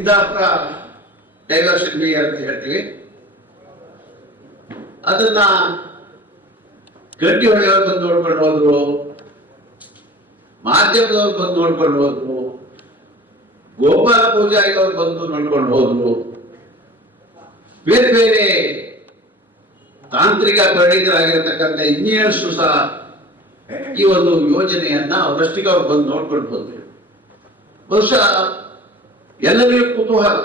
Siddapura diversion ಅಂತ ಹೇಳ್ತೀವಿ. ಅದನ್ನ ಗಟ್ಟಿ ಹೊಳೆಯವರು ಬಂದು ನೋಡ್ಕೊಂಡು ಹೋದ್ರು, ಮಾಧ್ಯಮದವ್ರು ಬಂದು ನೋಡ್ಕೊಂಡು ಹೋದ್ರು, ಗೋಪಾಲ ಪೂಜಾರಿ ಅವರು ಬಂದು ನೋಡ್ಕೊಂಡು ಹೋದ್ರು, ಬೇರೆ ಬೇರೆ ತಾಂತ್ರಿಕ ಪರಿಣಿತರಾಗಿರ್ತಕ್ಕಂಥ ಇಂಜಿನಿಯರ್ಸ್ ಸಹ ಈ ಒಂದು ಯೋಜನೆಯನ್ನ ಅವರಷ್ಟಿಗೆ ಅವ್ರು ಬಂದು ನೋಡ್ಕೊಂಡು ಹೋದ್ರು. ಬಹುಶಃ ಎಲ್ಲರಿಗೂ ಕುತೂಹಲ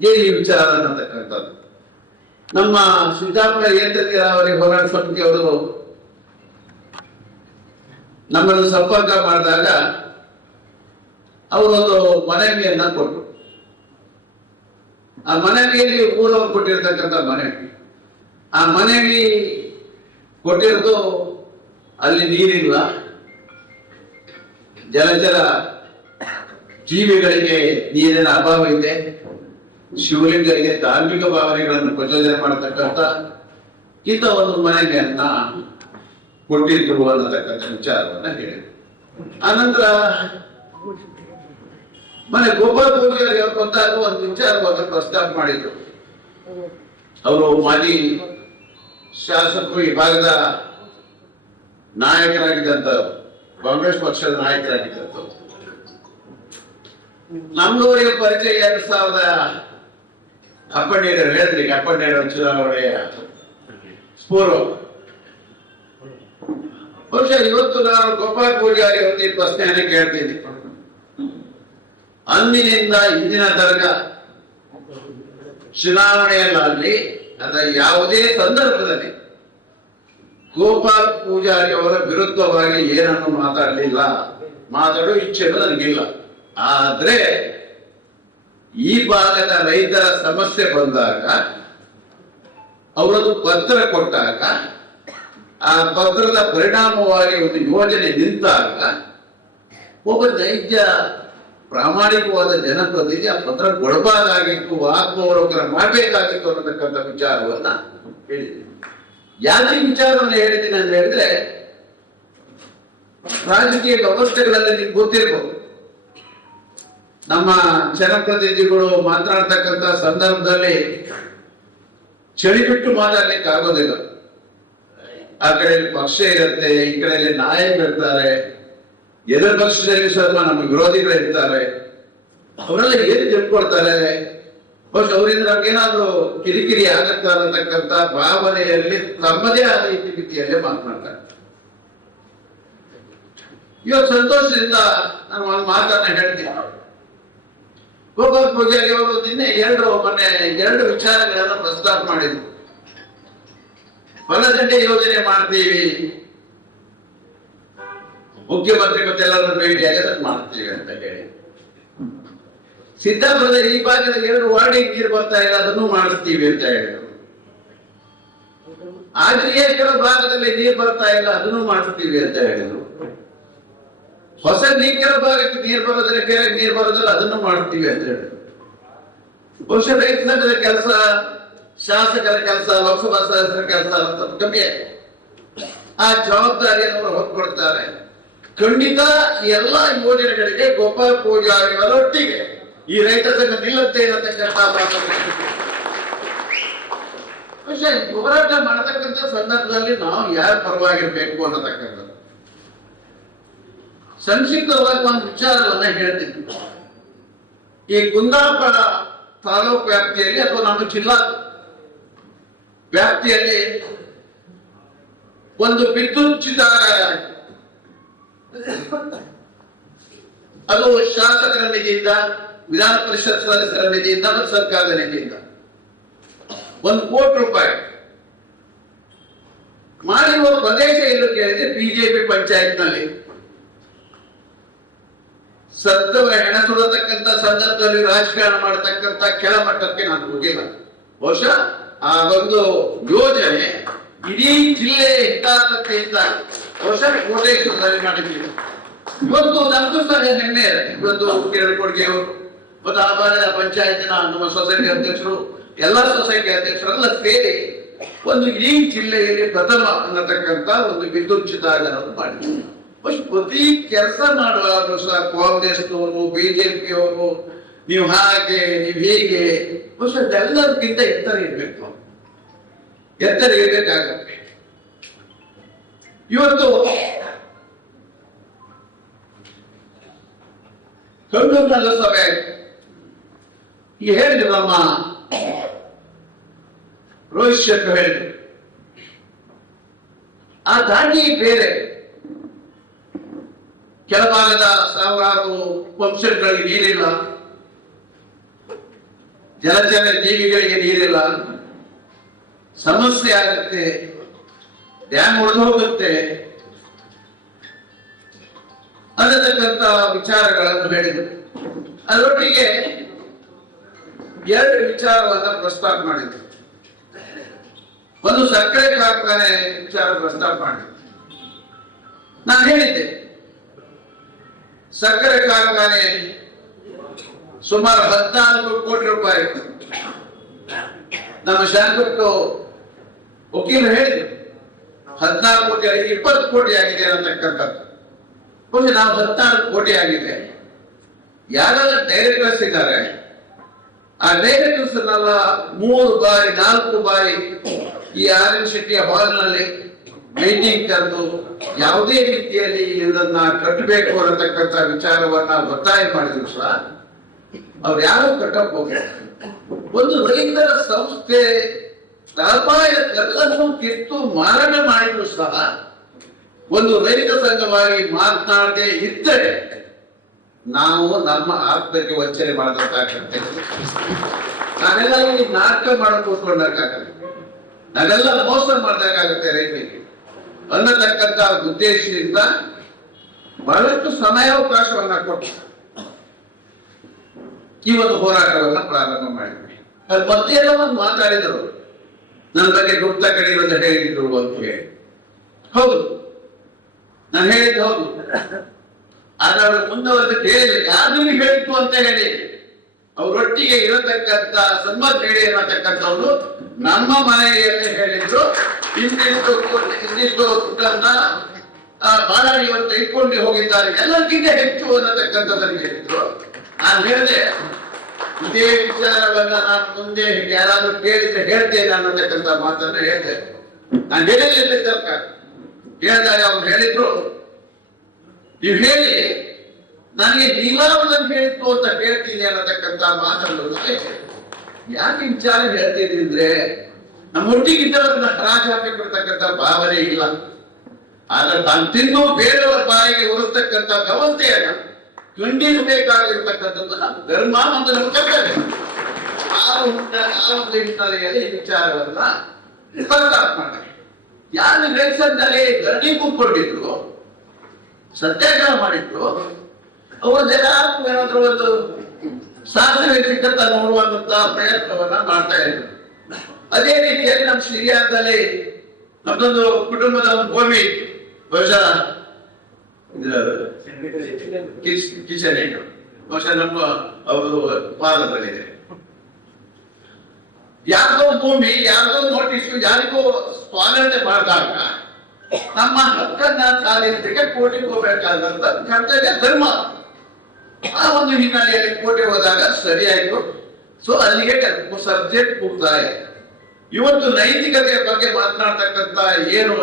ಏನು ಈ ವಿಚಾರ ಅನ್ನತಕ್ಕಂಥದ್ದು. ನಮ್ಮ ಸಿದ್ದಾಪುರ ಏತ ನೀರಾವರಿ ಹೋರಾಟ ಸಮಿತಿಯವರು ನಮ್ಮನ್ನು ಸಂಪರ್ಕ ಮಾಡಿದಾಗ ಅವರೊಂದು ಮನವಿಯನ್ನ ಕೊಟ್ಟರು. ಆ ಮನವಿಯಲ್ಲಿ ಊರವರು ಕೊಟ್ಟಿರ್ತಕ್ಕಂಥ ಮನವಿ, ಆ ಮನವಿ ಕೊಟ್ಟಿರೋದು ಅಲ್ಲಿ ನೀರಿಲ್ಲ, ಜಲಚರ ಜೀವಿಗಳಿಗೆ ನೀರಿನ ಅಭಾವ ಇದೆ, ಶಿವಲಿಂಗರಿಗೆ ಧಾರ್ಮಿಕ ಭಾವನೆಗಳನ್ನು ಪ್ರಚೋದನೆ ಮಾಡತಕ್ಕಂಥ ಇಂಥ ಒಂದು ಮನವಿಯನ್ನ ಕೊಟ್ಟಿದ್ರು ಅನ್ನತಕ್ಕಂಥ ವಿಚಾರವನ್ನ ಹೇಳಿದ್ರು. ಆನಂತರ ಮನೆ ಗೋಪಾಲ ಪೂಜಾರಿ ಅವರು ಬಂದಾಗ ಒಂದು ವಿಚಾರವನ್ನು ಪ್ರಸ್ತಾಪ ಮಾಡಿದ್ರು. ಅವರು ಮಾಜಿ ಶಾಸಕರು, ಈ ಭಾಗದ ನಾಯಕರಾಗಿದ್ದಂಥವ್ರು, ಕಾಂಗ್ರೆಸ್ ಪಕ್ಷದ ನಾಯಕರಾಗಿದ್ದಂಥವ್ರು. ನಮ್ಮವರಿಗೆ ಪರಿಚಯ 2012 ಹೇಳಿದ್ರಿ, 2012 ಚುನಾವಣೆಯ ಪೂರ್ವ. ಬಹುಶಃ ಇವತ್ತು ನಾನು ಗೋಪಾಲ ಪೂಜಾರಿ ಅವರಿಗೆ ಪ್ರಶ್ನೆಯನ್ನು ಕೇಳ್ತೀನಿ. ಅಂದಿನಿಂದ ಇಂದಿನ ತನಕ ಚುನಾವಣೆಯಲ್ಲಾಗಲಿ ಅಥವಾ ಯಾವುದೇ ಸಂದರ್ಭದಲ್ಲಿ ಗೋಪಾಲ ಪೂಜಾರಿ ಅವರ ವಿರುದ್ಧವಾಗಿ ಏನನ್ನು ಮಾತಾಡಲಿಲ್ಲ, ಮಾತಾಡೋ ಇಚ್ಛೆಗಳು ನನಗಿಲ್ಲ. ಆದ್ರೆ ಈ ಭಾಗದ ರೈತರ ಸಮಸ್ಯೆ ಬಂದಾಗ ಅವರದ್ದು ಪತ್ರ ಕೊಟ್ಟಾಗ, ಆ ಪತ್ರದ ಪರಿಣಾಮವಾಗಿ ಒಂದು ಯೋಜನೆ ನಿಂತಾಗ ಒಬ್ಬ ನೈಜ ಪ್ರಾಮಾಣಿಕವಾದ ಜನಪ್ರತಿನಿಧಿ ಆ ಪತ್ರ ಕೊಡಬಾರ್ದಾಗಿತ್ತು, ಆತ್ಮಾವಲೋಕನ ಮಾಡಬೇಕಾಗಿತ್ತು ಅನ್ನತಕ್ಕಂಥ ವಿಚಾರವನ್ನ ಹೇಳಿದ್ದೀನಿ. ಯಾಕೆ ಈ ವಿಚಾರವನ್ನು ಹೇಳಿದ್ದೀನಿ ಅಂತ ಹೇಳಿದ್ರೆ, ರಾಜಕೀಯ ವ್ಯವಸ್ಥೆಗಳಲ್ಲಿ ನಿಮ್ಗೆ ಗೊತ್ತಿರ್ಬೋದು, ನಮ್ಮ ಜನಪ್ರತಿನಿಧಿಗಳು ಮಾತನಾಡ್ತಕ್ಕಂಥ ಸಂದರ್ಭದಲ್ಲಿ ಚಳಿ ಬಿಟ್ಟು ಮಾತಾಡ್ಲಿಕ್ಕೆ ಆಗೋದಿಲ್ಲ. ಆ ಕಡೆ ಪಕ್ಷ ಇರುತ್ತೆ, ಈ ಕಡೆಯಲ್ಲಿ ನಾಯಕರು ಇರ್ತಾರೆ, ಎದುರು ಪಕ್ಷದಲ್ಲಿ ಸ್ವಲ್ಪ ನಮ್ಮ ವಿರೋಧಿಗಳು ಇರ್ತಾರೆ. ಅವರೆಲ್ಲ ಏನು ತಿಳ್ಕೊಳ್ತಾರೆ, ಬಹುಶಃ ಅವರಿಂದ ನಮ್ಗೇನಾದ್ರೂ ಕಿರಿಕಿರಿ ಆಗತ್ತಾ ಅನ್ನತಕ್ಕಂಥ ಭಾವನೆಯಲ್ಲಿ ತಮ್ಮದೇ ಆದ ರೀತಿಯಲ್ಲಿ ಮಾತನಾಡ್ತಾರೆ. ಇವತ್ತು ಸಂತೋಷದಿಂದ ನಾನು ಒಂದು ಮಾತನ್ನ ಹೇಳ್ತೀನಿ. ಗೋಪಾಲ ಪೂಜಾರಿ ಅವರು ಮೊನ್ನೆ 2 ವಿಚಾರಗಳನ್ನು ಪ್ರಸ್ತಾಪ ಮಾಡಿದ್ರು. ಬಲದಂಡೆ ಯೋಜನೆ ಮಾಡ್ತೀವಿ, ಮುಖ್ಯಮಂತ್ರಿ ಮತ್ತೆಲ್ಲರನ್ನು ಭೇಟಿಯಾಗಿ ಅದನ್ನು ಮಾಡ್ತೀವಿ ಅಂತ ಹೇಳಿ. ಸಿದ್ದಾಪುರದ ಈ ಭಾಗದ 2 ವಾರ್ಡಿಗೆ ನೀರು ಬರ್ತಾ ಇಲ್ಲ, ಅದನ್ನು ಮಾಡಿಸ್ತೀವಿ ಅಂತ ಹೇಳಿದ್ರು. ಆದ್ರೆ ಕೆಲವು ಭಾಗದಲ್ಲಿ ನೀರು ಬರ್ತಾ ಇಲ್ಲ, ಅದನ್ನು ಮಾಡಿಸ್ತೀವಿ ಅಂತ ಹೇಳಿದ್ರು. ಹೊಸ ಕೆಲವು ಭಾಗಕ್ಕೆ ನೀರು ಬರೋದ್ರೆ, ಬೇರೆ ನೀರು ಬರೋದಿಲ್ಲ, ಅದನ್ನು ಮಾಡ್ತೀವಿ ಅಂತ ಹೇಳಿದ್ರು. ಬಹುಶಃ ರೈತ ಸಂಘದ ಕೆಲಸ, ಶಾಸಕರ ಕೆಲಸ, ಲೋಕಸಭಾ ಸದಸ್ಯರ ಕೆಲಸ ಕಮ್ಮಿ. ಆ ಜವಾಬ್ದಾರಿಯನ್ನು ಅವರು ಹೊತ್ಕೊಳ್ತಾರೆ. ಖಂಡಿತ ಎಲ್ಲ ಯೋಜನೆಗಳಿಗೆ ಗೋಪಾಲ ಪೂಜಾರಿ ಅವರೊಟ್ಟಿಗೆ ಈ ರೈತ ಸಂಘ ನಿಲ್ಲುತ್ತೆ ಅನ್ನತಕ್ಕಂಥ ಹೋರಾಟ ಮಾಡತಕ್ಕಂಥ ಸಂದರ್ಭದಲ್ಲಿ ನಾವು ಯಾರ ಪರವಾಗಿರ್ಬೇಕು ಅನ್ನತಕ್ಕಂಥದ್ದು. ಸಂಕ್ಷಿಪ್ತವಾಗಿ ಒಂದು ವಿಚಾರವನ್ನ ಹೇಳ್ತಿದ್ವಿ. ಈ ಕುಂದಾಪುರ ತಾಲೂಕು ವ್ಯಾಪ್ತಿಯಲ್ಲಿ ಅಥವಾ ನಮ್ಮ ಜಿಲ್ಲಾ ವ್ಯಾಪ್ತಿಯಲ್ಲಿ ಒಂದು ವಿದ್ಯುತ್ ಚಿತಾಗಾರ, ಅದು ಶಾಸಕರ ನಿಧಿಯಿಂದ, ವಿಧಾನ ಪರಿಷತ್ ಸದಸ್ಯರ ನಿಧಿಯಿಂದ ಮತ್ತು ಸರ್ಕಾರದ ನಿಧಿಯಿಂದ 1 ಕೋಟಿ ರೂಪಾಯಿ ಮಾಡಿರುವ ಪ್ರದೇಶ ಎಂದು ಕೇಳಿದ್ರೆ ಬಿಜೆಪಿ ಪಂಚಾಯತ್ನಲ್ಲಿ ಸತ್ತವರ ಹೆಣ ಸುಡತಕ್ಕಂಥ ಸಂದರ್ಭದಲ್ಲಿ ರಾಜಕಾರಣ ಮಾಡತಕ್ಕಂಥ ಕೆಳಮಟ್ಟಕ್ಕೆ ನಾನು ಹೋಗಿಲ್ಲ. ಬಹುಶಃ ಆ ಒಂದು ಯೋಜನೆ ಇಡೀ ಜಿಲ್ಲೆ ಹಿತಾಸಕ್ತಿಯಿಂದ ಬಹುಶಃ ಕೋಟೇಶ್ವರದಲ್ಲಿ ಮಾಡಿದ್ದೀವಿ. ಇವತ್ತು ನಮ್ದು ಸಹ ಹೆಮ್ಮೆ ಇದೆ. ಇವತ್ತು ಕಿರಣ್ ಕೊಡ್ಗೆ ಅವರು ಮತ್ತು ಆ ಭಾಗದ ಪಂಚಾಯತಿನ ನಮ್ಮ ಸೊಸೈಟಿ ಅಧ್ಯಕ್ಷರು, ಎಲ್ಲ ಸೊಸೈಟಿ ಅಧ್ಯಕ್ಷರೆಲ್ಲ ಸೇರಿ ಒಂದು ಇಡೀ ಜಿಲ್ಲೆಯಲ್ಲಿ ಪ್ರಥಮ ಅನ್ನತಕ್ಕಂಥ ಒಂದು ವಿದ್ಯುತ್ ಚಿತಾಗಾರವನ್ನು ಮಾಡಿದ್ದೀವಿ. ಪ್ರತಿ ಕೆಲಸ ಮಾಡುವಾಗ ಸಹ ಕಾಂಗ್ರೆಸ್ನವರು, ಬಿಜೆಪಿಯವರು, ನೀವು ಹಾಗೆ ನೀವು ಹೀಗೆ ಬಹುಶಃ ಎಲ್ಲದಕ್ಕಿಂತ ಎತ್ತರ ಇರಬೇಕು, ಎತ್ತರ ಇರಬೇಕಾಗತ್ತೆ. ಇವತ್ತು ಕಣ್ಣೂರಿನ ಸಭೆ ಈ ಹೇಳಿದ್ರು, ನಮ್ಮ ರೋಹಿತ್ ಶೆಟ್ಟಿ ಹೇಳಿದ್ರು, ಆ ದಾಂಡಿ ಬೇರೆ. ಕೆಲ ಭಾಗದ ಸಾವಿರಾರು ಪಂಪ್ಸೆಟ್ಗಳಿಗೆ ನೀರಿಲ್ಲ, ಜಲಚರ ಜೀವಿಗಳಿಗೆ ನೀರಿಲ್ಲ, ಸಮಸ್ಯೆ ಆಗುತ್ತೆ, ಡ್ಯಾಮ್ ಒಡೆದು ಹೋಗುತ್ತೆ ಅನ್ನತಕ್ಕಂಥ ವಿಚಾರಗಳನ್ನು ಹೇಳಿದರು. ಅದರೊಟ್ಟಿಗೆ ಎರಡು ವಿಚಾರವನ್ನ ಪ್ರಸ್ತಾಪ ಮಾಡಿದ್ರು. ಒಂದು ಸಕ್ಕರೆ ಕಾರ್ಖಾನೆ ವಿಚಾರ ಪ್ರಸ್ತಾಪ ಮಾಡಿದ್ರು. ನಾನು ಹೇಳಿದ್ದೆ, ಸಕ್ಕರೆ ಕಾರ್ಖಾನೆ ಸುಮಾರು 14 ಕೋಟಿ ರೂಪಾಯಿ ನಮ್ಮ ಶಾಸಕರು ವಕೀಲರು ಹೇಳಿದ್ರು, 14 ಕೋಟಿ ಆಗಿದೆ, 20 ಕೋಟಿ ಆಗಿದೆ ಅನ್ನತಕ್ಕಂಥದ್ದು. ನಾವು 14 ಕೋಟಿ ಆಗಿದೆ. ಯಾರೆಲ್ಲ ಡೈರೆಕ್ಟರ್ಸ್ ಇದ್ದಾರೆ, ಆ ಡೈರೆಕ್ಟರ್ಸ್ 3 ಬಾರಿ 4 ಬಾರಿ ಈ ಆರ್.ಎನ್. ಶೆಟ್ಟಿಯ ಹಾಲ್ನಲ್ಲಿ ಮೀಟಿಂಗ್ ಕರೆದು ಯಾವುದೇ ರೀತಿಯಲ್ಲಿ ಇದನ್ನ ಕಟ್ಟಬೇಕು ಅನ್ನತಕ್ಕಂಥ ವಿಚಾರವನ್ನ ಒತ್ತಾಯ ಮಾಡಿದ್ರು ಸಹ ಅವ್ರು ಯಾರು ಕಟ್ಟಕ್ ಹೋಗಿಲ್ಲ. ಒಂದು ರೈತರ ಸಂಸ್ಥೆ ತಳಪಾಯ ಕಲ್ಲನ್ನು ಕಿತ್ತು ಮಾರಾಟ ಮಾಡಿದ್ರು ಸಹ ಒಂದು ರೈತ ಸಂಘವಾಗಿ ಮಾತನಾಡದೆ ಇದ್ದರೆ ನಾವು ನಮ್ಮ ಆತ್ಮಕ್ಕೆ ವಂಚನೆ ಮಾಡಬೇಕಾಗತ್ತೆ. ನಾವೆಲ್ಲ ಇಲ್ಲಿ ನಾಟಕ ಮಾಡಕ್ ಕೂತ್ಕೊಂಡಾಗತ್ತೆ, ನಾವೆಲ್ಲ ಮೋಸ ಮಾಡಬೇಕಾಗತ್ತೆ ರೈತರಿಗೆ ಅನ್ನತಕ್ಕಂಥ ಉದ್ದೇಶದಿಂದ ಬಹಳಷ್ಟು ಸಮಯಾವಕಾಶವನ್ನ ಕೊಟ್ಟು ಈ ಒಂದು ಹೋರಾಟವನ್ನ ಪ್ರಾರಂಭ ಮಾಡಿದ್ವಿ. ಅದು ಮತ್ತೇನೋ ಒಂದು ಮಾತಾಡಿದರು, ನನ್ನ ಬಗ್ಗೆ ಗುಪ್ತ ಕಡೆಯಿಂದ ಹೇಳಿದ್ರು ಅಂತ ಹೇಳಿ. ಹೌದು, ನಾನು ಹೇಳಿದ್ದು ಹೌದು. ಆದ್ರೆ ಅವರು ಮುಂದುವರೆದು ಕೇಳಿದ್ರು, ಯಾರು ಹೇಳಿತ್ತು ಅಂತ ಹೇಳಿ ಅವರೊಟ್ಟಿಗೆ ಇರತಕ್ಕಂತ ಸನ್ಮತ್ ಹೇಳಿ ಅನ್ನತಕ್ಕಂಥವ್ರು ನಮ್ಮ ಮನೆಯಲ್ಲಿ ಹೇಳಿದ್ರು, ಇಂದಿಷ್ಟು ದುಡ್ಡನ್ನ ಬಾಳಾಡಿ ಇವತ್ತು ಇಟ್ಕೊಂಡು ಹೋಗಿದ್ದಾರೆ, ಎಲ್ಲಕ್ಕಿಂತ ಹೆಚ್ಚು ಅನ್ನತಕ್ಕಂಥದ್ದನ್ನು ಹೇಳಿದ್ರು. ನಾನು ಹೇಳಿದೆ, ಇದೇ ವಿಚಾರವನ್ನ ನಾನು ಮುಂದೆ ಯಾರಾದ್ರೂ ಕೇಳಿದ್ರೆ ಹೇಳ್ತೇನೆ ಅನ್ನತಕ್ಕಂಥ ಮಾತನ್ನ ಹೇಳಿದೆ. ನಾನು ಹೇಳಿಲ್ಲ ಸರ್ಕಾರ ಹೇಳಿದಾಗ ಅವ್ರು ಹೇಳಿದ್ರು, ನೀವು ಹೇಳಿ ನನಗೆ ನೀಲಾವರನ್ನು ಹೇಳಿತ್ತು ಅಂತ ಹೇಳ್ತೀನಿ ಅನ್ನತಕ್ಕಂಥ ಮಾತನ್ನು ಯಾಕೆ ವಿಚಾರ ಹೇಳ್ತಿದ್ರಿ ಅಂದ್ರೆ ನಮ್ಮೊಟ್ಟಿಗಿದ್ದವರನ್ನ ಹರಾಜು ಹಾಕಿಕೊಡ್ತಕ್ಕಂಥ ಭಾವನೆ ಇಲ್ಲ. ಆದ್ರೆ ತಾನು ತಿಂದು ಬೇರೆಯವರ ಬಾಯಿಗೆ ಹೊರತಕ್ಕಂಥ ವ್ಯವಸ್ಥೆಯನ್ನ ಖಂಡಿಸಬೇಕಾಗಿರ್ತಕ್ಕಂಥದ್ದು ನಮ್ಮ ಧರ್ಮ ಮತ್ತು ನಮ್ಮ ಕರ್ತವ್ಯ. ಆ ಒಂದು ಹಿನ್ನೆಲೆಯಲ್ಲಿ ಈ ವಿಚಾರವನ್ನ ಪ್ರಸ್ತಾಪ ಮಾಡಿ ಯಾರು ದೇಶದಲ್ಲಿ ಗರಡಿ ಕೂತ್ಕೊಂಡಿದ್ರು, ಸತ್ಯಾಗ್ರಹ ಮಾಡಿದ್ರು, ಅವರದೆಲ್ಲಾರು ಏನಾದ್ರೂ ಒಂದು ಸಾಧನೆ ಸಿಕ್ಕಂತ ನೋಡುವಂತ ಪ್ರಯತ್ನವನ್ನ ಮಾಡ್ತಾ ಇದ್ರು. ಅದೇ ರೀತಿಯಲ್ಲಿ ನಮ್ಮ ಸಿರಿಯಾದಲ್ಲಿ ನಮ್ದೊಂದು ಕುಟುಂಬದ ಒಂದು ಭೂಮಿ ಬಹುಶಃ ಕಿಚನ್ ಬಹುಶಃ ನಮ್ಮ ಅವರು ಪಾದದಲ್ಲಿದೆ. ಯಾರಿಗೋ ಭೂಮಿ, ಯಾರಿಗೋ ನೋಟಿಸ್, ಯಾರಿಗೋ ಸ್ವಾಗತ ಮಾಡಿದಾಗ ನಮ್ಮ ಹಕ್ಕನ್ನ ಸಾಧಿಸಲಿಕ್ಕೆ ಕೋರ್ಟಿಗೆ ಹೋಗ್ಬೇಕಾದಂತ ಕರ್ತವ್ಯ ಧರ್ಮ. ಆ ಒಂದು ಹಿನ್ನೆಲೆಯಲ್ಲಿ ಕೋರ್ಟಿಗೆ ಹೋದಾಗ ಸರಿಯಾಯಿತು. ಸೊ ಅಲ್ಲಿಗೆ ಸಬ್ಜೆಕ್ಟ್ ಮುಕ್ತಾಯ. ಇವತ್ತು ನೈತಿಕತೆಯ ಬಗ್ಗೆ ಮಾತನಾಡ್ತಕ್ಕಂಥ ಏನು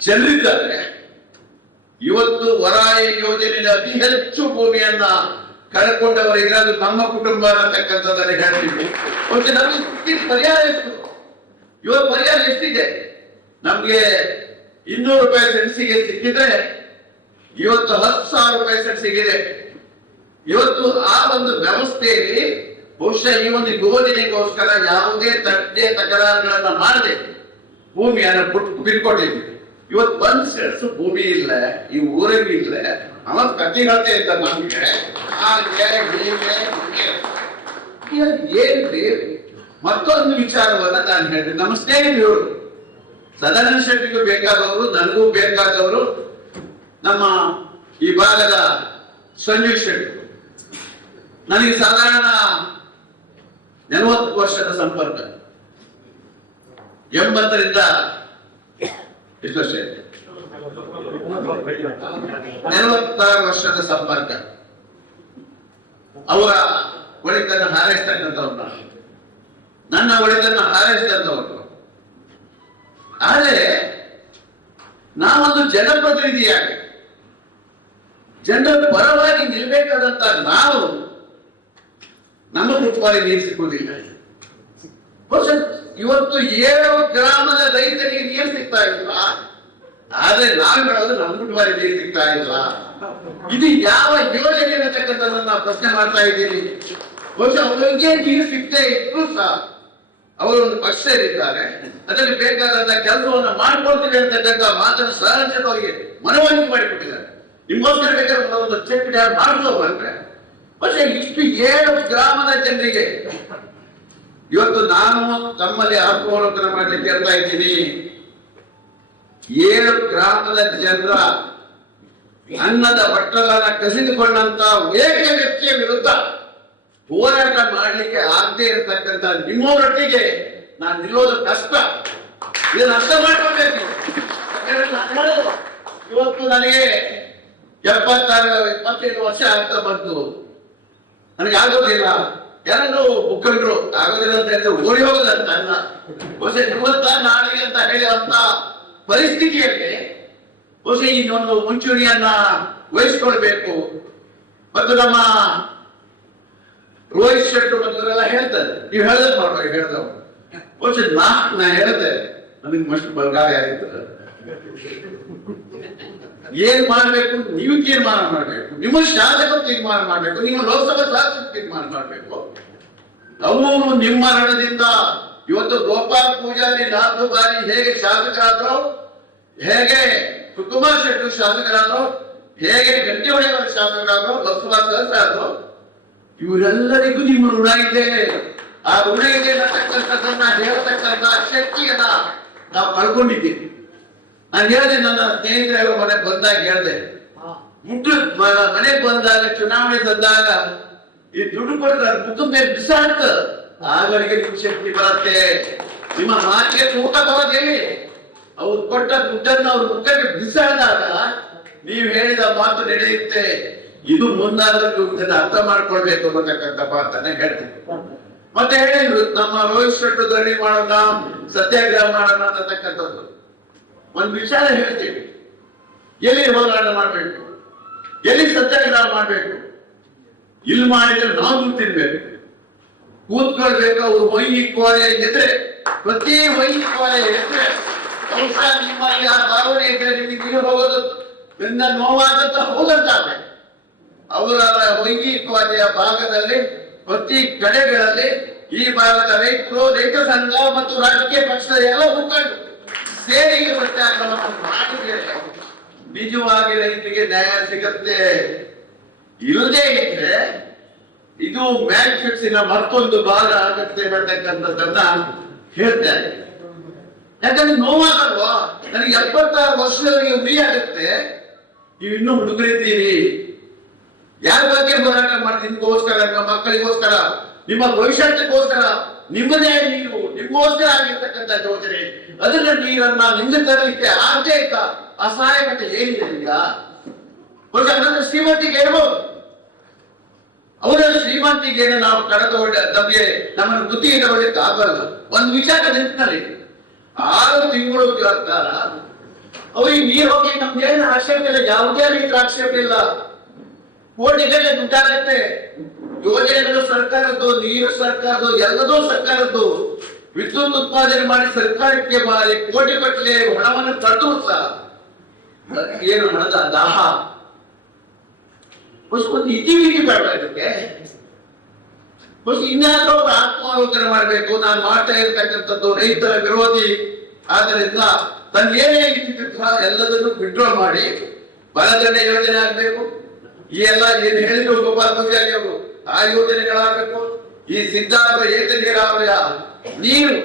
ಜನರಿದ್ದಾರೆ, ಇವತ್ತು ವರಾಯಿ ಯೋಜನೆಯಲ್ಲಿ ಅತಿ ಹೆಚ್ಚು ಭೂಮಿಯನ್ನ ಕಳ್ಕೊಂಡವರಿಗೆ ಅದು ನಮ್ಮ ಕುಟುಂಬ ಅನ್ನತಕ್ಕಂಥದ್ದನ್ನು ಹೇಳ್ತೀವಿ. ನಮಗೆ ಪರಿಹಾರ ಎಷ್ಟು? ಇವತ್ತು ಪರಿಹಾರ ಎಷ್ಟಿದೆ? ನಮ್ಗೆ 200 ರೂಪಾಯಿ ಸೆಣಸಿಗೆ ಸಿಕ್ಕಿದ್ರೆ ಇವತ್ತು 10,000 ರೂಪಾಯಿ ಸೆಣಸಿಗಿದೆ. ಇವತ್ತು ಆ ಒಂದು ವ್ಯವಸ್ಥೆಯಲ್ಲಿ ಬಹುಶಃ ಈ ಒಂದು ಯೋಜನೆಗೋಸ್ಕರ ಯಾವುದೇ ತಕರಾರುಗಳನ್ನ ಮಾಡದೆ ಭೂಮಿಯನ್ನು ಬಿಟ್ಕೊಟ್ಟಿದ್ವಿ. ಇವತ್ತು ಬಂದ್ ಸೆಣಸು ಭೂಮಿ ಇಲ್ಲ, ಈ ಊರಲ್ಲಿ ಇಲ್ಲ. ಅವನ್ ಕತ್ತಿಗತ್ತೆ ಅಂತ ನಮ್ಗೆ ಏನ್ರಿ. ಮತ್ತೊಂದು ವಿಚಾರವನ್ನ ನಾನು ಹೇಳಿದೆ, ನಮ್ಮ ಸ್ನೇಹಿತರು ಸದಾನಂದ ಶೆಟ್ಟಿಗೂ ಬೇಕಾದವರು, ನನಗೂ ಬೇಕಾದವರು ನಮ್ಮ ಈ ಭಾಗದ ಸಂಜೀವ್ ಶೆಟ್ಟಿ. ನನಗೆ ಸಾಧಾರಣ 40 ವರ್ಷದ ಸಂಪರ್ಕ. 80ರಿಂದ ಎಷ್ಟು ವರ್ಷ? 46 ವರ್ಷದ ಸಂಪರ್ಕ. ಅವರ ಒಳಿತನ್ನು ಹಾರೈಸ್ತಕ್ಕಂಥವ್ರು ನಾನು, ನನ್ನ ಒಳಿತನ್ನು ಹಾರೈಸಿದಂಥವ್ರು. ಆದರೆ ನಾವೊಂದು ಜನಪ್ರತಿನಿಧಿಯಾಗಿ ಜನರ ಪರವಾಗಿ ನಿಲ್ಬೇಕಾದಂತ ನಾವು ನಮ್ಮ ಕುಟುಂಬ ನೀರಿಸಿಕೊಳ್ಳಿಲ್ಲ. ಇವತ್ತು 7 ಗ್ರಾಮದ ರೈತರಿಗೆ ನೀರು ಸಿಗ್ತಾ ಇಲ್ಲ, ಆದ್ರೆ ನಾವು ಹೇಳೋದು ನಮ್ಮ ಕುಟುಂಬ ನೀರು ಸಿಗ್ತಾ ಇಲ್ಲ. ಇದು ಯಾವ ಯೋಜನೆ ಅನ್ನತಕ್ಕಂಥದ್ದನ್ನ ನಾವು ಪ್ರಶ್ನೆ ಮಾಡ್ತಾ ಇದ್ದೀವಿ. ಬಹುಶಃ ಅವರಿಗೆ ನೀರು ಸಿಗ್ತೇ ಇದ್ರು ಸಹ ಅವರು ಒಂದು ಪಕ್ಷದಲ್ಲಿದ್ದಾರೆ, ಅದರಲ್ಲಿ ಬೇಕಾದಂತ ಕೆಲಸವನ್ನು ಮಾಡ್ಕೊಳ್ತೀವಿ ಅಂತಕ್ಕಂಥ ಮಾತನ್ನು ಸಹಜವಾಗಿ ಮನವರಿಕೆ ಮಾಡಿಕೊಟ್ಟಿದ್ದಾರೆ. ನಿಮ್ಗೋಸ್ಕರ ಬೇಕಾದ್ರೆ ಒಂದು ಚೆಕ್ ಡ್ಯಾಮ್ ಮಾಡ್ಕೋಬಂದ್ರೆ ಮತ್ತೆ ಇಷ್ಟು 7 ಗ್ರಾಮದ ಜನರಿಗೆ ಇವತ್ತು ನಾನು ತಮ್ಮಲ್ಲಿ ಆತ್ಮಾವಲೋಕನ ಮಾಡಲಿಕ್ಕೆ ಹೇಳ್ತಾ ಇದ್ದೀನಿ. 7 ಗ್ರಾಮದ ಜನರ ಅನ್ನದ ಬಟ್ಟಲನ್ನ ಕಸಿದುಕೊಂಡಂತ ಏಕ ವ್ಯಕ್ತಿಯ ವಿರುದ್ಧ ಹೋರಾಟ ಮಾಡಲಿಕ್ಕೆ ಆಗದೆ ಇರತಕ್ಕಂತ ನಿಮ್ಮವರೊಟ್ಟಿಗೆ ನಾನು ನಿಲ್ಲೋದು ಕಷ್ಟ. ಇದನ್ನು ಅರ್ಥ ಮಾಡ್ಕೊಳ್ಬೇಕು. ಇವತ್ತು ನನಗೆ 27 ವರ್ಷ ಆಗ್ತಾ ಬಂತು. ನನಗೆ ಆಗೋದಿಲ್ಲ, ಯಾರು ಮುಖಂಡರು ಆಗೋದಿಲ್ಲ ಅಂತ ಹೇಳಿದ್ರೆ ಓಡಿ ಹೋಗೋದಂತ ಅಲ್ಲ, ಇವತ್ತ ನಾಳೆಗೆ ಅಂತ ಹೇಳುವಂತ ಪರಿಸ್ಥಿತಿಯಲ್ಲಿ ಬಹುಶಃ ಇನ್ನೊಂದು ಮುಂಚೂಣಿಯನ್ನ ವಹಿಸ್ಕೊಳ್ಬೇಕು. ಮತ್ತು ನಮ್ಮ ರೋಹಿತ್ ಶೆಟ್ಟಿ ಮತ್ತವರೆಲ್ಲ ಹೇಳ್ತಾರೆ, ನೀವು ಹೇಳ್ದದ್ ಮಾಡ್ಬೇಕು, ಹೇಳ್ದವ್ ಬಹುಶಃ ನಾ ಹೇಳ್ದೆ ನನಗೆ ಮಷ್ಟು ಬಲಗಾಯ ಆಯ್ತು. ಏನ್ ಮಾಡ್ಬೇಕು ನೀವು ತೀರ್ಮಾನ ಮಾಡ್ಬೇಕು, ನಿಮ್ಮ ಶಾಸಕರು ತೀರ್ಮಾನ ಮಾಡ್ಬೇಕು, ನಿಮ್ಮ ಲೋಕಸಭಾ ಶಾಸಕರು ತೀರ್ಮಾನ ಮಾಡ್ಬೇಕು. ಅವರು ನಿಮ್ಮ ಮರಣದಿಂದ ಇವತ್ತು ಗೋಪಾಲ್ ಪೂಜಾರಿ 4 ಬಾರಿ ಹೇಗೆ ಶಾಸಕರಾದ್ರು, ಹೇಗೆ ಸುಕುಮಾರ್ ಶೆಟ್ಟಿ ಶಾಸಕರಾದ್ರು, ಹೇಗೆ ಗಂಟೆ ಹೊಡೆಯವರ ಶಾಸಕರಾದ್ರು, ಲೋಕಸಭಾ ಸದಸ್ಯರಾದ್ರು, ಇವರೆಲ್ಲರಿಗೂ ನಿಮ್ಮ ಋಣ ಇದೆ. ಆ ಋಣ ಇದೆ ಅನ್ನತಕ್ಕಂಥದ್ದನ್ನ ಹೇಳತಕ್ಕಂಥ ಶಕ್ತಿಯನ್ನ ನಾವು ಕಳ್ಕೊಂಡಿದ್ದೀವಿ. ನಾನು ಹೇಳಿದೆ, ನನ್ನ ಸ್ನೇಹಿತರು ಮನೆಗೆ ಬಂದಾಗ ಹೇಳಿದೆ, ಮನೆಗೆ ಬಂದಾಗ ಚುನಾವಣೆ ಬಂದಾಗ ಈ ದುಡ್ಡು ಕೊಡ್ತಾರೆ ಮುಖದ ಮೇಲೆ ಬಿಸಾಡ್ತ, ಆಗಳಿಗೆ ನಿಮ್ ಶಕ್ತಿ ಬರುತ್ತೆ. ನಿಮ್ಮ ಮಾತಿಗೆ ಊಟ ಬರೋದೇಳಿ ಅವ್ರು ಕೊಟ್ಟ ದುಡ್ಡನ್ನು ಅವ್ರ ಮುಖಕ್ಕೆ ಬಿಸಾಡಿದಾಗ ನೀವು ಹೇಳಿದ ಮಾತು ನಡೆಯುತ್ತೆ. ಇದು ಮುಂದಾದ್ರೂ ಅರ್ಥ ಮಾಡ್ಕೊಳ್ಬೇಕು ಅನ್ನತಕ್ಕಂಥ ಮಾತನ್ನ ಹೇಳ್ತೀವಿ. ಮತ್ತೆ ಹೇಳಿದ್ರು, ನಮ್ಮ ರೋಹಿತ್ ಶೆಟ್ಟಿ ಧರಣಿ ಮಾಡೋಣ, ಸತ್ಯಾಗ್ರಹ ಮಾಡೋಣ ಅನ್ನತಕ್ಕಂಥದ್ದು ಒಂದು ವಿಚಾರ ಹೇಳ್ತೀವಿ. ಎಲ್ಲಿ ಹೋರಾಟ ಮಾಡ್ಬೇಕು, ಎಲ್ಲಿ ಸತ್ಯಾಗ್ರಹ ಮಾಡ್ಬೇಕು, ಇಲ್ಲಿ ಮಾಡಿದ್ರೆ ನಾವು ತಿನ್ಬೇಕು, ಕೂತ್ಕೊಳ್ಬೇಕು. ಅವ್ರು ಹೊಯ್ಯಿ ಕೋರೆ ಎದ್ರೆ, ಪ್ರತಿ ಹೊಯ್ಯಿ ಕೋರೆ ಎದ್ರೆ ನಿಮ್ಮಲ್ಲಿ ಆ ಭಾವನೆ ಇದ್ರೆ ನಿಮಗೆ ನೀರು ಹೋಗೋದು ನೋವಾದಂತ ಹೋಗಂತಾವೆ. ಅವರ ಹೊಯ್ಯಿ ಕೋರೆಯ ಭಾಗದಲ್ಲಿ ಪ್ರತಿ ಕಡೆಗಳಲ್ಲಿ ಈ ಭಾಗದ ರೈತರು, ರೈತ ಸಂಘ ಮತ್ತು ರಾಜಕೀಯ ಪಕ್ಷದ ಎಲ್ಲ ಮುಖಂಡರು ಸೇರಿ ಸತ್ಯಾಗ್ರಹವನ್ನು ಮಾಡಿದ್ರೆ ನಿಜವಾಗಿ ರೈತರಿಗೆ ನ್ಯಾಯ ಸಿಗತ್ತೆ. ಇಲ್ಲದೇ ಇದ್ರೆ ಇದು ಮ್ಯಾಚ್ ಫಿಕ್ಸಿನ ಮತ್ತೊಂದು ಭಾಗ ಆಗತ್ತೆ ಅನ್ನತಕ್ಕಂಥದ್ದನ್ನ ಹೇಳ್ತಾರೆ. ಯಾಕಂದ್ರೆ ನೋವಾಗಲ್ವಾ, ನನಗೆ 76 ವರ್ಷದಲ್ಲಿ ಉರಿ ಆಗುತ್ತೆ, ನೀವು ಇನ್ನೂ ಹುಡುಗರಿದ್ದೀರಿ. ಯಾರ ಬಗ್ಗೆ ಹೋರಾಟ ಮಾಡ್ತೀವಿ? ನಿಮ್ಗೋಸ್ಕರ, ನಿಮ್ಮ ಮಕ್ಕಳಿಗೋಸ್ಕರ, ನಿಮ್ಮ ಭವಿಷ್ಯಕ್ಕೋಸ್ಕರ, ನಿಮ್ಮದೇ ನೀರು ನಿಮ್ಗೋಸ್ಕರ ಆಗಿರ್ತಕ್ಕಂಥ ಯೋಜನೆ. ಅದನ್ನ ನೀರನ್ನ ನಿಮ್ಗೆ ತರಲಿಕ್ಕೆ ಆಗದೆ ಆಯ್ತಾ ಅಸಹಾಯಕತೆ ಏನಿದೆ ಈಗ? ಅದನ್ನ ಶ್ರೀಮಂತಿಗೆ ಇರ್ಬೋದು, ಅವರ ಶ್ರೀಮಂತಿಗೆ ನಾವು ಕಳೆದುಕೊಂಡ ನಮಗೆ ನಮ್ಮನ್ನು ಬುದ್ಧಿಗೆ ತಗೊಳ್ಳಿಕ್ಕೆ ಆಗಲ್ಲ. ಒಂದು ವಿಚಾರ ನೆನಪಿನಲ್ಲಿ, 6 ತಿಂಗಳು ಸರ್ಕಾರ ಅವ್ರಿಗೆ ನೀರು ಹೋಗಿ ನಮ್ಗೇನು ಆಕ್ಷೇಪ ಇಲ್ಲ, ಯಾವುದೇ ರೀತಿಯ ಆಕ್ಷೇಪ ಇಲ್ಲ. ಕೋಟಿಗಟ್ಟಲೆ ದುಡ್ಡಾಗತ್ತೆ. ಯೋಜನೆಗಳು ಸರ್ಕಾರದ್ದು, ನೀರು ಸರ್ಕಾರದ್ದು, ಎಲ್ಲದೂ ಸರ್ಕಾರದ್ದು. ವಿದ್ಯುತ್ ಉತ್ಪಾದನೆ ಮಾಡಿ ಸರ್ಕಾರಕ್ಕೆ ಮಾಡಿ ಕೋಟಿಗಟ್ಟಲೆ ಹಣವನ್ನು ತಟ್ಟು ಸಹ ಏನು ಹಣದ ದಾಹ. ಒಂದು ಇತಿವಿಧಿ ಬೇಡ ಇದಕ್ಕೆ. ಇನ್ಯಾರೋ ಆತ್ಮಾವಲೋಕನ ಮಾಡಬೇಕು. ನಾನು ಮಾಡ್ತಾ ಇರ್ತಕ್ಕಂಥದ್ದು ರೈತರ ವಿರೋಧಿ, ಆದ್ದರಿಂದ ತನ್ನ ಏನೇ ಎಲ್ಲದನ್ನು ವಿಡ್ರಾ ಮಾಡಿ ಬಲಗಡೆ ಯೋಜನೆ ಆಗ್ಬೇಕು. ಈ ಎಲ್ಲ ಏನು ಹೇಳಿದ್ರು ಗೋಪಾಲ್ ಪೂಜಾರಿ ಅವರು, ಆ ಯೋಜನೆಗಳಾಗಬೇಕು. ಈ ಸಿದ್ಧಾಂತ ಏಕ ನೀರಾವರಿಯ ನೀರು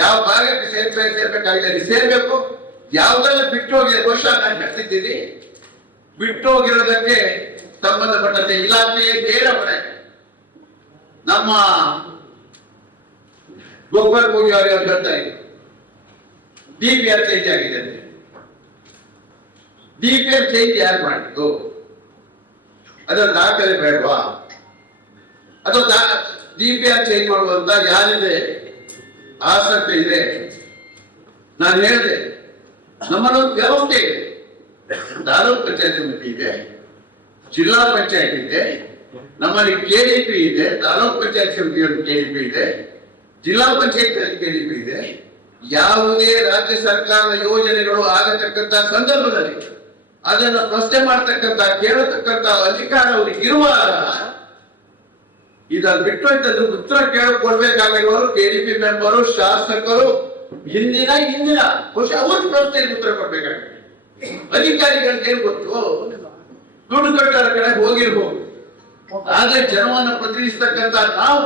ಯಾವ ಭಾಗಕ್ಕೆ ಸೇರ್ಬೇಕಾಗಿದೆ ಅಲ್ಲಿ ಸೇರ್ಬೇಕು. ಯಾವ್ದೆಲ್ಲ ಬಿಟ್ಟು ಹೋಗಿದೆ, ಬಹುಶಃ ನಾನು ಹೇಳ್ತಿದ್ದೀನಿ, ಬಿಟ್ಟು ಹೋಗಿರೋದಕ್ಕೆ ಸಂಬಂಧಪಟ್ಟಂತೆ ಇಲಾಖೆ ನೇರ ಹೊಣೆ. ನಮ್ಮ ಗೋಪಾಲ್ ಪೂಜಾರಿ ಅವರು ಹೇಳ್ತಾ ಇದ್ರು, DPR ಚೇಂಜ್ ಆಗಿದೆ ಅಂತ. DPR ಚೇಂಜ್ ಯಾರು ಮಾಡಿದ್ದು? ಅದರ ದಾಖಲೆ ಬೇಡವಾ? ಅಥವಾ DPR ಚೇಂಜ್ ಮಾಡುವಂತ ಯಾರಿದೆ ಆಸಕ್ತಿ ಇದೆ? ನಾನು ಹೇಳಿದೆ, ನಮ್ಮಲ್ಲೊಂದು ವ್ಯವಸ್ಥೆ ಇದೆ. ತಾಲೂಕು ಪಂಚಾಯತ್ ಸಮಿತಿ ಇದೆ, ಜಿಲ್ಲಾ ಪಂಚಾಯತ್ ಇದೆ, ನಮ್ಮಲ್ಲಿ KDP ಇದೆ, ತಾಲೂಕು ಪಂಚಾಯತ್ ಸಮಿತಿಯಲ್ಲಿ KDP ಇದೆ, ಜಿಲ್ಲಾ ಪಂಚಾಯತ್ KDP ಇದೆ. ಯಾವುದೇ ರಾಜ್ಯ ಸರ್ಕಾರದ ಯೋಜನೆಗಳು ಆಗತಕ್ಕಂತ ಸಂದರ್ಭದಲ್ಲಿ ಅದನ್ನು ಪ್ರಶ್ನೆ ಮಾಡ್ತಕ್ಕಂತ ಕೇಳತಕ್ಕಂತ ಅಧಿಕಾರ ಅವ್ರಿಗೆ ಇರುವಾಗ ಇದನ್ನು ಬಿಟ್ಟು ಅಂತಂದ್ರೆ ಉತ್ತರ ಕೇಳಿಕೊಡ್ಬೇಕಾಗಿರುವರು KDP ಮೆಂಬರು, ಶಾಸಕರು, ಹಿಂದಿನ ಬಹುಶಃ ಅವ್ರ ಪ್ರಶ್ನೆಗೆ ಉತ್ತರ ಕೊಡ್ಬೇಕಾಗುತ್ತೆ. ಅಧಿಕಾರಿಗಳಿಗೆ ಏನ್ ಗೊತ್ತು? ದುಡ್ಡು ಕಟ್ಟೋರ ಕಡೆ ಹೋಗಿರ್ಬೋದು. ಆದ್ರೆ ಜನವನ್ನ ಪ್ರತಿನಿಧಿಸ್ತಕ್ಕಂತ ನಾವು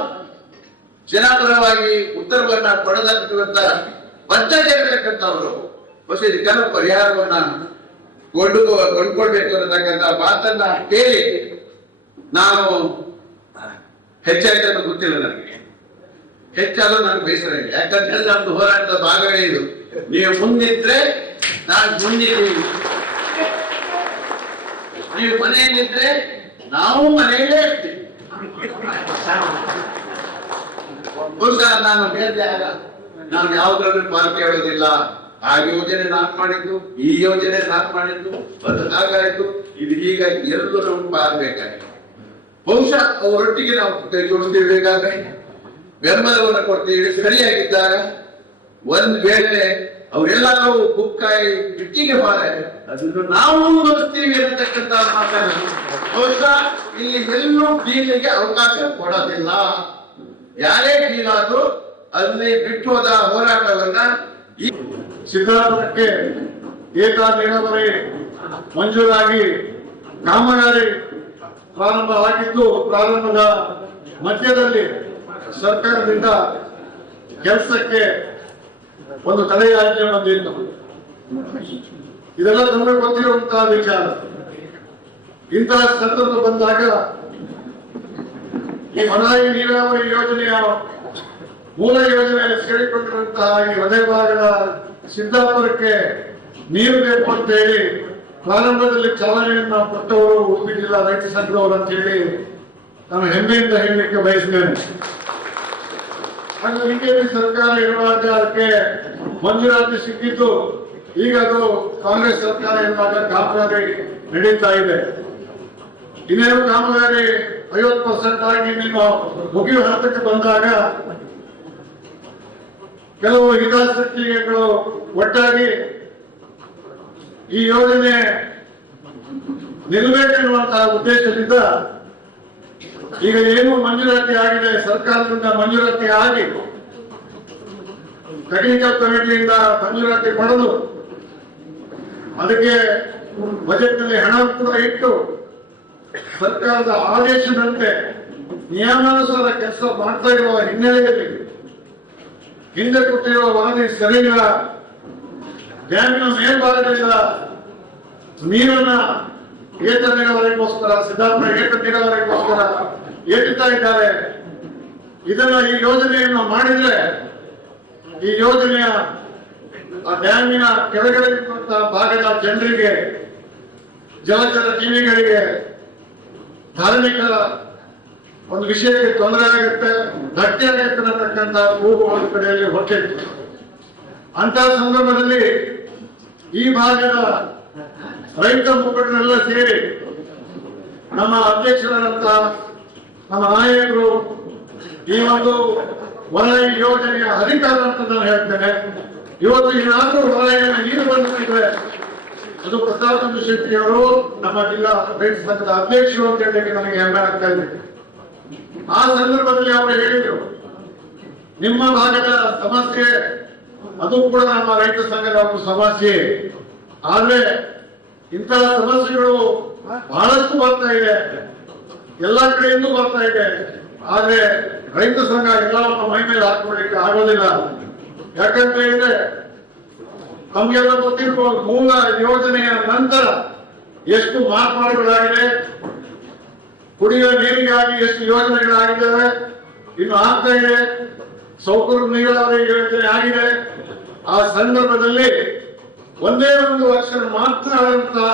ಜನಪರವಾಗಿ ಉತ್ತರವನ್ನ ಪಡೆದಂತ ಬದ್ಧತೆ ಇರತಕ್ಕಂಥವ್ರು ಬಹುಶಃ ಇದಕ್ಕೆಲ್ಲ ಪರಿಹಾರವನ್ನ ಕೊಂಡ್ಕೊಳ್ಬೇಕು ಅನ್ನತಕ್ಕಂಥ ಮಾತನ್ನ ಕೇಳಿ ನಾನು ಹೆಚ್ಚಾಯ್ತು ಅನ್ನೋ ಗೊತ್ತಿಲ್ಲ. ನನಗೆ ಹೆಚ್ಚಾದ್ರೂ ನನಗೆ ಬೇಸರ ಇಲ್ಲ. ಯಾಕಂದ್ರೆ ನಮ್ದು ಹೋರಾಟದ ಭಾಗವೇ ಇದು. ನೀವು ಮುಂದಿದ್ರೆ ನಾನು ಮುಂದಿದ್ದೀವಿ, ನೀವು ಮನೆಯಲ್ಲಿದ್ರೆ ನಾವು ಮನೆಯಲ್ಲೇ ಇರ್ತೀವಿ. ಬಹುಶಃ ನಾನು ಹೇಳಿದೆ, ನಾನು ಯಾವುದ್ರಲ್ಲೂ ಪಾಲ್ಕೆ ಹೇಳೋದಿಲ್ಲ. ಆ ಯೋಜನೆ ನಾನು ಮಾಡಿದ್ದು, ಈ ಯೋಜನೆ ನಾನು ಮಾಡಿದ್ದು, ಅದು ಹಾಗಾಯ್ತು, ಇದು ಹೀಗಾಗಿ ಎಲ್ಲರೂ ನಮ್ಗೆ ಬಾಳ್ಬೇಕಾಗಿತ್ತು. ಬಹುಶಃ ಅವರೊಟ್ಟಿಗೆ ನಾವು ಕೈ ಜೋಡಿಸ್ತೀವಿ, ಬೇಕಾದ್ರೆ ಬೆಂಬಲವನ್ನು ಕೊಡ್ತೀವಿ. ಸರಿಯಾಗಿದ್ದಾಗ ಒಂದ್ ವೇಳೆ ಅವರೆಲ್ಲರೂ ಬುಕ್ಕಾಯಿ ಬಿಟ್ಟಿಗೆ ಬಾರೆ ಅದನ್ನು ನಾವು ಮುಂದುವರಿಸ್ತೀವಿ ಅನ್ನತಕ್ಕಂತ ಮಾತನ್ನು ಬಹುಶಃ ಇಲ್ಲಿ ಎಲ್ಲೂ ಡೀಲಿಗೆ ಅವಕಾಶ ಕೊಡೋದಿಲ್ಲ. ಯಾರೇ ಡೀಲಾದ್ರೂ ಅಲ್ಲಿ ಬಿಟ್ಟು ಹೋದ ಹೋರಾಟವನ್ನ ಸಿದ್ದಾಪುರಕ್ಕೆ ಏಕಾದಿನವರೇ ಮಂಜೂರಾಗಿ ಕಾಮಗಾರಿ ಪ್ರಾರಂಭವಾಗಿದ್ದು, ಪ್ರಾರಂಭದ ಮಧ್ಯದಲ್ಲಿ ಸರ್ಕಾರದಿಂದ ಕೆಲಸಕ್ಕೆ ಒಂದು ತಡೆಯಾಜ್ಞೆ ಬಂದಿತ್ತು. ಇದೆಲ್ಲ ನಮಗೆ ಗೊತ್ತಿರುವಂತಹ ವಿಚಾರ. ಇಂತಹ ಸಂದರ್ಭ ಬಂದಾಗ ಈ ಮನಾಯಿ ನೀರಾವರಿ ಯೋಜನೆಯ ಮೂಲ ಯೋಜನೆಯಲ್ಲಿ ಸೇರಿಕೊಂಡಿರುವಂತಹ ಈ ಹೃದಯ ಭಾಗದ ಸಿದ್ದಾಪುರಕ್ಕೆ ನೀರು ಬೇಕು ಅಂತ ಹೇಳಿ ಪ್ರಾರಂಭದಲ್ಲಿ ಚಾಲನೆಯನ್ನ ಕೊಟ್ಟವರು ಉಡುಪಿ ಜಿಲ್ಲಾ ರೈತ ಸಂಘದವರು ಅಂತ ಹೇಳಿ ನಾನು ಹೆಮ್ಮೆಯಿಂದ ಹೇಳಲಿಕ್ಕೆ ಬಯಸಿದ್ದೇನೆ. ಹಾಗೆ ಬಿಜೆಪಿ ಸರ್ಕಾರ ಇರುವಾಗ ಅದಕ್ಕೆ ಮಂಜೂರಾತಿ ಸಿಕ್ಕಿದ್ದು. ಈಗ ಅದು ಕಾಂಗ್ರೆಸ್ ಸರ್ಕಾರ ಇರುವಾಗ ಕಾಮಗಾರಿ ನಡೀತಾ ಇದೆ. ಇನ್ನೇನು ಕಾಮಗಾರಿ 50% ಆಗಿ ನೀನು ಮುಗಿಯುವ ಹಂತಕ್ಕೆ ಬಂದಾಗ ಕೆಲವು ಹಿತಾಸಕ್ತಿಗಳು ಒಟ್ಟಾಗಿ ಈ ಯೋಜನೆ ನಿಲ್ಲಬೇಕೆನ್ನುವಂತಹ ಉದ್ದೇಶದಿಂದ ಈಗ ಏನು ಮಂಜೂರಾತಿ ಆಗಿದೆ, ಸರ್ಕಾರದಿಂದ ಮಂಜೂರಾತಿ ಆಗಿ ಟೆಕ್ನಿಕಲ್ ಕಮಿಟಿಯಿಂದ ಮಂಜೂರಾತಿ ಪಡೆದು ಅದಕ್ಕೆ ಬಜೆಟ್ ನಲ್ಲಿ ಹಣ ಕೂಡ ಇಟ್ಟು ಸರ್ಕಾರದ ಆದೇಶದಂತೆ ನಿಯಮಾನುಸಾರ ಕೆಲಸ ಮಾಡ್ತಾ ಇರುವ ಹಿನ್ನೆಲೆಯಲ್ಲಿ ಹಿಂದೆ ಕೊಟ್ಟಿರುವ ವರದಿ ಸರಿಯಿಲ್ಲ. ಡ್ಯಾಮಿನ ಮೇಲ್ಭಾಗದಿಂದ ನೀರನ್ನ ಏತ ನೀರಾವರಿಗೋಸ್ಕರ, ಸಿದ್ದಾಪುರ ಏತ ನೀರಾವರಿಗೋಸ್ಕರ ಏರುತ್ತಾ ಇದ್ದಾರೆ. ಇದನ್ನ ಈ ಯೋಜನೆಯನ್ನು ಮಾಡಿದ್ರೆ ಈ ಯೋಜನೆಯ ಆ ಡ್ಯಾಮಿನ ಕೆಳಗಡೆ ಇರುವಂತಹ ಭಾಗದ ಜನರಿಗೆ, ಜಲಚರ ಜೀವಿಗಳಿಗೆ, ಧಾರ್ಮಿಕ ಒಂದು ವಿಷಯಕ್ಕೆ ತೊಂದರೆ ಆಗುತ್ತೆ, ಧಕ್ಕೆ ಆಗುತ್ತೆ ಅನ್ನತಕ್ಕಂಥ ಕೂಗು ಒಂದು ಕಡೆಯಲ್ಲಿ ಹೊಟ್ಟೆ. ಅಂತ ಸಂದರ್ಭದಲ್ಲಿ ಈ ಭಾಗದ ರೈತ ಮುಖಂಡರೆಲ್ಲ ಸೇರಿ ನಮ್ಮ ಅಧ್ಯಕ್ಷರಾದಂತ ನಮ್ಮ ನಾಯಕರು ಈ ಒಂದು ವಲಯ ಯೋಜನೆಯ ಅಧಿಕಾರ ಅಂತ ನಾನು ಹೇಳ್ತೇನೆ. ಇವತ್ತು ಏನಾದ್ರೂ ವಲಯನ ನೀರು ಬಂದಿದ್ರೆ ಅದು ಪ್ರತಾಪ್ ಶೆಟ್ಟಿ ಅವರು ನಮ್ಮ ಜಿಲ್ಲಾ ರೈತ ಸಂಘದ ಅಧ್ಯಕ್ಷರು ಅಂತ ಹೇಳಲಿಕ್ಕೆ ನನಗೆ ಹೆಮ್ಮೆ ಆಗ್ತಾ ಇದೆ. ಆ ಸಂದರ್ಭದಲ್ಲಿ ಅವರು ಹೇಳಿದ್ರು, ನಿಮ್ಮ ಭಾಗದ ಸಮಸ್ಯೆ ಅದು ಕೂಡ ನಮ್ಮ ರೈತ ಸಂಘದ ಒಂದು ಸಮಸ್ಯೆ. ಆದ್ರೆ ಇಂತಹ ಸಮಸ್ಯೆಗಳು ಬಹಳಷ್ಟು ಬರ್ತಾ ಇದೆ, ಎಲ್ಲಾ ಕಡೆಯಿಂದ ಬರ್ತಾ ಇದೆ. ಆದ್ರೆ ರೈತ ಸಂಘ ಎಲ್ಲವನ್ನ ಮೈ ಮೇಲೆ ಹಾಕೊಳ್ಳಿಕ್ಕೆ ಆಗೋದಿಲ್ಲ. ಯಾಕಂತ ಹೇಳಿದ್ರೆ ನಮ್ಗೆಲ್ಲ ಗೊತ್ತಿರ್ಬೋದು, ಮೂಲ ಯೋಜನೆಯ ನಂತರ ಎಷ್ಟು ಮಾರ್ಪಾಡುಗಳಾಗಿದೆ, ಕುಡಿಯುವ ನೀರಿಗಾಗಿ ಎಷ್ಟು ಯೋಜನೆಗಳಾಗಿದ್ದಾವೆ, ಇನ್ನು ಆಗ್ತಾ ಇದೆ, ಸೌಕರ್ಯ ನೀರಾವರಿ ಯೋಜನೆ ಆಗಿದೆ. ಆ ಸಂದರ್ಭದಲ್ಲಿ ಒಂದೇ ಒಂದು ವರ್ಷ ಮಾತ್ರ ಆದಂತಹ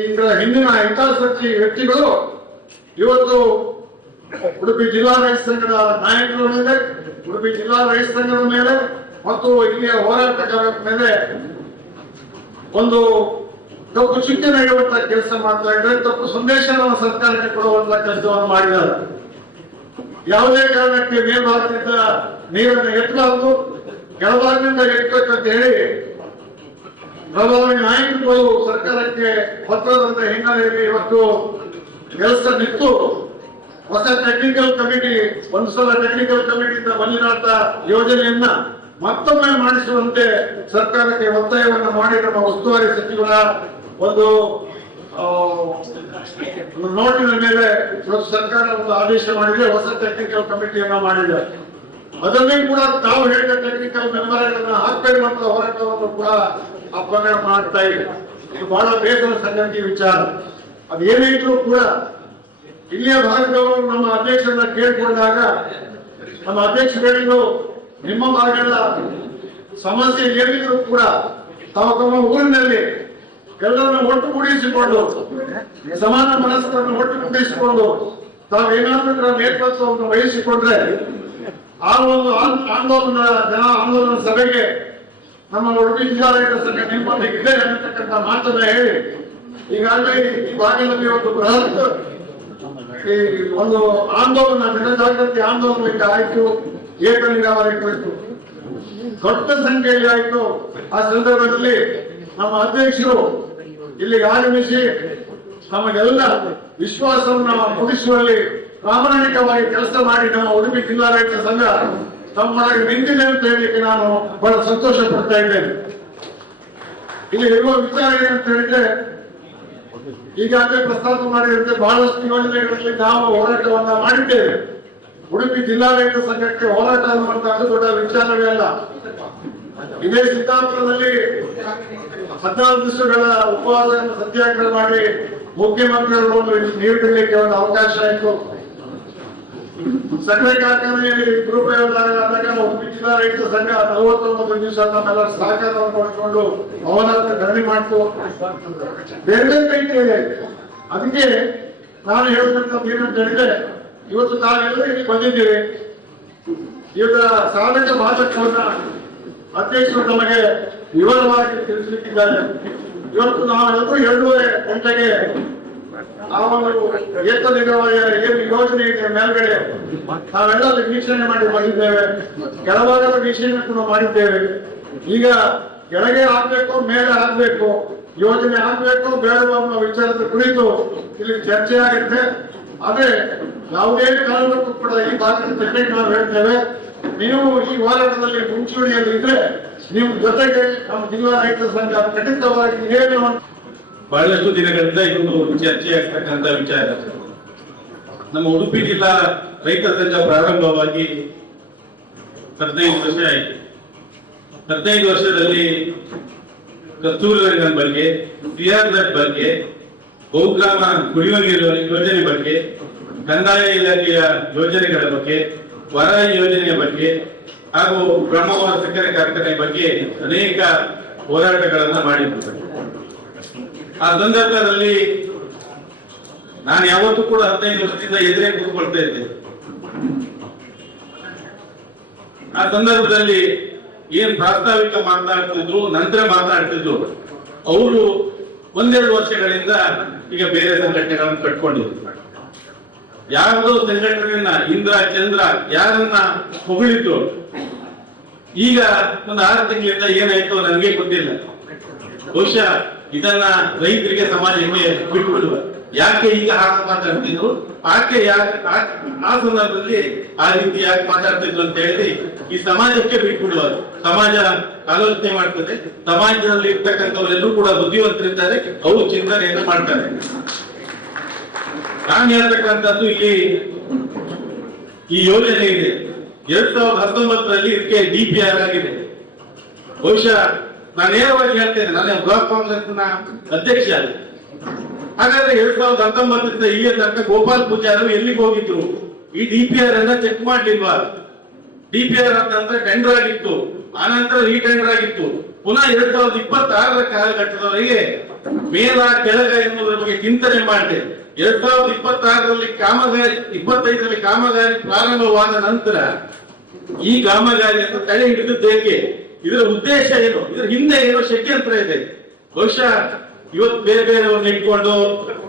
ಈಗ ಹಿಂದಿನ ಹಿತಾಸಕ್ತಿ ವ್ಯಕ್ತಿಗಳು ಇವತ್ತು ಉಡುಪಿ ಜಿಲ್ಲಾ ರೈತ ಸಂಘದ ನಾಯಕರ ಮೇಲೆ, ಉಡುಪಿ ಜಿಲ್ಲಾ ರೈತ ಸಂಘದ ಮೇಲೆ ಮತ್ತು ಇಲ್ಲಿಯ ಹೋರಾಟಗಾರರ ಮೇಲೆ ಒಂದು ತಪ್ಪು ಚುಕ್ಕೆ ನೀಡುವಂತ ಕೆಲಸ ಮಾಡ್ತಾ ಇದ್ದಾರೆ, ತಪ್ಪು ಸಂದೇಶವನ್ನು ಸರ್ಕಾರಕ್ಕೆ ಕೊಡುವಂತ ಕೆಲಸವನ್ನು ಮಾಡಿದ್ದಾರೆ. ಯಾವುದೇ ಕಾರಣಕ್ಕೆ ಮೇಲ್ಭಾಗದಿಂದ ನೀರನ್ನು ಎತ್ತಲಾರದು, ಕೆಳಭಾಗದಿಂದ ಎತ್ತಬೇಕಂತ ಹೇಳಿ ಪ್ರಭಾವಿ ನಾಯಕರುಗಳು ಸರ್ಕಾರಕ್ಕೆ ಪತ್ರದಂತ ಹಿನ್ನೆಲೆಯಲ್ಲಿ ಇವತ್ತು ಕೆಲಸ ನಿಂತು ಹೊಸ ಟೆಕ್ನಿಕಲ್ ಕಮಿಟಿ, ಒಂದು ಸಲ ಟೆಕ್ನಿಕಲ್ ಕಮಿಟಿಯಿಂದ ಮಂಜೂರಾದ ಯೋಜನೆಯನ್ನ ಮತ್ತೊಮ್ಮೆ ಮಾಡಿಸುವಂತೆ ಸರ್ಕಾರಕ್ಕೆ ಒತ್ತಾಯವನ್ನು ಮಾಡಿ ನಮ್ಮ ಉಸ್ತುವಾರಿ ಸಚಿವರ ಒಂದು ನೋಟಿನ ಮೇಲೆ ಇವತ್ತು ಸರ್ಕಾರ ಒಂದು ಆದೇಶ ಮಾಡಿದೆ, ಹೊಸ ಟೆಕ್ನಿಕಲ್ ಕಮಿಟಿಯನ್ನ ಮಾಡಿದೆ. ಅದನ್ನೇ ಕೂಡ ತಾವು ಹೇಳಿದ ಟೆಕ್ನಿಕಲ್ ಮೆಂಬರ್ಗಳನ್ನ ಹಾಕಬೇಕು ಅಂತ ಹೋರಾಟವನ್ನು ಕೂಡ ಅಪ್ಪಣೆ ಮಾಡ್ತಾ ಇದೆ. ಇದು ಬಹಳ ಬೇಸರ ಸಂಗತಿ ವಿಚಾರ. ಅದೇನಿದ್ರು ಕೂಡ ಇಲ್ಲಿಯ ಭಾಗದವರು ನಮ್ಮ ಅಧ್ಯಕ್ಷರನ್ನ ಕೇಳಿಕೊಂಡಾಗ ನಮ್ಮ ಅಧ್ಯಕ್ಷರು ಹೇಳಿದ್ರು, ನಿಮ್ಮ ಭಾಗದ ಸಮಸ್ಯೆ ಏನಿದ್ರು ಕೂಡ ತಾವು ತಮ್ಮ ಊರಿನಲ್ಲಿ ಎಲ್ಲರನ್ನು ಒಟ್ಟುಗೂಡಿಸಿಕೊಂಡು ಸಮಾನ ಮನಸ್ಸನ್ನು ಒಟ್ಟುಗೂಡಿಸಿಕೊಂಡು ತಾವು ಏನಾದ್ರೂ ನೇತೃತ್ವವನ್ನು ವಹಿಸಿಕೊಂಡ್ರೆ ಆ ಒಂದು ಆಂದೋಲನ ಜನ ಆಂದೋಲನ ಸಭೆಗೆ ನಮ್ಮ ಉಡುಪಿ ಜಿಲ್ಲಾ ರೈತ ಸಂಘ ನಿಮ್ಮೊಂದಿಗಿದೆ ಅನ್ನತಕ್ಕಂಥ ಮಾತನ್ನ ಹೇಳಿ ಈಗಾಗಲೇ ಈ ಭಾಗದಲ್ಲಿ ಒಂದು ಬೃಹತ್ ಈ ಒಂದು ಆಂದೋಲನ, ಜನಜಾಗೃತಿ ಆಂದೋಲನಕ್ಕೆ ಆಯ್ತು, ಏಕ ನೀರಾವರಿ ಕುರಿತು ದೊಡ್ಡ ಸಂಖ್ಯೆಯಲ್ಲಿ ಆಯ್ತು. ಆ ಸಂದರ್ಭದಲ್ಲಿ ನಮ್ಮ ಅಧ್ಯಕ್ಷರು ಇಲ್ಲಿಗೆ ಆಗಮಿಸಿ ನಮಗೆಲ್ಲ ವಿಶ್ವಾಸವನ್ನು ಮುಗಿಸುವಲ್ಲಿ ಪ್ರಾಮಾಣಿಕವಾಗಿ ಕೆಲಸ ಮಾಡಿ ನಮ್ಮ ಉಡುಪಿ ಜಿಲ್ಲಾ ರೈತ ಸಂಘ ತಮ್ಮೊಳಗೆ ನಿಂತಿದೆ ಅಂತ ಹೇಳಲಿಕ್ಕೆ ನಾನು ಬಹಳ ಸಂತೋಷ ಪಡ್ತಾ ಇದ್ದೇನೆ. ಇಲ್ಲಿ ಇರುವ ವಿಚಾರ ಏನಂತ ಹೇಳಿದ್ರೆ, ಈಗಾಗಲೇ ಪ್ರಸ್ತಾಪ ಮಾಡಿದಂತೆ ಬಹಳಷ್ಟು ಯೋಜನೆಗಳಲ್ಲಿ ನಾವು ಹೋರಾಟವನ್ನ ಮಾಡಿದ್ದೇವೆ. ಉಡುಪಿ ಜಿಲ್ಲಾ ರೈತ ಸಂಘಕ್ಕೆ ಹೋರಾಟ ಅನ್ನುವಂತಹ ದೊಡ್ಡ ವಿಚಾರವೇ ಅಲ್ಲ. ಇದೇ ಸಿದ್ದಾಪುರದಲ್ಲಿ 14 ದಿವಸಗಳ ಉಪವಾಸ ಸತ್ಯಾಗ್ರಹ ಮಾಡಿ ಮುಖ್ಯಮಂತ್ರಿಗಳು ನೀರು ಬಿಡಲಿಕ್ಕೆ ಒಂದು ಅವಕಾಶ ಆಯಿತು. ಸಕ್ಕರೆ ಕಾರ್ಖಾನೆಯಲ್ಲಿ ದುರುಪಯೋಗವಾದಾಗ ಉಡುಪಿ ಜಿಲ್ಲಾ ರೈತ ಸಂಘ 49 ದಿವಸ ನಮ್ಮೆಲ್ಲರ ಸಹಕಾರವನ್ನು ಪಡೆದುಕೊಂಡು ಅವನತ್ರ ಧರಣಿ ಮಾಡ್ತು. ಬೇರೆ ಬೇರೆ ಇದೆ. ಅದಕ್ಕೆ ನಾನು ಹೇಳಬೇಕಂತ ಏನಂತ ಹೇಳಿದ್ರೆ, ಇವತ್ತು ತಾವೆಲ್ಲರೂ ಇಲ್ಲಿ ಬಂದಿದ್ದೀವಿ. ಇವರ ಸಾಧಕ ಬಾಧಕವನ್ನ ಅಧ್ಯಕ್ಷರು ನಮಗೆ ವಿವರವಾಗಿ ತಿಳಿಸಲಿಕ್ಕಿದ್ದಾರೆ. ಇವತ್ತು ನಾವೆಲ್ಲರೂ 2:30 ಗಂಟೆಗೆ ಆ ಒಂದು ಏಕ ನೀರಾವರಿಯ ಏನು ಯೋಜನೆ ಇದೆ ಮೇಲ್ಗಡೆ ನಾವೆಲ್ಲ ವೀಕ್ಷಣೆ ಮಾಡಿ ಬಂದಿದ್ದೇವೆ. ಕೆಳಭಾಗದ ವೀಕ್ಷಣೆ ಕೂಡ ಮಾಡಿದ್ದೇವೆ. ಈಗ ಕೆಳಗೆ ಆಗ್ಬೇಕು, ಮೇಲೆ ಆಗ್ಬೇಕು, ಯೋಜನೆ ಆಗ್ಬೇಕು ಬೇಡವ ಅನ್ನೋ ವಿಚಾರದ ಕುರಿತು ಇಲ್ಲಿ ಚರ್ಚೆ ಆಗುತ್ತೆ. ಅದೇ ಯಾವುದೇ ಕಾರಣಕ್ಕೂ ಕೂಡ ಈ ಭಾಗದ ಜನರಿಗೆ ನಾವು ಹೇಳ್ತೇವೆ, ನೀವು ಈ ಹೋರಾಟದಲ್ಲಿ ಮುಂಚೂಣಿಯಲ್ಲಿ ಇದ್ರೆ ನೀವು ಜೊತೆಗೆ ನಮ್ಮ ಜಿಲ್ಲಾ ರೈತ ಸಂಘ ಖಂಡಿತವಾಗಿ ಏನು ಬಹಳಷ್ಟು ದಿನಗಳಿಂದ ಇದೊಂದು ಚರ್ಚೆ ಆಗ್ತಕ್ಕಂಥ ವಿಚಾರ. ನಮ್ಮ ಉಡುಪಿ ಜಿಲ್ಲಾ ರೈತ ಸಂಘ ಪ್ರಾರಂಭವಾಗಿ 15 ವರ್ಷ ಆಯಿತು. 15 ವರ್ಷದಲ್ಲಿ ಕಸ್ತೂರಿ ರಂಗನ್ ಬಗ್ಗೆ, ಸಿಆರ್‌ಜೆಡ್ ಬಗ್ಗೆ, ಬಹುಗ್ರಾಮ ಕುಡಿಯುವ ನೀರು ಯೋಜನೆ ಬಗ್ಗೆ, ಕಂದಾಯ ಇಲಾಖೆಯ ಯೋಜನೆಗಳ ಬಗ್ಗೆ, ವರಾಯಿ ಯೋಜನೆಯ ಬಗ್ಗೆ ಹಾಗೂ ಬ್ರಹ್ಮಾವರ ಸಕ್ಕರೆ ಕಾರ್ಖಾನೆ ಬಗ್ಗೆ ಅನೇಕ ಹೋರಾಟಗಳನ್ನ ಮಾಡಿದ್ದಾರೆ. ಆ ಸಂದರ್ಭದಲ್ಲಿ ನಾನು ಯಾವತ್ತೂ ಕೂಡ 15 ವರ್ಷದಿಂದ ಎದುರೇ ಕೂತ್ಕೊಳ್ತಾ ಇದ್ದೆ. ಆ ಸಂದರ್ಭದಲ್ಲಿ ಏನ್ ಪ್ರಾಸ್ತಾವಿಕ ಮಾತನಾಡ್ತಿದ್ರು, ನಂತರ ಮಾತನಾಡ್ತಿದ್ರು, ಅವರು 1-2 ವರ್ಷಗಳಿಂದ ಈಗ ಬೇರೆ ಸಂಘಟನೆಗಳನ್ನು ಕಟ್ಕೊಂಡಿದ್ರು. ಯಾವುದೋ ಸಂಘಟನೆಯನ್ನ ಇಂದ್ರ ಚಂದ್ರ ಯಾರನ್ನ ಹೊಗಳಿದ್ರು, ಈಗ ಒಂದು 6 ತಿಂಗಳಿಂದ ಏನಾಯ್ತು ನನಗೆ ಗೊತ್ತಿಲ್ಲ. ಬಹುಶಃ ಇದನ್ನ ರೈತರಿಗೆ ಸಮಾಜಕ್ಕೆ ಬಿಟ್ಟುಬಿಡುವ. ಯಾಕೆ ಈಗ ಹಾಗೆ ಮಾತಾಡ್ತಿದ್ರು, ಯಾಕೆ ಆ ಸಂದರ್ಭದಲ್ಲಿ ಆ ರೀತಿ ಯಾಕೆ ಮಾತಾಡ್ತಿದ್ರು ಅಂತ ಹೇಳಿ ಈ ಸಮಾಜಕ್ಕೆ ಬಿಟ್ಬಿಡುವ. ಸಮಾಜ ಆಲೋಚನೆ ಮಾಡ್ತದೆ. ಸಮಾಜದಲ್ಲಿ ಇರ್ತಕ್ಕಂಥವರೆಲ್ಲರೂ ಕೂಡ ಬುದ್ಧಿವಂತರಿದ್ದಾರೆ, ಅವರು ಚಿಂತನೆಯನ್ನು ಮಾಡ್ತಾರೆ. ನಾನು ಹೇಳ್ತಕ್ಕಂಥದ್ದು ಇಲ್ಲಿ ಈ ಯೋಜನೆ ಇದೆ. 2019ರಲ್ಲಿ ಇದಕ್ಕೆ DPR ಆಗಿದೆ. ಬಹುಶಃ ನಾನು ನೇರವಾಗಿ ಹೇಳ್ತೇನೆ, ನಾನು ಬ್ಲಾಕ್ ಕಾಂಗ್ರೆಸ್ ನ ಅಧ್ಯಕ್ಷ. ಹಾಗಾದ್ರೆ 2019ರಿಂದ ಇಲ್ಲಿಯ ತನಕ ಗೋಪಾಲ್ ಪೂಜಾರು ಎಲ್ಲಿಗೆ ಹೋಗಿದ್ರು? ಈ DPR ಅನ್ನ ಚೆಕ್ ಮಾಡ್ಲಿಲ್ವಾ? DPR ಅಂತಂದ್ರೆ ಟೆಂಡರ್ ಆಗಿತ್ತು, ಆನಂತರ ರೀಟೆಂಡರ್ ಆಗಿತ್ತು. ಪುನಃ 2026ರ ಕಾಲಘಟ್ಟದವರೆಗೆ ಮೇಲ ಕೆಳಗ ಎನ್ನುವುದರ ಬಗ್ಗೆ ಚಿಂತನೆ ಮಾಡಿದೆ. 2026ರಲ್ಲಿ ಕಾಮಗಾರಿ 25ರಲ್ಲಿ ಕಾಮಗಾರಿ ಪ್ರಾರಂಭವಾದ ನಂತರ ಈ ಕಾಮಗಾರಿಯನ್ನು ತಡೆ ಹಿಡಿದಿದ್ದೇಕೆ, ಇದರ ಉದ್ದೇಶ ಏನು, ಇದರ ಹಿಂದೆ ಏನೋ ಷಡ್ಯಂತ್ರ ಇದೆ. ಬಹುಶಃ ಇವತ್ತು ಬೇರೆ ಬೇರೆಯವ್ರನ್ನ ಇಟ್ಕೊಂಡು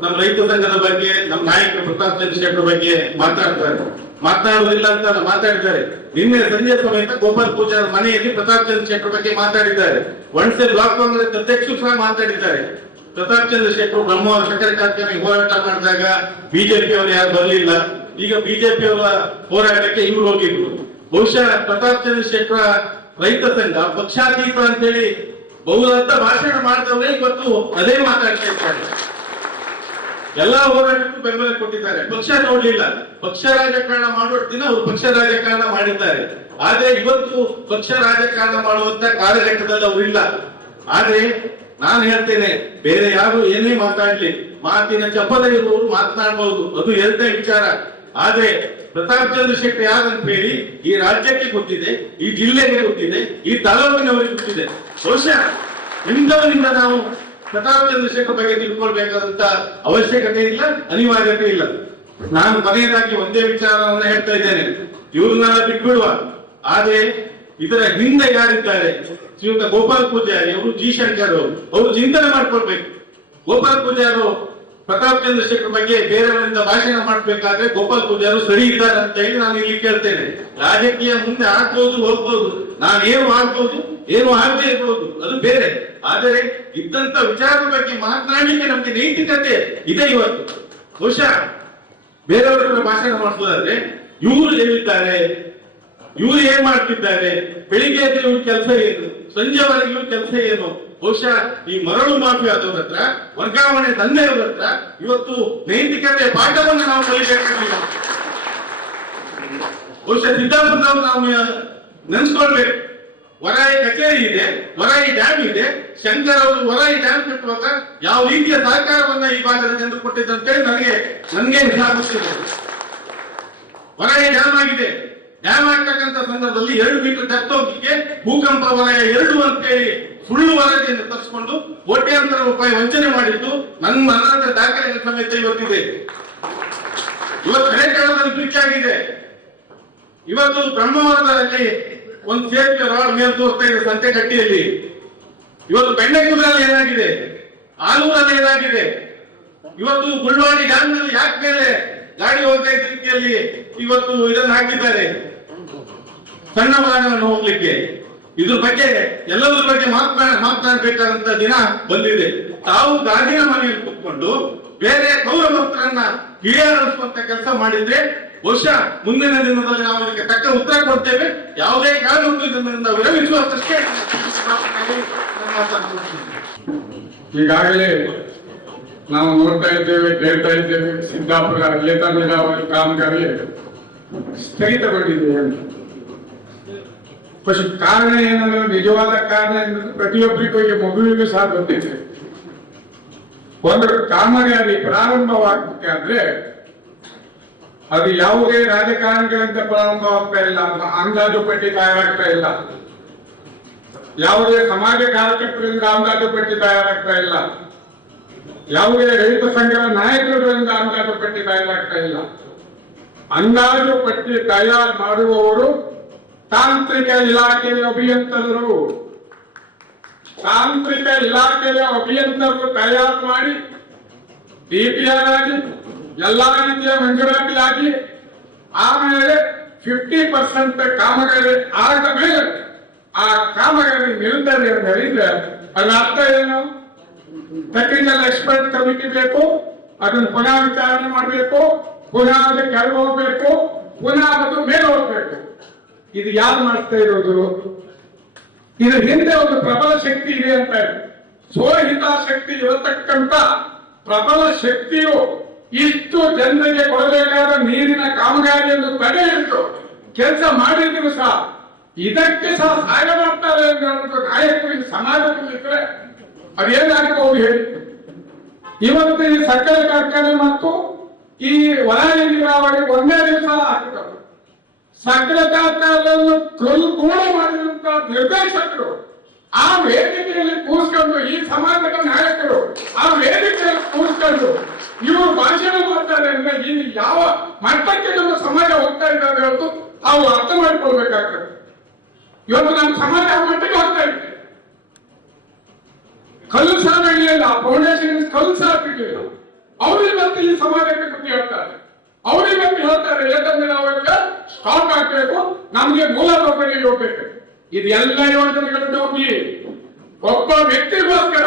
ನಮ್ಮ ರೈತ ಸಂಘದ ಬಗ್ಗೆ, ನಮ್ಮ ನಾಯಕರು ಪ್ರತಾಪ್ ಚಂದ್ರ ಶೆಟ್ಟರ್ ಬಗ್ಗೆ ಮಾತನಾಡುವುದಿಲ್ಲ ಅಂತ ಮಾತಾಡಿದ್ದಾರೆ. ನಿನ್ನೆ ಸಂಜೆ ಸಮೇತ ಗೋಪಾಲ್ ಪೂಜಾರ್ ಮನೆಯಲ್ಲಿ ಪ್ರತಾಪ್ ಚಂದ್ರ ಶೆಟ್ಟರ್ ಬಗ್ಗೆ ಮಾತಾಡಿದ್ದಾರೆ. ಒಣಸೆ ಬ್ಲಾಕ್ ಕಾಂಗ್ರೆಸ್ ಅಧ್ಯಕ್ಷರು ಸಹ ಮಾತಾಡಿದ್ದಾರೆ. ಪ್ರತಾಪ್ ಚಂದ್ರ ಶೆಟ್ಟರ್ ಬ್ರಹ್ಮಾವರ ಸಕ್ಕರೆ ಕಾರ್ಖಾನೆಗೆ ಹೋರಾಟ ಮಾಡಿದಾಗ ಬಿಜೆಪಿ ಅವರು ಯಾರು ಬರಲಿಲ್ಲ, ಈಗ ಬಿಜೆಪಿ ಅವರ ಹೋರಾಟಕ್ಕೆ ಇವ್ರು ಹೋಗಿದ್ರು. ಬಹುಶಃ ಪ್ರತಾಪ್ ಚಂದ್ರ ಶೆಟ್ಟರ ರೈತ ಸಂಘ ಪಕ್ಷಾತೀತ ಅಂತ ಹೇಳಿ ಬಹುದೊಡ್ಡ ಭಾಷಣ ಮಾಡಿದವರೇ ಇವತ್ತು ಅದೇ ಮಾತಾಡ್ತಾ ಇದ್ದಾರೆ. ಎಲ್ಲಾ ಹೋರಾಟಕ್ಕೂ ಬೆಂಬಲ ಕೊಟ್ಟಿದ್ದಾರೆ, ಪಕ್ಷ ನೋಡ್ಲಿಲ್ಲ. ಪಕ್ಷ ರಾಜಕಾರಣ ಮಾಡುವ ದಿನ ಅವರು ಪಕ್ಷ ರಾಜಕಾರಣ ಮಾಡಿದ್ದಾರೆ. ಆದ್ರೆ ಇವತ್ತು ಪಕ್ಷ ರಾಜಕಾರಣ ಮಾಡುವಂತ ಕಾಲಘಟ್ಟದಲ್ಲಿ ಅವರು ಇಲ್ಲ. ಆದ್ರೆ ನಾನು ಹೇಳ್ತೇನೆ, ಬೇರೆ ಯಾರು ಏನೇ ಮಾತಾಡ್ಲಿ, ಮಾತಿನ ಚಪಲ ಇರುವವರು ಮಾತನಾಡಬಹುದು, ಅದು ಎರಡನೇ ವಿಚಾರ. ಆದ್ರೆ ಪ್ರತಾಪ್ ಚಂದ್ರ ಶೆಟ್ಟರ್ ಯಾರಂತ ಹೇಳಿ ಈ ರಾಜ್ಯಕ್ಕೆ ಗೊತ್ತಿದೆ, ಈ ಜಿಲ್ಲೆಗೆ ಗೊತ್ತಿದೆ, ಈ ತಾಲೂಕಿನವರಿಗೆ ಗೊತ್ತಿದೆ. ಬಹುಶಃ ಇಂಥವರಿಂದ ನಾವು ಪ್ರತಾಪ್ ಚಂದ್ರ ಶೆಟ್ಟರ್ ಬಗ್ಗೆ ತಿಳ್ಕೊಳ್ಬೇಕಾದಂತ ಅವಶ್ಯಕತೆ ಇಲ್ಲ, ಅನಿವಾರ್ಯತೆ ಇಲ್ಲ. ನಾನು ಕೊನೆಯದಾಗಿ ಒಂದೇ ವಿಚಾರವನ್ನ ಹೇಳ್ತಾ ಇದ್ದೇನೆ, ಇವ್ರನ್ನೆಲ್ಲ ಬಿಟ್ಬಿಡುವ. ಆದ್ರೆ ಇದರ ಹಿಂದೆ ಯಾರಿದ್ದಾರೆ, ಶ್ರೀಯುತ ಗೋಪಾಲ್ ಪೂಜಾರಿ ಅವರು, ಜಿ ಶಂಕರ್ ಅವರು ಚಿಂತನೆ ಮಾಡ್ಕೊಳ್ಬೇಕು. ಗೋಪಾಲ್ ಪೂಜಾರು ಪ್ರತಾಪ್ ಚಂದ್ರ ಶೆಟ್ಟರ್ ಬಗ್ಗೆ ಬೇರೆಯವರಿಂದ ಭಾಷಣ ಮಾಡ್ಬೇಕಾದ್ರೆ ಗೋಪಾಲ್ ಪೂಜಾರು ಸರಿ ಇದ್ದಾರೆ ಅಂತ ಹೇಳಿ ನಾನು ಇಲ್ಲಿ ಕೇಳ್ತೇನೆ. ರಾಜಕೀಯ ಮುಂದೆ ಆಗ್ಬಹುದು ಹೋಗ್ಬಹುದು, ನಾನು ಏನು ಆಗ್ಬಹುದು ಏನು ಆಗದೆ ಇರ್ಬೋದು, ಅದು ಬೇರೆ. ಆದರೆ ಇದ್ದಂತ ವಿಚಾರದ ಬಗ್ಗೆ ಮಾತನಾಡಲಿಕ್ಕೆ ನಮ್ಗೆ ನೈತಿಕತೆ ಇದೆ ಇವತ್ತು. ಬಹುಶಃ ಬೇರೆಯವರ ಭಾಷಣ ಮಾಡ್ಬೋದಾದ್ರೆ ಇವರು ಹೇಳಿದ್ದಾರೆ, ಇವ್ರು ಏನ್ ಮಾಡ್ತಿದ್ದಾರೆ, ಬೆಳಿಗ್ಗೆ ಎದ್ದು ಇವ್ರ ಕೆಲಸ ಏನು, ಸಂಜೆವರೆಗೆ ಇವ್ರ ಕೆಲಸ ಏನು. ಬಹುಶಃ ಈ ಮರಳು ಮಾಫಿಯಾದವ್ರ ಹತ್ರ, ವರ್ಗಾವಣೆ ದಂಧೆಯವ್ರ ಹತ್ರ ಇವತ್ತು ನೈತಿಕತೆ ಪಾಠವನ್ನು ನಾವು ಕಲಿಬೇಕಾಗಿಲ್ಲ. ಬಹುಶಃ ಸಿದ್ದಾಪುರದವ್ರು ನಾವು ನೆನ್ಸ್ಕೊಳ್ಬೇಕು. ವರಾಯಿ ಕಚೇರಿ ಇದೆ, ವರಾಯಿ ಡ್ಯಾಮ್ ಇದೆ. ಶಂಕರ್ ಅವರು ವರಾಯಿ ಡ್ಯಾಮ್ ಕಟ್ಟುವಾಗ ಯಾವ ರೀತಿಯ ಸಹಕಾರವನ್ನ ಈ ಭಾಗದ ಜನರು ಕೊಟ್ಟಿದ್ದಂತೆ ನನಗೆ ಗೊತ್ತಿದೆ. ವರಾಯಿ ಡ್ಯಾಮ್ ಆಗಿದೆ, ಡ್ಯಾಮ್ ಆಗ್ತಕ್ಕಂಥ ಸಂದರ್ಭದಲ್ಲಿ 2 ಮೀಟರ್ ಡೆಪ್ತ್ ಹೋಗ್ಲಿಕ್ಕೆ ಭೂಕಂಪ ವಲಯ 2 ಅಂತೇಳಿ ಸುಳ್ಳು ವರದಿಯನ್ನು ತರಿಸಿಕೊಂಡು ಕೋಟ್ಯಾಂತರ ರೂಪಾಯಿ ವಂಚನೆ ಮಾಡಿದ್ದು ನನ್ನ ದಾಖಲೆಗಳ ಸಮೇತ ಇವತ್ತಿದೆ. ಇವತ್ತು ಹಳೆಕಾಲದಲ್ಲಿ ಬ್ರಿಡ್ಜ್ ಆಗಿದೆ. ಇವತ್ತು ಬ್ರಹ್ಮಾವರದಲ್ಲಿ ಒಂದು ಸೇತುವೆ ರೋಡ್ ಮೇಲೆ ತೋರ್ತಾ ಇದೆ ಸಂತೆಕಟ್ಟಿಯಲ್ಲಿ. ಇವತ್ತು ಬೆಣ್ಣೆಕೂರಲ್ಲಿ ಏನಾಗಿದೆ, ಆಲೂರಲ್ಲಿ ಏನಾಗಿದೆ. ಇವತ್ತು ಗುಳ್ವಾಡಿ ಡ್ಯಾಮ್ ನಲ್ಲಿ ಯಾಕೆ ಮೇಲೆ ಗಾಡಿ ಹೋಗ್ತಾ ಇದ್ದ ರೀತಿಯಲ್ಲಿ ಇವತ್ತು ಇದನ್ನು ಹಾಕಿದ್ದಾರೆ, ಸಣ್ಣ ವಾಹನಗಳನ್ನು ಹೋಗ್ಲಿಕ್ಕೆ. ಇದ್ರ ಬಗ್ಗೆ ಎಲ್ಲದ್ರ ಬಗ್ಗೆ ಮಾತನಾಡಬೇಕಾದಂತ ದಿನ ಬಂದಿದೆ. ತಾವು ಗಾಜಿನ ಮನೆಯಲ್ಲಿ ಕೂತ್ಕೊಂಡು ಬೇರೆ ಕೌರವರನ್ನ ಹಿರಿಯರಿಸುವಂತ ಕೆಲಸ ಮಾಡಿದ್ರೆ ಬಹುಶಃ ಮುಂದಿನ ದಿನದಲ್ಲಿ ನಾವು ಇದಕ್ಕೆ ತಕ್ಕ ಉತ್ತರ ಕೊಡ್ತೇವೆ. ಯಾವುದೇ ಕಾರಣಕ್ಕೂ ಇದರಿಂದ ವಿರಮಿಸುವಷ್ಟೇ. ಈಗಾಗಲೇ ನಾವು ನೋಡ್ತಾ ಇದ್ದೇವೆ, ಕೇಳ್ತಾ ಇದ್ದೇವೆ, ಸಿದ್ದಾಪುರ ಏತ ನೀರಾವರಿ ಕಾಮಗಾರಿ ಸ್ಥಗಿತಗೊಂಡಿದೆ ಅಂತ. ಕಾರಣ ಏನಂದ್ರೆ, ನಿಜವಾದ ಕಾರಣ ಏನಂದ್ರೆ ಪ್ರತಿಯೊಬ್ಬರಿಗೂ ಈ ಮಗುವಿಗೂ ಸಹ ಗೊತ್ತಿದೆ. ಒಂದು ಕಾಮಗಾರಿ ಪ್ರಾರಂಭವಾಗಬೇಕಾದ್ರೆ ಅದು ಯಾವುದೇ ರಾಜಕಾರಣಿಗಳಿಂದ ಪ್ರಾರಂಭವಾಗ್ತಾ ಇಲ್ಲ, ಅಂದಾಜು ಪಟ್ಟಿ ತಯಾರಾಗ್ತಾ ಇಲ್ಲ. ಯಾವುದೇ ಸಮಾಜ ಕಾರ್ಯಕರ್ತರಿಂದ ಅಂದಾಜು ಪಟ್ಟಿ ತಯಾರಾಗ್ತಾ ಇಲ್ಲ. ಯಾವುದೇ ರೈತ ಸಂಘದ ನಾಯಕರುಗಳಿಂದ ಅಂದಾಜು ಪಟ್ಟಿ ತಯಾರಾಗ್ತಾ ಇಲ್ಲ. ಅಂದಾಜು ಪಟ್ಟಿ ತಯಾರು ಮಾಡುವವರು ತಾಂತ್ರಿಕ ಇಲಾಖೆಯ ಅಭಿಯಂತರರು. ತಾಂತ್ರಿಕ ಇಲಾಖೆಯ ಅಭಿಯಂತರರು ತಯಾರು ಮಾಡಿ ಡಿಪಿಆರ್ ಆಗಿ ಎಲ್ಲಾ ರೀತಿಯ ಮಂಜೂರಾತಿ ಆಗಿ ಆಮೇಲೆ 50% ಕಾಮಗಾರಿ ಆದ ಮೇಲೆ ಆ ಕಾಮಗಾರಿ ನಿಲ್ತಾರೆ ಅಂತ ಹೇಳಿದ್ರೆ ಅದರ ಅರ್ಥ ಏನು? ಟೆಕ್ನಿಕಲ್ ಎಕ್ಸ್ಪರ್ಟ್ ಕಮಿಟಿ ಬೇಕು, ಅದನ್ನು ಪುನಃ ವಿಚಾರಣೆ ಮಾಡಬೇಕು, ಪುನಃ ಅದು ಕೆಳಗೆ ಹೋಗ್ಬೇಕು, ಪುನಃ ಅದು ಮೇಲೆ ಹೋಗ್ಬೇಕು. ಇದು ಯಾರು ಮಾಡ್ತಾ ಇರೋದು? ಇದ್ರ ಹಿಂದೆ ಒಂದು ಪ್ರಬಲ ಶಕ್ತಿ ಇದೆ ಅಂತ. ಸ್ವಹಿತಾಸಕ್ತಿ ಇರತಕ್ಕಂತ ಪ್ರಬಲ ಶಕ್ತಿಯು ಇಷ್ಟು ಜನರಿಗೆ ಕೊಡಬೇಕಾದ ನೀರಿನ ಕಾಮಗಾರಿಯನ್ನು ತಡೆ ಹಿಡಿದು ಕೆಲಸ ಮಾಡಿದ್ರು ಸಹ ಇದಕ್ಕೆ ಸಹ ಸಹಾಯ ಮಾಡ್ತಾರೆ ಅನ್ನೋ ನಾಯಕರು ಸಮಾಜದಲ್ಲಿದ್ರೆ ಅದೇನಾಗಬಹುದು ಹೇಳಿ? ಇವತ್ತು ಈ ಸಕ್ಕರೆ ಕಾರ್ಖಾನೆ ಮತ್ತು ಈ ವಲಯ ನೀರಾವರಿ ಒಂದೇ ದಿವಸ ಆಗ್ತವೆ. ಸಕ್ಕರೆ ಕಾರ್ಖಾನೆಯನ್ನು ಕೂಡ ಮಾಡಿದಂತ ನಿರ್ದೇಶಕರು ಆ ವೇದಿಕೆಯಲ್ಲಿ ಕೂರಿಸಿಕೊಂಡು ಈ ಸಮಾಜದ ನಾಯಕರು ಆ ವೇದಿಕೆಯಲ್ಲಿ ಕೂತ್ಕೊಂಡು ಇವರು ಭಾಷಣ ಮಾಡ್ತಾರೆ ಅಂದ್ರೆ ಇಲ್ಲಿ ಯಾವ ಮಟ್ಟಕ್ಕೆ ನಮ್ಮ ಸಮಾಜ ಹೋಗ್ತಾ ಇದ್ದಾರೆ ಹೊರತು ನಾವು ಅರ್ಥ ಮಾಡ್ಕೊಳ್ಬೇಕಾಗ್ತದೆ. ಇವತ್ತು ನಮ್ಮ ಸಮಾಜ ಆ ಮಟ್ಟಿಗೆ ಹೋಗ್ತಾ ಇದೆ. ಕಲ್ಲು ಸಾಗಿರ್ಲಿಲ್ಲ, ಫೌಂಡೇಶನ್ ಕಲ್ಲು ಸಾಗಿರ್ಲಿಲ್ಲ. ಅವರಿಗಂತ ಈ ಸಮಾಜಕ್ಕೆ ಬುದ್ಧಿ ಹೇಳ್ತಾರೆ, ಅವರಿಗಂತ ಹೇಳ್ತಾರೆ ಏಕೆಂದ್ರೆ ನಾವೆಲ್ಲ ಸ್ಟಾಕ್ ಹಾಕ್ಬೇಕು, ನಮ್ಗೆ ಮೂಲಸೌಕರ್ಯ ಹೋಗ್ಬೇಕು. ಇದೆಲ್ಲ ಯೋಜನೆಗಳನ್ನು ಹೋಗಿ ಒಬ್ಬ ವ್ಯಕ್ತಿಗೋಸ್ಕರ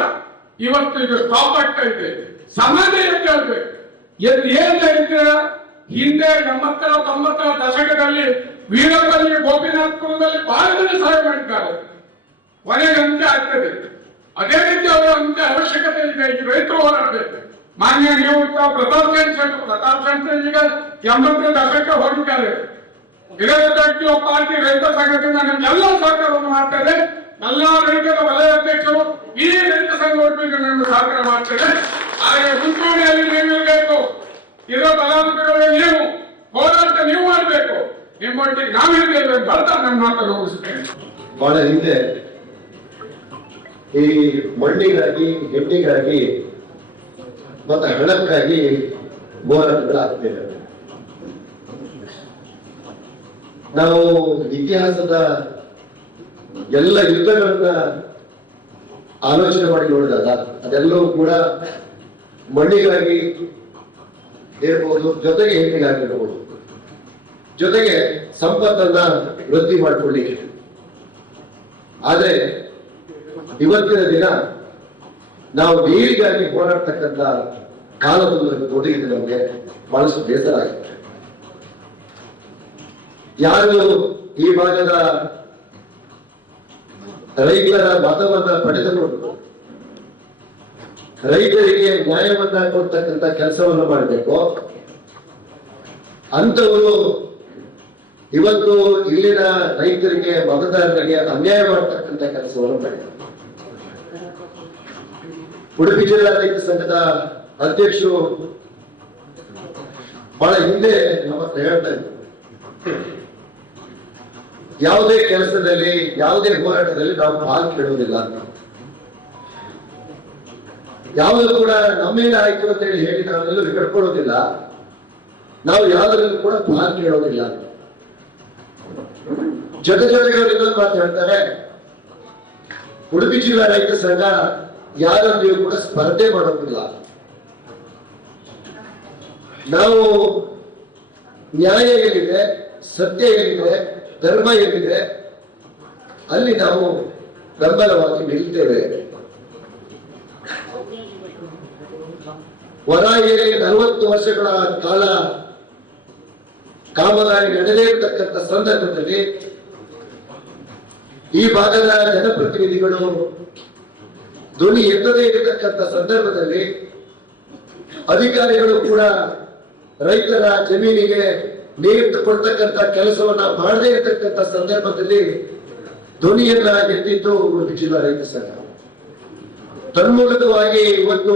ಇವತ್ತು ಇದು ಸ್ಟಾಪ್ ಆಗ್ತಾ ಇದೆ. ಸಮಾಜ ಹೇಳ್ಬೇಕು ಏನ್ ಹೇಳ್ತೀರ? ಹಿಂದೆ 80ರ 90ರ ದಶಕದಲ್ಲಿ ವೀರಪ್ಪಲ್ಲಿ ಗೋಪಿನಾಥಪುರದಲ್ಲಿ ಬಹಳ ಜನ ಸಹಾಯ ಮಾಡಿದ್ದಾರೆ. ಕೊನೆಗೆ ಅಂತ್ಯ ಆಗ್ತದೆ. ಅದೇ ರೀತಿ ಅವರ ಅಂತ್ಯ ಅವಶ್ಯಕತೆ ಇದೆ. ಈ ರೈತರು ಹೋರಾಡಬೇಕು. ಮಾನ್ಯ ನೀವು ಪ್ರತಾಪ್ ಸೆಂಟರ್ ಈಗ 80ರ ದಶಕ ಹೋಗಿದ್ದಾರೆ. ವಿರೋಧ ಪಾರ್ಟಿ ರೈತ ಸಂಘದಿಂದ ನಮ್ಗೆಲ್ಲ ಸಹಕಾರವನ್ನು ಮಾಡ್ತಾರೆ. ಎಲ್ಲ ರೈತರ ವಲಯ ಅಧ್ಯಕ್ಷರು ಈ ರೈತ ಸಂಘ ಒಪ್ಪಿಗೆ ಸಹಕಾರ ಮಾಡ್ತಾರೆ. ಆದರೆ ಮುಂಚೂಣಿಯಲ್ಲಿ ನೀವು ಇರಬೇಕು. ಇರೋ ಫಲಾನುಭವಿಗಳು ನೀವು ಹೋರಾಟ ನೀವು ಮಾಡಬೇಕು. ನಿಮ್ಮೊಟ್ಟಿಗೆ ನಾವಿರ್ತೇವೆ ಅಂತ ನನ್ನ ಮಾತನ್ನು ಮುಗಿಸುತ್ತೇನೆ. ಬಹಳ ಹಿಂದೆ ಈ ಮಣ್ಣಿಗಾಗಿ, ಹೆಣ್ಣಿಗಾಗಿ ಮತ್ತೆ ಹಣಕ್ಕಾಗಿ ಹೋರಾಟಗಳಾಗ್ತಿದೆ. ನಾವು ಇತಿಹಾಸದ ಎಲ್ಲ ಯುದ್ಧಗಳನ್ನ ಆಲೋಚನೆ ಮಾಡಿ ನೋಡಿದಾಗ ಅದೆಲ್ಲವೂ ಕೂಡ ಮಣ್ಣಿಗಾಗಿ ಇರ್ಬೋದು, ಜೊತೆಗೆ ಹೆಣ್ಣಿಗಾಗಿರ್ಬೋದು, ಜೊತೆಗೆ ಸಂಪತ್ತನ್ನ ವೃದ್ಧಿ ಮಾಡಿಕೊಳ್ಳಿಕ್ಕೆ. ಆದ್ರೆ ಇವತ್ತಿನ ದಿನ ನಾವು ನೀರಿಗಾಗಿ ಹೋರಾಡ್ತಕ್ಕಂಥ ಕಾಲವನ್ನು ಒದಗಿದೆ. ನಮಗೆ ಬಹಳಷ್ಟು ಬೇಸರ ಆಗಿದೆ. ಯಾರು ಈ ಭಾಗದ ರೈತರ ಮತವನ್ನ ಪಡೆದುಕೊಂಡು ರೈತರಿಗೆ ನ್ಯಾಯವನ್ನ ಕೊಡ್ತಕ್ಕಂಥ ಕೆಲಸವನ್ನು ಮಾಡಬೇಕು, ಅಂತವರು ಇವತ್ತು ಇಲ್ಲಿನ ರೈತರಿಗೆ ಮತದಾರರಿಗೆ ಅನ್ಯಾಯ ಮಾಡತಕ್ಕಂಥ ಕೆಲಸವನ್ನು ಮಾಡಿದ್ದಾರೆ. ಉಡುಪಿ ಜಿಲ್ಲಾ ರೈತ ಸಂಘದ ಅಧ್ಯಕ್ಷರು ಬಹಳ ಹಿಂದೆ ನಮ್ಮ ಹತ್ರ ಹೇಳ್ತಾ ಇದ್ರು, ಯಾವುದೇ ಕೆಲಸದಲ್ಲಿ ಯಾವುದೇ ಹೋರಾಟದಲ್ಲಿ ನಾವು ಪಾಲ್ ಕೇಳುವುದಿಲ್ಲ ಅಂತ. ಯಾವುದು ಕೂಡ ನಮ್ಮಿಂದ ಆಯ್ತು ಅಂತ ಹೇಳಿ ನಾವೆಲ್ಲೂ ಕಟ್ಕೊಳ್ಳೋದಿಲ್ಲ. ನಾವು ಯಾವುದರಲ್ಲೂ ಕೂಡ ಪಾಲ್ ಕೇಳೋದಿಲ್ಲ. ಜೊತೆಗೆ ಅವರು ಇನ್ನೊಂದು ಮಾತು ಹೇಳ್ತಾರೆ, ಉಡುಪಿ ಜಿಲ್ಲಾ ರೈತ ಸಂಘ ಯಾರಲ್ಲಿಯೂ ಕೂಡ ಸ್ಪರ್ಧೆ ಮಾಡೋದಿಲ್ಲ. ನಾವು ನ್ಯಾಯ ಎಲ್ಲಿದೆ, ಸತ್ಯ ಎಲ್ಲಿದೆ, ಧರ್ಮ ಎಲ್ಲಿದೆ ಅಲ್ಲಿ ನಾವು ಬೆಂಬಲವಾಗಿ ನಿಲ್ತೇವೆ. ವರಾಯಿಯಲ್ಲಿ 40 ವರ್ಷಗಳ ಕಾಲ ಕಾಮಗಾರಿ ನಡೆದೇ ಇರತಕ್ಕಂಥ ಸಂದರ್ಭದಲ್ಲಿ ಈ ಭಾಗದ ಜನಪ್ರತಿನಿಧಿಗಳು ಧ್ವನಿ ಎತ್ತದೇ ಇರತಕ್ಕಂಥ ಸಂದರ್ಭದಲ್ಲಿ ಅಧಿಕಾರಿಗಳು ಕೂಡ ರೈತರ ಜಮೀನಿಗೆ ನೀರು ಕೊಡ್ತಕ್ಕಂಥ ಕೆಲಸವನ್ನ ಮಾಡದೇ ಇರತಕ್ಕಂಥ ಸಂದರ್ಭದಲ್ಲಿ ಧ್ವನಿಯನ್ನ ಎತ್ತಿದ್ದು ಉಡುಪಿ ಜಿಲ್ಲಾ ರೈತ ಸಂಘ. ತನ್ಮೂಲಕವಾಗಿ ಇವತ್ತು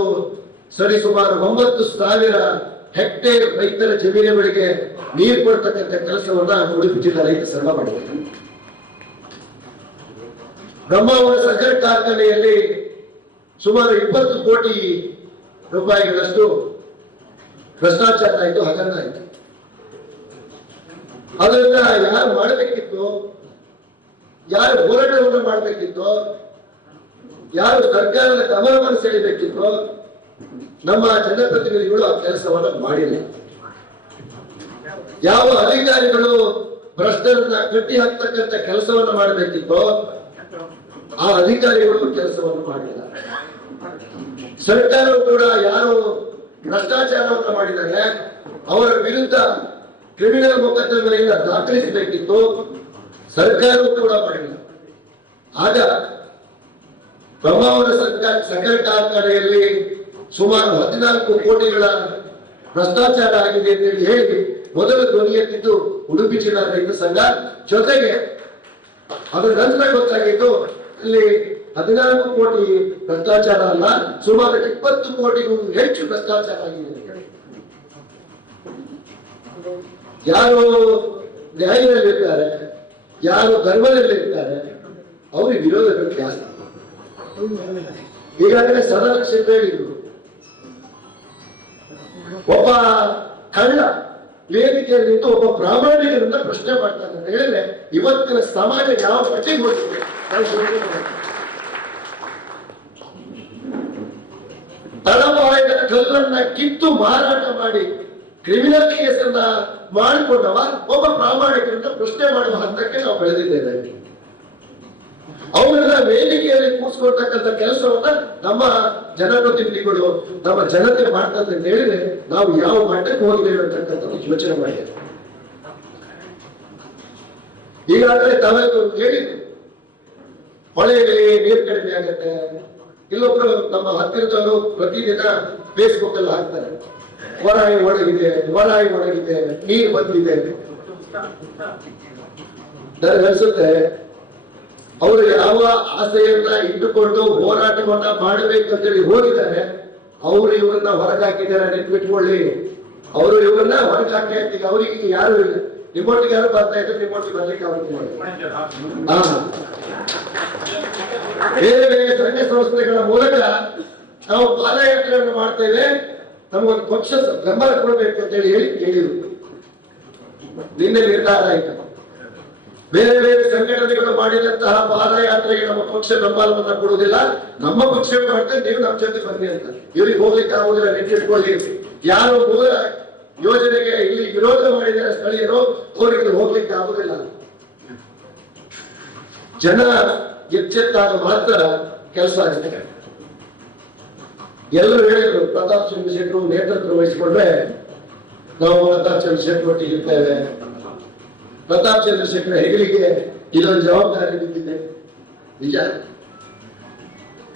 ಸರಿಸುಮಾರು 9,000 ಹೆಕ್ಟೇರ್ ರೈತರ ಜಮೀನುಗಳಿಗೆ ನೀರು ಕೊಡ್ತಕ್ಕಂಥ ಕೆಲಸವನ್ನ ಉಡುಪಿ ಜಿಲ್ಲಾ ರೈತ ಸಂಘ ಮಾಡಿದೆ. ಬ್ರಹ್ಮಾವರ ಸಕ್ಕರೆ ಕಾರ್ಖಾನೆಯಲ್ಲಿ ಸುಮಾರು 20 ಕೋಟಿ ರೂಪಾಯಿಗಳಷ್ಟು ಭ್ರಷ್ಟಾಚಾರ ಆಯಿತು, ಹಗರಣ ಆಯಿತು. ಅದರಿಂದ ಯಾರು ಮಾಡಬೇಕಿತ್ತು, ಯಾರು ಹೋರಾಟವನ್ನು ಮಾಡಬೇಕಿತ್ತು, ಯಾರು ಸರ್ಕಾರದ ಗಮನವನ್ನು ಸೆಳೆಯಬೇಕಿತ್ತು, ನಮ್ಮ ಜನಪ್ರತಿನಿಧಿಗಳು ಆ ಕೆಲಸವನ್ನು ಮಾಡಿಲ್ಲ. ಯಾವ ಅಧಿಕಾರಿಗಳು ಭ್ರಷ್ಟರನ್ನ ಕಟ್ಟಿ ಹಾಕ್ತಕ್ಕಂಥ ಕೆಲಸವನ್ನು ಮಾಡಬೇಕಿತ್ತು, ಆ ಅಧಿಕಾರಿಗಳು ಕೆಲಸವನ್ನು ಮಾಡಿಲ್ಲ. ಸರ್ಕಾರವು ಕೂಡ ಯಾರು ಭ್ರಷ್ಟಾಚಾರವನ್ನು ಮಾಡಿದ್ದಾರೆ ಅವರ ವಿರುದ್ಧ ಕ್ರಿಮಿನಲ್ ಮೊಕದ್ದಮೆಯನ್ನು ದಾಖಲಿಸಬೇಕಿತ್ತು, ಸರ್ಕಾರವು ಕೂಡ ಮಾಡಿಲ್ಲ. ಆಗ ಬ್ರಹ್ಮಾವರ ಸಕ್ಕರೆ ಕಾರ್ಖಾನೆಯಲ್ಲಿ ಸುಮಾರು 14 ಕೋಟಿಗಳ ಭ್ರಷ್ಟಾಚಾರ ಆಗಿದೆ ಅಂತ ಹೇಳಿ ಮೊದಲು ಧ್ವನಿ ಎತ್ತಿದ್ದು ಉಡುಪಿ ಜಿಲ್ಲಾ ರೈತ ಸಂಘ. ಜೊತೆಗೆ ಅದರ ನಂತರ ಗೊತ್ತಾಗಿದ್ದು ಇಲ್ಲಿ 14 ಕೋಟಿ ಭ್ರಷ್ಟಾಚಾರ ಅಲ್ಲ, ಸುಮಾರು 20 ಕೋಟಿಗೂ ಹೆಚ್ಚು ಭ್ರಷ್ಟಾಚಾರ ಆಗಿದೆ. ಯಾರು ನ್ಯಾಯದಲ್ಲಿರ್ತಾರೆ, ಯಾರು ಧರ್ಮದಲ್ಲಿರ್ತಾರೆ, ಅವರಿಗೆ ವಿರೋಧಗಳು ಜಾಸ್ತಿ. ಈಗಾಗಲೇ ಸದಾನಂದ ಹೇಳಿದ್ರು, ಒಬ್ಬ ಕಳ್ಳ ವೇದಿಕೆಯಲ್ಲಿ ನಿಂತು ಒಬ್ಬ ಪ್ರಾಮಾಣಿಕರಿಂದ ಪ್ರಶ್ನೆ ಮಾಡ್ತಾನೆ ಅಂತ ಹೇಳಿದ್ರೆ ಇವತ್ತಿನ ಸಮಾಜ ಯಾವ ಮಟ್ಟಿಗೆ ಹೋಗ್ತದೆ ತಳವಾಯದ ಕಲ್ಲನ್ನ ಕಿತ್ತು ಮಾರಾಟ ಮಾಡಿ ಕ್ರಿಮಿನಲ್ ಕೇಸನ್ನ ಮಾಡಿಕೊಂಡವ ಒಬ್ಬ ಪ್ರಾಮಾಣಿಕರಿಂದ ಪ್ರಶ್ನೆ ಮಾಡುವ ಹಂತಕ್ಕೆ ನಾವು ಬೆಳೆದಿದ್ದೇವೆ. ಅವರೆಲ್ಲ ವೇದಿಕೆಯಲ್ಲಿ ಕೂರಿಸ್ಕೊಳ್ತಕ್ಕಂಥ ಕೆಲಸವನ್ನ ನಮ್ಮ ಜನಪ್ರತಿನಿಧಿಗಳು ನಮ್ಮ ಜನತೆ ಮಾಡ್ತಾರೆ ಅಂತ ಹೇಳಿದ್ರೆ ನಾವು ಯಾವ ಮಟ್ಟಕ್ಕೆ ಹೋಗಿದ್ದೇವೆ ಅಂತಕ್ಕಂಥದ್ದು ಯೋಚನೆ ಮಾಡಿದ್ದೇವೆ. ಈಗಾಗಲೇ ತಾವೆಲ್ಲರೂ ಹೇಳಿದ್ರು, ಹೊಳೆಯಲ್ಲಿ ನೀರು ಕಡಿಮೆ ಆಗತ್ತೆ. ಇಲ್ಲೊಬ್ರು ನಮ್ಮ ಹತ್ತಿರದವರು ಪ್ರತಿದಿನ ಫೇಸ್ಬುಕ್ ಅಲ್ಲಿ ಹಾಕ್ತಾರೆ, ಹೊರಾಯಿ ಒಣಗಿದೆ, ನೀರು ಬಂದಿದೆ. ನನಗೆ ಅನ್ಸುತ್ತೆ ಅವರು ಯಾವ ಆಸೆಯನ್ನ ಇಟ್ಟುಕೊಂಡು ಹೋರಾಟವನ್ನ ಮಾಡಬೇಕಂತೇಳಿ ಹೋಗಿದ್ದಾರೆ, ಅವರು ಇವರನ್ನ ಹೊರಗೆ ಹಾಕಿದ್ದಾರೆ. ನೆನ್ಪಿಟ್ಕೊಳ್ಳಿ, ಅವರು ಇವರನ್ನ ಹೊರಗೆ ಹಾಕಿ ಹಾಕಿದ ಅವರಿಗೆ ಯಾರು ಇಲ್ಲ. ನಿಮ್ಮೊಟ್ಟಿಗೆ ಯಾರು ಬರ್ತಾ ಇದ್ರೆ ನಿಮ್ಮೊಟ್ಟಿಗೆ ಬರ್ಲಿಕ್ಕೆ ಅವ್ರಿಗೆ ಬೇರೆ ಬೇರೆ ಸಂಘ ಸಂಸ್ಥೆಗಳ ಮೂಲಕ ನಾವು ಪಾದಯಾತ್ರೆಯನ್ನು ಮಾಡ್ತೇವೆ, ನಮಗೊಂದು ಪಕ್ಷ ಬೆಂಬಲ ಕೊಡಬೇಕು ಅಂತ ಹೇಳಿದ್ರು. ನಿನ್ನೆ ನಿರ್ಧಾರ ಆಯ್ತು. ಬೇರೆ ಬೇರೆ ಸಂಘಟನೆಗಳು ಮಾಡಿದಂತಹ ಪಾದಯಾತ್ರೆಗೆ ನಮ್ಮ ಪಕ್ಷ ಬೆಂಬಲವನ್ನ ಕೊಡುವುದಿಲ್ಲ, ನಮ್ಮ ಪಕ್ಷ ಮಾಡ್ತೇವೆ, ನೀವು ನಮ್ಮ ಜೊತೆ ಬನ್ನಿ ಅಂತ. ಇವ್ರಿಗೆ ಹೋಗ್ಲಿಕ್ಕೆ ಆಗುದಿಲ್ಲ, ನೆಟ್ಟಿಟ್ಕೊಳ್ಳಿ. ಯಾರು ಮೂಲ ಯೋಜನೆಗೆ ಇಲ್ಲಿ ವಿರೋಧ ಮಾಡಿದರೆ ಸ್ಥಳೀಯರು ಅವರಿಗೆ ಹೋಗ್ಲಿಕ್ಕೆ ಆಗುದಿಲ್ಲ. ಜನ ಎಚ್ಚೆತ್ತಾಗ ಮಾತ್ರ ಕೆಲಸ ಆಗುತ್ತೆ. ಎಲ್ಲರೂ ಹೇಳಿದ್ರು ಪ್ರತಾಪ್ ಚಂದ್ರ ಶೆಟ್ಟರು ನೇತೃತ್ವ ವಹಿಸಿಕೊಂಡ್ರೆ ನಾವು ಪ್ರತಾಪ್ ಚಂದ್ರ ಶೆಟ್ಟರ್ ಒಟ್ಟಿಗೆ ಇರ್ತೇವೆ. ಪ್ರತಾಪ್ ಚಂದ್ರ ಶೆಟ್ಟರ್ ಹೆಗಲಿಗೆ ಇದೊಂದು ಜವಾಬ್ದಾರಿ ಬಿದ್ದಿದೆ. ನಿಜ,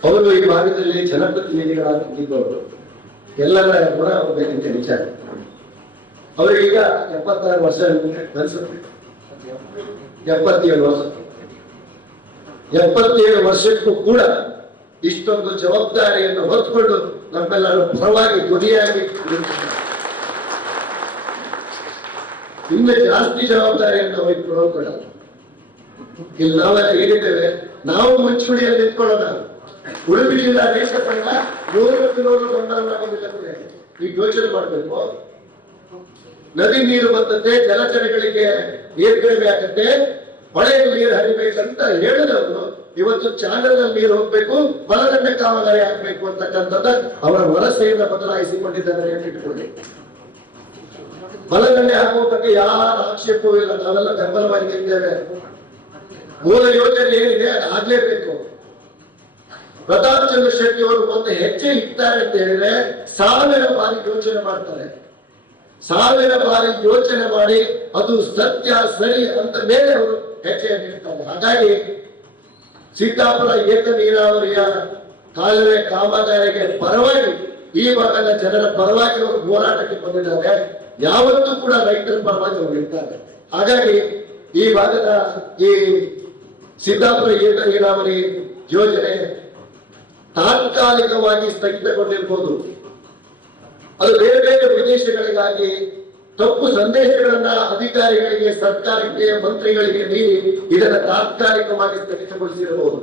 ಅವರು ಈ ಭಾಗದಲ್ಲಿ ಜನಪ್ರತಿನಿಧಿಗಳಾಗಿದ್ದವರು ಎಲ್ಲರ ಹೊರ ಹೋಗ್ಬೇಕಂತ ನಿಜ. ಅವರಿಗೀಗ 76 ವರ್ಷ ಅನ್ಸುತ್ತೆ, 77 ವರ್ಷ. 77 ವರ್ಷಕ್ಕೂ ಕೂಡ ಇಷ್ಟೊಂದು ಜವಾಬ್ದಾರಿಯನ್ನು ಹೊತ್ಕೊಂಡು ನಮ್ಮೆಲ್ಲರ ಪರವಾಗಿ ಧ್ವನಿಯಾಗಿ ಇನ್ನು ಜಾಸ್ತಿ ಜವಾಬ್ದಾರಿಯನ್ನು ವಹಿಸಿಕೊಳ್ಳೋಣ. ಇಲ್ಲಿ ನಾವೆಲ್ಲ ಹೇಳಿದ್ದೇವೆ, ನಾವು ಮುಂಚೂಣಿಯಲ್ಲಿ ನಿಂತ್ಕೊಳ್ಳೋಣ. ಉಡುಪಿ ಜಿಲ್ಲಾ ನೇತೃತ್ವ 100 ಗೊಂದಲವಾಗುವುದಿಲ್ಲ. ಈಗ ಯೋಚನೆ ಮಾಡಬೇಕು. ನದಿ ನೀರು ಬರ್ತದೆ, ಜಲಚರಗಳಿಗೆ ನೀರು ಕಡಿಮೆ ಆಗತ್ತೆ, ಹೊಳೆಯಲ್ಲಿ ನೀರು ಹರಿಬೇಕಂತ ಹೇಳಿದವರು ಇವತ್ತು ಚಾನಲ್ ನಲ್ಲಿ ನೀರು ಹೋಗ್ಬೇಕು, ಬಲದಂಡೆ ಕಾಮಗಾರಿ ಆಗ್ಬೇಕು ಅಂತಕ್ಕಂಥದ್ದು ಅವರ ವರಸೆಯಿಂದ ಬದಲಾಯಿಸಿಕೊಂಡಿದ್ದಾರೆ ಅಂತ ಇಟ್ಕೊಳ್ಳಿ. ಬಲದಂಡೆ ಹಾಕುವುದಕ್ಕೆ ಯಾರ ಆಕ್ಷೇಪವೂ ಇಲ್ಲ, ನಾವೆಲ್ಲ ಬೆಂಬಲವಾಗಿ ನಿಂತೇವೆ. ಮೂಲ ಯೋಜನೆ ಏನಿದೆ ಅದು ಆಗ್ಲೇಬೇಕು. ಪ್ರತಾಪ್ ಚಂದ್ರ ಶೆಟ್ಟಿ ಅವರು ಒಂದು ಹೆಜ್ಜೆ ಇದ್ದಾರೆ ಅಂತ ಹೇಳಿದ್ರೆ 1000 ಬಾರಿ ಯೋಚನೆ ಮಾಡ್ತಾರೆ. 1000 ಬಾರಿ ಯೋಚನೆ ಮಾಡಿ ಅದು ಸತ್ಯ ಸರಿ ಅಂತ ಮೇಲೆ ಅವರು ಹೆಜ್ಜೆಯನ್ನು ಇಡ್ತಾರೆ. ಹಾಗಾಗಿ ಸಿದ್ದಾಪುರ ಏಕ ನೀರಾವರಿಯ ಕಾಲುವೆ ಕಾಮಗಾರಿಗೆ ಪರವಾಗಿ ಈ ಭಾಗದ ಜನರ ಪರವಾಗಿ ಅವರು ಹೋರಾಟಕ್ಕೆ ಬಂದಿದ್ದಾರೆ. ಯಾವತ್ತೂ ಕೂಡ ರೈತರ ಪರವಾಗಿ ಅವರು ಇರ್ತಾರೆ. ಹಾಗಾಗಿ ಈ ಭಾಗದ ಈ ಸಿದ್ದಾಪುರ ಏಕ ನೀರಾವರಿ ಯೋಜನೆ ತಾತ್ಕಾಲಿಕವಾಗಿ ಸ್ಥಗಿತಗೊಂಡಿರ್ಬೋದು. ಅದು ಬೇರೆ ಬೇರೆ ಉದ್ದೇಶಗಳಿಗಾಗಿ ತಪ್ಪು ಸಂದೇಶಗಳನ್ನ ಅಧಿಕಾರಿಗಳಿಗೆ, ಸರ್ಕಾರಕ್ಕೆ, ಮಂತ್ರಿಗಳಿಗೆ ನೀಡಿ ಇದನ್ನ ತಾತ್ಕಾಲಿಕವಾಗಿ ಸ್ಥಗಿತಗೊಳಿಸಿರಬಹುದು.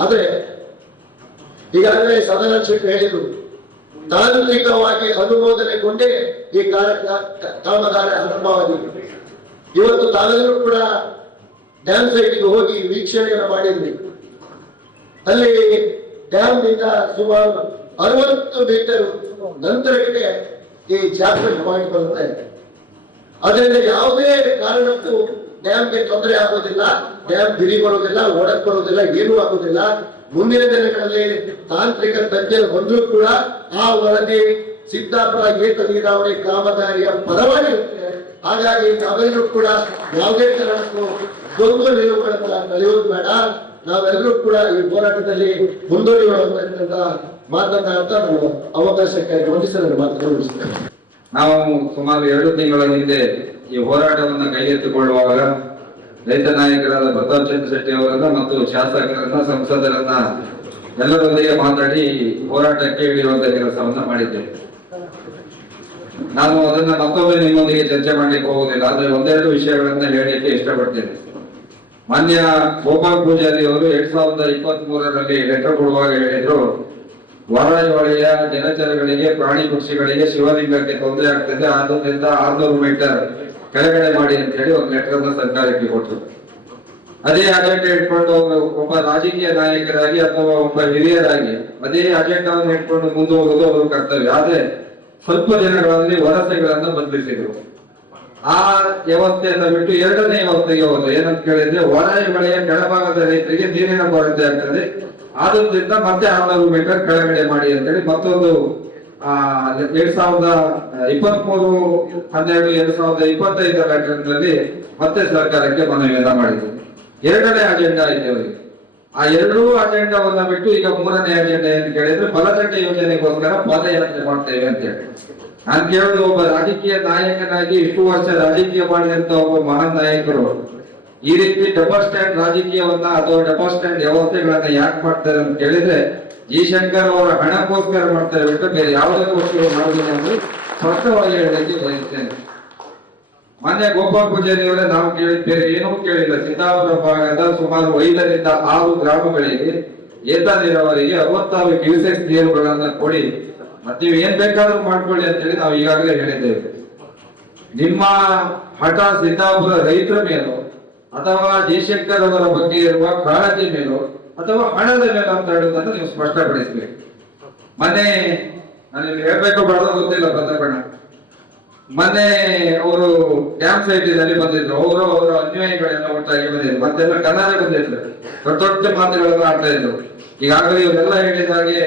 ಆದ್ರೆ ಈಗಾಗಲೇ ಸದಾನಂದ ಶೆಟ್ಟಿ ಹೇಳಿದ್ರು, ತಾಂತ್ರಿಕವಾಗಿ ಅನುಮೋದನೆಗೊಂಡೇ ಈ ಕಾಮಗಾರಿ ಆರಂಭವಾಗಿದೆ. ಇವತ್ತು ತಾವೆಲ್ಲರೂ ಕೂಡ ಡ್ಯಾಮ್ ಸೈಟ್ಗೆ ಹೋಗಿ ವೀಕ್ಷಣೆಯನ್ನು ಮಾಡಿದ್ವಿ. ಅಲ್ಲಿ ಡ್ಯಾಮ್ ನಿಂದ ಸುಮಾರು 60 ಮೀಟರ್ ನಂತರಕ್ಕೆ ಈ ಜಾಕ್ವೆಟ್ ಪಾಯಿಂಟ್ ಬರುತ್ತೆ. ಅದರಿಂದ ಯಾವುದೇ ಕಾರಣಕ್ಕೂ ಡ್ಯಾಮ್ಗೆ ತೊಂದರೆ ಆಗೋದಿಲ್ಲ, ಡ್ಯಾಮ್ ಬಿರಿ ಬರೋದಿಲ್ಲ, ಒಡಕ್ ಬರೋದಿಲ್ಲ, ಏನೂ ಆಗೋದಿಲ್ಲ. ಮುಂದಿನ ದಿನಗಳಲ್ಲಿ ತಾಂತ್ರಿಕ ತಜ್ಞರು ಬಂದರೂ ಕೂಡ ಆ ವರದಿ ಸಿದ್ದಾಪುರ ಏಕ ನೀರಾವರಿ ಕಾಮಗಾರಿಯ ಪರವಾಗಿರುತ್ತೆ. ಹಾಗಾಗಿ ನಾವೆಲ್ಲರೂ ಕೂಡ ಯಾವುದೇ ಕಾರಣಕ್ಕೂ ಗೊಂದಲ ನಿಲುವುಗಳನ್ನ ಕಳೆಯೋದು ಬೇಡ. ನಾವೆಲ್ಲರೂ ಕೂಡ ಈ ಹೋರಾಟದಲ್ಲಿ ಮುಂದುವರಿಯುವಂತ ಮಾತನಾಡ್ತಾ ನಾವು ಅವಕಾಶಕ್ಕಾಗಿ ವಂದಿಸಲು ಮಾತನಾಡುತ್ತೇವೆ. ನಾವು ಸುಮಾರು 2 ತಿಂಗಳ ಹಿಂದೆ ಈ ಹೋರಾಟವನ್ನು ಕೈಗೆತ್ತಿಕೊಳ್ಳುವಾಗ ರೈತ ನಾಯಕರಾದ ಪ್ರತಾಪ್ ಚಂದ್ರ ಶೆಟ್ಟಿ ಅವರನ್ನ ಮತ್ತು ಶಾಸಕರನ್ನ, ಸಂಸದರನ್ನ ಎಲ್ಲರೊಂದಿಗೆ ಮಾತಾಡಿ ಹೋರಾಟಕ್ಕೆ ಇಳಿಯುವಂತ ಕೆಲಸವನ್ನ ಮಾಡಿದ್ದೇವೆ. ನಾನು ಅದನ್ನ ಮತ್ತೊಮ್ಮೆ ನಿಮ್ಮೊಂದಿಗೆ ಚರ್ಚೆ ಮಾಡ್ಲಿಕ್ಕೆ ಹೋಗುದಿಲ್ಲ, ಆದ್ರೆ 1-2 ವಿಷಯಗಳನ್ನ ಹೇಳಲಿಕ್ಕೆ ಇಷ್ಟಪಡ್ತೇನೆ. ಮಾನ್ಯ ಗೋಪಾಲ್ ಪೂಜಾರಿ ಅವರು 2023ರಲ್ಲಿ ಲೆಟರ್ ಕೊಡುವಾಗ ಹೇಳಿದ್ರು, ವಾರಾಯಿ ಹೊಳೆಯ ಜಲಚರಗಳಿಗೆ, ಪ್ರಾಣಿ ಪಕ್ಷಿಗಳಿಗೆ, ಶಿವಲಿಂಗಕ್ಕೆ ತೊಂದರೆ ಆಗ್ತದೆ, ಆದ್ದರಿಂದ 600 ಮೀಟರ್ ಕೆಳಗಡೆ ಮಾಡಿ ಅಂತ ಹೇಳಿ ಒಂದು ಲೆಟರ್ ಅನ್ನು ಸರ್ಕಾರಕ್ಕೆ ಕೊಟ್ಟರು. ಅದೇ ಅಜೆಂಡಾ ಇಟ್ಕೊಂಡು ಒಬ್ಬ ರಾಜಕೀಯ ನಾಯಕರಾಗಿ ಅಥವಾ ಒಬ್ಬ ಹಿರಿಯರಾಗಿ ಅದೇ ಅಜೆಂಡಾವನ್ನು ಇಟ್ಕೊಂಡು ಮುಂದೆ ಹೋಗೋದು ಅವರ ಕರ್ತವ್ಯ. ಆದ್ರೆ ಸ್ವಲ್ಪ ದಿನಗಳಲ್ಲಿ ವರಸೆಗಳನ್ನು ಬದಲಿಸಿದ್ರು. ಆ ವ್ಯವಸ್ಥೆಯನ್ನು ಬಿಟ್ಟು ಎರಡನೇ ವ್ಯವಸ್ಥೆಗೆ ಹೋದ್ರು. ಏನಂತ ಕೇಳಿದ್ರೆ, ವಾರಾಯಿ ಹೊಳೆಯ ಕೆಳಭಾಗದ ರೈತರಿಗೆ ನೀರಿನ ಕೊರತೆ ಆಗ್ತದೆ, ಆದ್ರಿಂದ ಮತ್ತೆ 600 ಮೀಟರ್ ಕೆಳಗಡೆ ಮಾಡಿ ಅಂತೇಳಿ ಮತ್ತೊಂದು 2023-12-2025 ಲೆಟರ್ನಲ್ಲಿ ಮತ್ತೆ ಸರ್ಕಾರಕ್ಕೆ ಮನವಿಯನ್ನ ಮಾಡಿದ್ರು. ಎರಡನೇ ಅಜೆಂಡಾ ಇದೆ ಅವರಿಗೆ. ಆ ಎರಡೂ ಅಜೆಂಡಾವನ್ನ ಬಿಟ್ಟು ಈಗ ಮೂರನೇ ಅಜೆಂಡಾ ಏನ್ ಕೇಳಿದ್ರೆ, ಬಲದಂಡೆ ಯೋಜನೆಗೋಸ್ಕರ ಪಾದಯಾತ್ರೆ ಮಾಡ್ತೇವೆ ಅಂತ ಹೇಳಿ. ನಾನು ಕೇಳೋದು, ಒಬ್ಬ ರಾಜಕೀಯ ನಾಯಕನಾಗಿ ಇಷ್ಟು ವರ್ಷ ರಾಜಕೀಯ ಮಾಡಿದಂತ ಒಬ್ಬ ಮಹಾನ್ ನಾಯಕರು ಈ ರೀತಿ ಡಬಲ್ ಸ್ಟ್ಯಾಂಡ್ ರಾಜಕೀಯವನ್ನ ಅಥವಾ ಡಬಲ್ ಸ್ಟ್ಯಾಂಡ್ ವ್ಯವಸ್ಥೆಗಳನ್ನ ಯಾಕೆ ಮಾಡ್ತಾರೆ ಅಂತ ಕೇಳಿದ್ರೆ, ಜಿ ಶಂಕರ್ ಅವರ ಹಣಕ್ಕೋಸ್ಕರ ಮಾಡ್ತಾರೆ ಬಿಟ್ಟು ಬೇರೆ ಯಾವುದಕ್ಕೋಸ್ಕರ ಮಾಡುವುದಿಲ್ಲ ಎಂದು ಸ್ಪಷ್ಟವಾಗಿ ಹೇಳಲಿಕ್ಕೆ ಬಯಸ್ತೇನೆ. ಮಾನ್ಯ ಗೋಪಾಲ್ ಪೂಜಾರಿ ಅವರೇ, ನಾವು ಕೇಳಿದ ಬೇರೆ ಏನೂ ಕೇಳಿಲ್ಲ. ಸಿದ್ದಾಪುರ ಭಾಗದ ಸುಮಾರು 5ರಿಂದ 6 ಗ್ರಾಮಗಳಿಗೆ ಏತ ನೀರಾವರಿಗೆ 66 ಕ್ಯೂಸೆಕ್ ನೀರುಗಳನ್ನ ಕೊಡಿ, ಮತ್ತೆ ನೀವು ಏನ್ ಬೇಕಾದ್ರೂ ಮಾಡ್ಕೊಳ್ಳಿ ಅಂತ ಹೇಳಿ ನಾವು ಈಗಾಗಲೇ ಹೇಳಿದ್ದೇವೆ. ನಿಮ್ಮ ಹಠ ಸಿದ್ದಾಪುರ ರೈತರ ಮೇಲೋ ಅಥವಾ ಜಯಶಂಕರ್ ಅವರ ಬಗ್ಗೆ ಇರುವ ಕಾಳಜಿ ಮೇಲೋ ಅಥವಾ ಹಣದ ಮೇಲೋ ಅಂತ ಹೇಳುವುದನ್ನು ನೀವು ಸ್ಪಷ್ಟಪಡಿಸಬೇಕು. ಮೊನ್ನೆ ನಾನು ಹೇಳ್ಬೇಕು ಬೇಡ ಗೊತ್ತಿಲ್ಲ ಪ್ರತಾಪಣ್ಣ, ಮೊನ್ನೆ ಅವರು ಡ್ಯಾಮ್ ಸೈಟ್ ಅಲ್ಲಿ ಬಂದಿದ್ರು. ಅವರು ಅವರ ಅನ್ಯಾಯಗಳೆಲ್ಲ ಒಟ್ಟಾಗಿ ಬಂದಿದ್ರು, ಮತ್ತೆಲ್ಲ ಕನ್ನಡ ಬಂದಿದ್ರು, ದೊಡ್ಡ ದೊಡ್ಡ ಮಾತುಗಳನ್ನ ಆಡ್ತಾ ಇದ್ರು. ಈಗಾಗಲೇ ಇವರೆಲ್ಲ ಹೇಳಿದ ಹಾಗೆ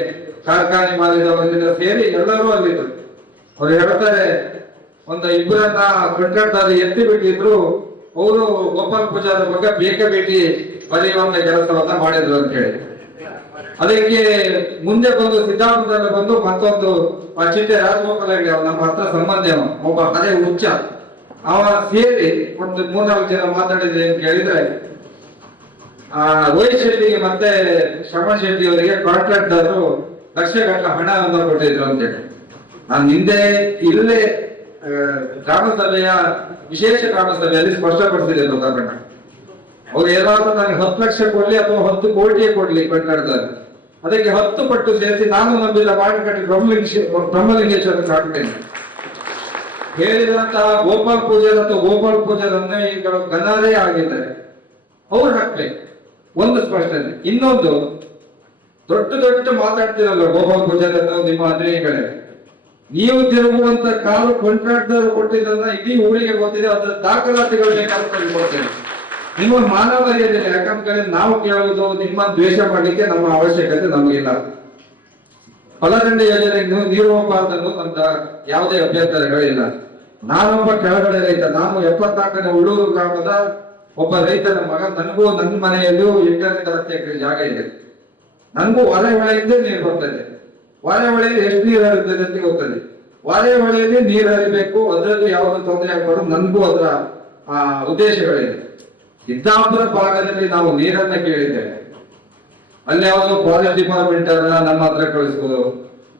ಕಾರ್ಖಾನೆ ಮಾಲಿದವರಿಂದ ಸೇರಿ ಎಲ್ಲರೂ ಅಲ್ಲಿದ್ರು. ಅವ್ರು ಹೇಳ್ತಾರೆ, ಒಂದು ಇಬ್ಬರನ್ನ ಕಟ್ಟಡದಲ್ಲಿ ಎತ್ತಿ ಬಿಟ್ಟಿದ್ರು, ಅವರು ಗೋಪಾಲ್ ಪೂಜಾರ ಬಗ್ಗೆ ಬೇಕಾಬೇಟಿ ಬರೆಯುವಂತ ಕೆಲಸವನ್ನ ಮಾಡಿದ್ರು ಅಂತ ಹೇಳಿ. ಅದಕ್ಕೆ ಮುಂದೆ ಬಂದು ಸಿದ್ದಾಪುರದಲ್ಲಿ ಬಂದು ಮತ್ತೊಂದು ಚಿಟ್ಟೆ ರಾಜಗೋಪಾಲ ಹೇಳಿ ನಮ್ಮ ಹತ್ರ ಸಂಬಂಧ ಒಬ್ಬ ಅದೇ ಹುಚ್ಚ ಅವ ಸೇರಿ ಒಂದು 3-4 ಜನ ಮಾತಾಡಿದ್ರೆ ಅಂತ ಕೇಳಿದ್ರೆ, ರೋಹಿತ್ ಶೆಟ್ಟಿಗೆ ಮತ್ತೆ ಶ್ರವಣ್ ಶೆಟ್ಟಿ ಅವರಿಗೆ ಕಾಂಟ್ರಾಕ್ಟರು ಲಕ್ಷಗಟ್ಟಲೆ ಹಣವನ್ನು ಕೊಟ್ಟಿದ್ರು ಅಂತ ಹೇಳಿ. ನಾನು ಹಿಂದೆ ಇಲ್ಲೇ ಗ್ರಾಮಸಭೆಯ ವಿಶೇಷ ಗ್ರಾಮಸಭೆಯಲ್ಲಿ ಸ್ಪಷ್ಟಪಡಿಸಿದೆ ಲೋಕಾರ್ಪಣೆ. ಅವ್ರು ಏನಾದ್ರು ನನಗೆ 10 ಲಕ್ಷ ಕೊಡ್ಲಿ ಅಥವಾ 10 ಕೋಟಿ ಕೊಡ್ಲಿ ಕಟ್ಟಡದಲ್ಲಿ, ಅದಕ್ಕೆ 10 ಪಟ್ಟು ಸೇರಿಸಿ ನಾನು ನಂಬಿದ ಮಾರುಕಟ್ಟೆ ಬ್ರಹ್ಮಲಿಂಗೇಶ್ವರ ಕಾಣ್ತೇನೆ ಹೇಳಿದಂತಹ ಗೋಪಾಲ್ ಪೂಜಾರ್ ಅಥವಾ ಗೋಪಾಲ್ ಪೂಜಾರನ್ನ ಈಗ ಗನಾರೇ ಆಗಿದ್ದಾರೆ, ಅವ್ರು ಹಾಕ್ಬೇಕು. ಒಂದು ಸ್ಪಷ್ಟನೆ. ಇನ್ನೊಂದು, ದೊಡ್ಡ ಮಾತಾಡ್ತಿರಲ್ಲ ಗೋಪಾಲ್ ಪೂಜಾರಿ ಅಥವಾ ನಿಮ್ಮ ಅಧಿಕಾರಿಗಳೇ, ನೀವು ತಿರುಗುವಂತ ಕಾರು ಕಾಂಟ್ರಾಕ್ಟರ್ ಕೊಟ್ಟಿದ್ದನ್ನ ಇಡೀ ಊರಿಗೆ ಗೊತ್ತಿದೆ, ಅದರ ದಾಖಲಾತಿಗಳು ಬೇಕಾದ್ರೆ ಕೊಡ್ತೇನೆ. ನಿಮ್ಮ ಮಾನವ ಮರ್ಯಾದೆ, ಯಾಕಂದ್ರೆ ನಾವು ಕೇಳುವುದು ನಿಮ್ಮ ದ್ವೇಷ ಮಾಡಲಿಕ್ಕೆ ನಮ್ಮ ಅವಶ್ಯಕತೆ ನಮಗಿಲ್ಲ. ಬಲದಂಡೆ ಯೋಜನೆಗೆ ನೀರು ಹೋಗಬಾರ್ದನ್ನು ಅಂತ ಯಾವುದೇ ಅಭ್ಯಂತರಗಳಿಲ್ಲ. ನಾನೊಬ್ಬ ಕೆಳಗಡೆ ರೈತ, ನಾನು 74ನೇ ಉಳ್ಳೂರು ಗ್ರಾಮದ ಒಬ್ಬ ರೈತನ ಮಗ. ನನಗೂ ನನ್ನ ಮನೆಯಲ್ಲೂ 8ರಿಂದ 10 ಎಕರೆ ಜಾಗ ಇದೆ. ನನಗೂ ವಾರೆ ಹೊಳೆಯಿಂದ ನೀರು ಬರ್ತದೆ. ವಾರೆ ಹೊಳೆಯಲ್ಲಿ ಎಷ್ಟು ನೀರು ಹರಿಯುತ್ತದೆ ಅಂತ ಗೊತ್ತದೆ. ವಾರೆ ಹೊಳೆಯಲ್ಲಿ ನೀರು ಹರಿಬೇಕು, ಅದರಲ್ಲೂ ಯಾವುದೇ ತೊಂದರೆ ಆಗಬಾರ್ದು, ನನಗೂ ಅದರ ಉದ್ದೇಶಗಳಿದೆ. ಸಿದ್ದಾಪುರ ಭಾಗದಲ್ಲಿ ನಾವು ನೀರನ್ನ ಕೇಳಿದ್ದೇವೆ, ಅಲ್ಲಿ ಯಾವುದು ಫಾರೆಸ್ಟ್ ಡಿಪಾರ್ಟ್ಮೆಂಟ್ ನಮ್ಮ ಹತ್ರ ಕಳಿಸ್ಬೋದು.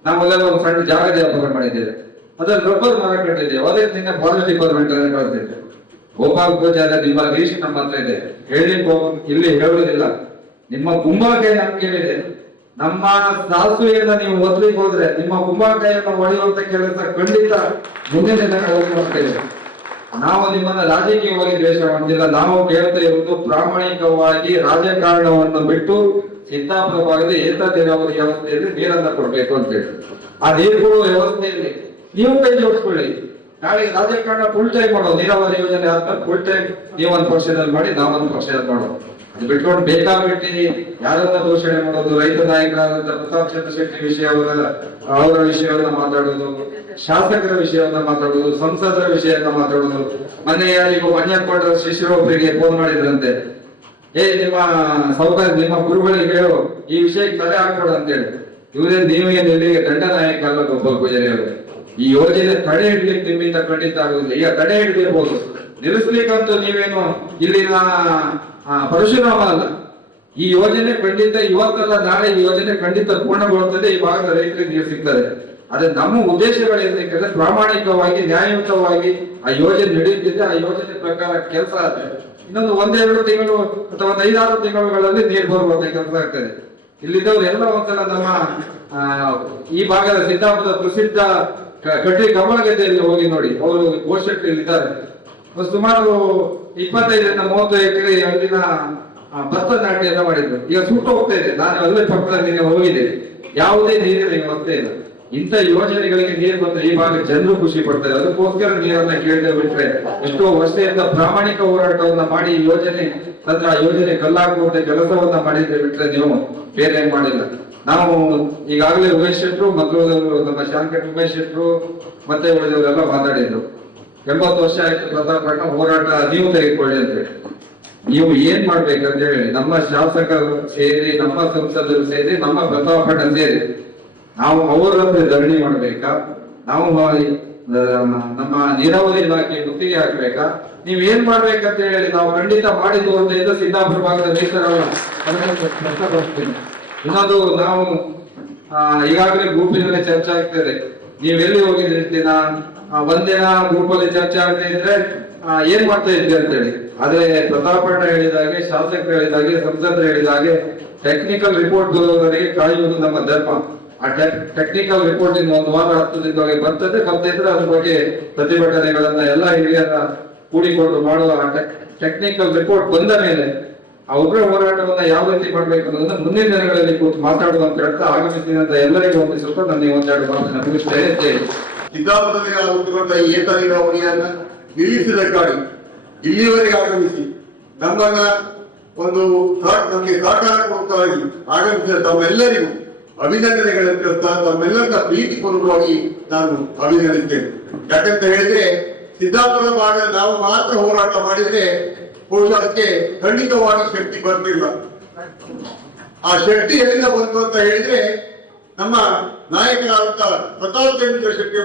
ನಾವೆಲ್ಲ ಒಂದು ಸಣ್ಣ ಜಾಗದ ವ್ಯಾಪಾರ ಮಾಡಿದ್ದೇವೆ, ಅದ್ರಲ್ಲಿ ರಬ್ಬರ್ ಮರ ಕಟ್ಟಿದ್ದೇವೆ, ಅದೇ ನಿನ್ನೆ ಫಾರೆಸ್ಟ್ ಡಿಪಾರ್ಟ್ಮೆಂಟ್ ಅಲ್ಲಿ ಕಳಿಸಿದ್ದೇವೆ. ಗೋಪಾಲ್ ಪೂಜಾರಿ ನಿಮ್ಮ ಲೀಸ್ಟ್ ನಮ್ಮ ಹತ್ರ ಇದೆ, ಹೇಳಿಕ್ಕೆ ಇಲ್ಲಿ ಹೇಳುವುದಿಲ್ಲ. ನಿಮ್ಮ ಕುಂಬಳಕಾಯಿ ನಾನು ಕೇಳಿದೆ, ನಮ್ಮ ಸಾಸುವೆಯನ್ನ ನೀವು ಓದ್ಲಿಕ್ಕೆ ಹೋದ್ರೆ ನಿಮ್ಮ ಕುಂಬಳಕಾಯಿಯನ್ನು ಹೊಡೆಯುವಂತ ಕೆಲಸ ಖಂಡಿತ ಮುಂದಿನ ದಿನಗಳಲ್ಲಿ ಮಾಡ್ತೇವೆ. ನಾವು ನಿಮ್ಮನ್ನ ರಾಜಕೀಯವಾಗಿ ದ್ವೇಷ ಮಾಡ್ತಿಲ್ಲ. ನಾವು ಕೇಳ್ತಾ ಇರುವುದು ಪ್ರಾಮಾಣಿಕವಾಗಿ ರಾಜಕಾರಣವನ್ನು ಬಿಟ್ಟು ಸಿದ್ದಾಪುರ ಭಾಗದ ಏತ ನೀರಾವರಿ ವ್ಯವಸ್ಥೆಯಲ್ಲಿ ನೀರನ್ನ ಕೊಡ್ಬೇಕು ಅಂತ ಹೇಳಿ. ಆ ನೀರು ಕೊಡುವ ವ್ಯವಸ್ಥೆಯಲ್ಲಿ ನೀವು ಕೈ ಜೋಡಿಸ್ಕೊಳ್ಳಿ. ನಾಳೆ ರಾಜಕಾರಣ ಫುಲ್ ಟೈಮ್ ಮಾಡೋ, ನೀರಾವರಿ ಯೋಜನೆ ಆದ್ಮೇಲೆ ಫುಲ್ ಟೈಮ್ ನೀವೊಂದು ಪಕ್ಷದಲ್ಲಿ ಮಾಡಿ, ನಾವೊಂದು ಪಕ್ಷದಲ್ಲಿ ಮಾಡೋದು. ಅದು ಬಿಟ್ಕೊಂಡು ಬೇಕಾಬಿಟ್ಟಿ ಯಾರನ್ನ ದೂಷಣೆ ಮಾಡೋದು, ರೈತ ನಾಯಕರಾದಂತ ಪ್ರತಾಪ್ ಚಂದ್ರ ಶೆಟ್ಟಿ ಅವರ ವಿಷಯವನ್ನ ಮಾತಾಡೋದು, ಶಾಸಕರ ವಿಷಯವನ್ನ ಮಾತಾಡೋದು, ಸಂಸದರ ವಿಷಯವನ್ನ ಮಾತಾಡೋದು. ಮನೆಯಲ್ಲಿ ಮನ್ಯಕೊಂಡ ಶಿಷ್ಯರೊಬ್ಬರಿಗೆ ಫೋನ್ ಮಾಡಿದ್ರಂತೆ, ನಿಮ್ಮ ಸೌಕರ್ಯ ನಿಮ್ಮ ಗುರುಗಳಿಗೆ ಹೇಳು ಈ ವಿಷಯಕ್ಕೆ ತಡೆ ಹಾಕ್ಬೇಡ ಅಂತೇಳಿ. ಇವರೇ ನೀವೇನು ಇಲ್ಲಿಗೆ ದಂಡ ನಾಯಕ ಅಲ್ಲ ಗೋಪಾಲ್ ಪೂಜಾರಿ ಅವರು. ಈ ಯೋಜನೆ ತಡೆ ಹಿಡ್ಲಿಕ್ಕೆ ನಿಮ್ಮಿಂದ ಖಂಡಿತ ಆಗುದಿಲ್ಲ. ಈಗ ತಡೆ ಹಿಡಿದಿರ್ಬೋದು, ನಿಲ್ಲಿಸ್ಲಿಕ್ಕಂತೂ ನೀವೇನು ಇಲ್ಲಿನ ಪರಶುರಾಮ ಅಲ್ಲ. ಈ ಯೋಜನೆ ಖಂಡಿತ ಇವತ್ತಲ್ಲ ನಾಳೆ ಈ ಯೋಜನೆ ಖಂಡಿತ ಪೂರ್ಣಗೊಳ್ಳುತ್ತದೆ. ಈ ಭಾಗದ ರೈತರಿಗೆ ನೀರು ಸಿಗ್ತದೆ. ಆದ್ರೆ ನಮ್ಮ ಉದ್ದೇಶಗಳೇನಂದ್ರೆ ಪ್ರಾಮಾಣಿಕವಾಗಿ ನ್ಯಾಯಯುತವಾಗಿ ಆ ಯೋಜನೆ ನಡೆಯುತ್ತಿದೆ, ಆ ಯೋಜನೆ ಪ್ರಕಾರ ಕೆಲಸ ಆದ್ರೆ ಇನ್ನೊಂದು 1-2 ತಿಂಗಳು ಅಥವಾ 5-6 ತಿಂಗಳುಗಳಲ್ಲಿ ನೀರು ಬರುವಂತ ಕೆಲಸ ಆಗ್ತದೆ. ಇಲ್ಲಿದ್ದವ್ರು ಎಲ್ಲ ಒಂದ್ಸಲ ನಮ್ಮ ಈ ಭಾಗದ ಸಿದ್ದಾಪುರದ ಪ್ರಸಿದ್ಧ ಕಟ್ಟಿ ಕಮಲಗದ್ದೆಯಲ್ಲಿ ಹೋಗಿ ನೋಡಿ, ಅವರು ಗೋಶೆಟ್ಟಿಯಲ್ಲಿದ್ದಾರೆ. ಸುಮಾರು 25-30 ಎಕರೆ ಅಲ್ಲಿನ ಭತ್ತ ನಾಟಿ ಎಲ್ಲ ಮಾಡಿದ್ರು. ಈಗ ಸುಟ್ಟು ಹೋಗ್ತಾ ಇದೆ. ನಾನು ಅಲ್ಲೇ ಪಕ್ಕದಲ್ಲಿ ಹೋಗಿದ್ದೇನೆ, ಯಾವುದೇ ನೀರಿನ ವ್ಯವಸ್ಥೆ ಇಲ್ಲ. ಇಂಥ ಯೋಜನೆಗಳಿಗೆ ನೀರು ಬಂದ್ರೆ ಈ ಭಾಗ ಜನರು ಖುಷಿ ಪಡ್ತಾರೆ. ಅದಕ್ಕೋಸ್ಕರ ನೀರನ್ನ ಕೇಳದೆ ಬಿಟ್ರೆ ಎಷ್ಟೋ ವರ್ಷದಿಂದ ಪ್ರಾಮಾಣಿಕ ಹೋರಾಟವನ್ನ ಮಾಡಿ ಈ ಯೋಜನೆ ತಂದ್ರೆ ಆ ಯೋಜನೆ ಕಲ್ಲಾಗುವಂತ ಕೆಲಸವನ್ನ ಮಾಡಿದ್ರೆ ಬಿಟ್ರೆ ನೀವು ಬೇರೆ ಏನ್ ಮಾಡಿಲ್ಲ. ನಾವು ಈಗಾಗಲೇ ಉಮೇಶ್ ಶೆಟ್ರು ಮತ್ತು ನಮ್ಮ ಶಾಂಕರ್ ಉಮೇಶ್ ಶೆಟ್ರು ಮತ್ತೆ ಉಳಿದವರೆಲ್ಲ ಮಾತಾಡಿದ್ರು. 80 ವರ್ಷ ಆಯ್ತು ಪ್ರತಾಪಣ್ಣ ಹೋರಾಟ ನೀವು ತೆಗೆದುಕೊಳ್ಳಿ ಅಂತ ಹೇಳಿ. ನೀವು ಏನ್ ಮಾಡ್ಬೇಕಂತ ಹೇಳಿ ನಮ್ಮ ಶಾಸಕರು ಸೇರಿ, ನಮ್ಮ ಸಂಸದರು ಸೇರಿ, ನಮ್ಮ ಪ್ರತಾಪಣ್ಣ ಸೇರಿ ನಾವು ಅವರ ಧರಣಿ ಮಾಡ್ಬೇಕಾ, ನಾವು ನಮ್ಮ ನೀರಾವರಿ ಇಲಾಖೆ ಗುತ್ತಿಗೆ ಹಾಕ್ಬೇಕಾ, ನೀವ್ ಏನ್ ಮಾಡ್ಬೇಕಂತ ಹೇಳಿ ನಾವು ಖಂಡಿತ ಮಾಡಿದ್ದು ಅಂತ ಇದ್ದ ಸಿದ್ದಾಪುರ ಭಾಗದ ರೈತರನ್ನ ಇನ್ನೊಂದು ನಾವು ಈಗಾಗಲೇ ಗ್ರೂಪಿನಲ್ಲಿ ಚರ್ಚೆ ಆಗ್ತದೆ. ನೀವೆಲ್ಲಿ ಹೋಗಿದ್ದಿರ್ತೀನ, ಒಂದಿನ ಗ್ರೂಪ್ ಅಲ್ಲಿ ಚರ್ಚೆ ಆಗ್ತಾ ಇದ್ರೆ ಏನ್ ಮಾಡ್ತಾ ಇದ್ವಿ ಅಂತ ಹೇಳಿ. ಆದ್ರೆ ಪ್ರತಾಪಣ್ಣ ಹೇಳಿದಾಗೆ, ಶಾಸಕರು ಹೇಳಿದಾಗೆ, ಸಂಸದರು ಹೇಳಿದಾಗೆ ಟೆಕ್ನಿಕಲ್ ರಿಪೋರ್ಟ್ ಬರುವವರೆಗೆ ಕಾಯುವುದು ನಮ್ಮ ಧರ್ಮ. ಆ ಟೆಕ್ನಿಕಲ್ ರಿಪೋರ್ಟ್ ಇನ್ನು 1 ವಾರ 10 ದಿನದೊಳಗೆ ಬರ್ತಿದ್ರೆ ಅದ್ರ ಬಗ್ಗೆ ಪ್ರತಿಭಟನೆಗಳನ್ನ ಎಲ್ಲ ಹಿರಿಯರ ಕೂಡಿಕೊಂಡು ಮಾಡುವ ಟೆಕ್ನಿಕಲ್ ರಿಪೋರ್ಟ್ ಬಂದ ಮೇಲೆ ಆ ಉಗ್ರ ಹೋರಾಟವನ್ನ ಯಾವ ರೀತಿ ಮಾಡ್ಬೇಕು ಅನ್ನೋದನ್ನ ಮುಂದಿನ ದಿನಗಳಲ್ಲಿ ಕೂತು ಮಾತಾಡುವಂತ ಹೇಳ್ತಾ ಆಗಮಿಸಿದಂತ ಎಲ್ಲರಿಗೂ ವಂದಿಸುತ್ತಾ ನನ್ನ ಒಂದೆರಡು ಮಾತನ್ನ ಮುಗಿಸ್ತೇನೆ. ಸಿದ್ದಾಪುರದಲ್ಲಿ ಆಗುತ್ತಿರುವಂತಹ ಈ ಏತ ನೀರಾವರಿಯನ್ನ ನಿಲ್ಲಿಸಿದಕ್ಕಾಗಿ ಇಲ್ಲಿಯವರೆಗೆ ಆಗಮಿಸಿ ನಮ್ಮನ್ನ ನಮಗೆ ಸಹಕಾರ ಕೊಡುತ್ತಾಗಿ ಆಗಮಿಸಿದ ತಮ್ಮೆಲ್ಲರಿಗೂ ಅಭಿನಂದನೆಗಳನ್ನು ತಿಳಿಸ್ತಾ ತಮ್ಮೆಲ್ಲರ ಪ್ರೀತಿಪೂರ್ವಕವಾಗಿ ನಾನು ಅಭಿನಂದಿಸ್ತೇನೆ. ಯಾಕಂತ ಹೇಳಿದ್ರೆ ಸಿದ್ದಾಪುರ ಭಾಗ ನಾವು ಮಾತ್ರ ಹೋರಾಟ ಮಾಡಿದ್ರೆ ಬಹುಶಃ ಅದಕ್ಕೆ ಖಂಡಿತವಾಗಿ ಶಕ್ತಿ ಬರ್ತಿಲ್ಲ. ಆ ಶಕ್ತಿ ಎಲ್ಲಿಂದ ಬಂತು ಅಂತ ಹೇಳಿದ್ರೆ ನಮ್ಮ ನಾಯಕರಾದಂತ ಪ್ರತಾಪ್ ಚಂದ್ರ ಶೆಟ್ಟಿ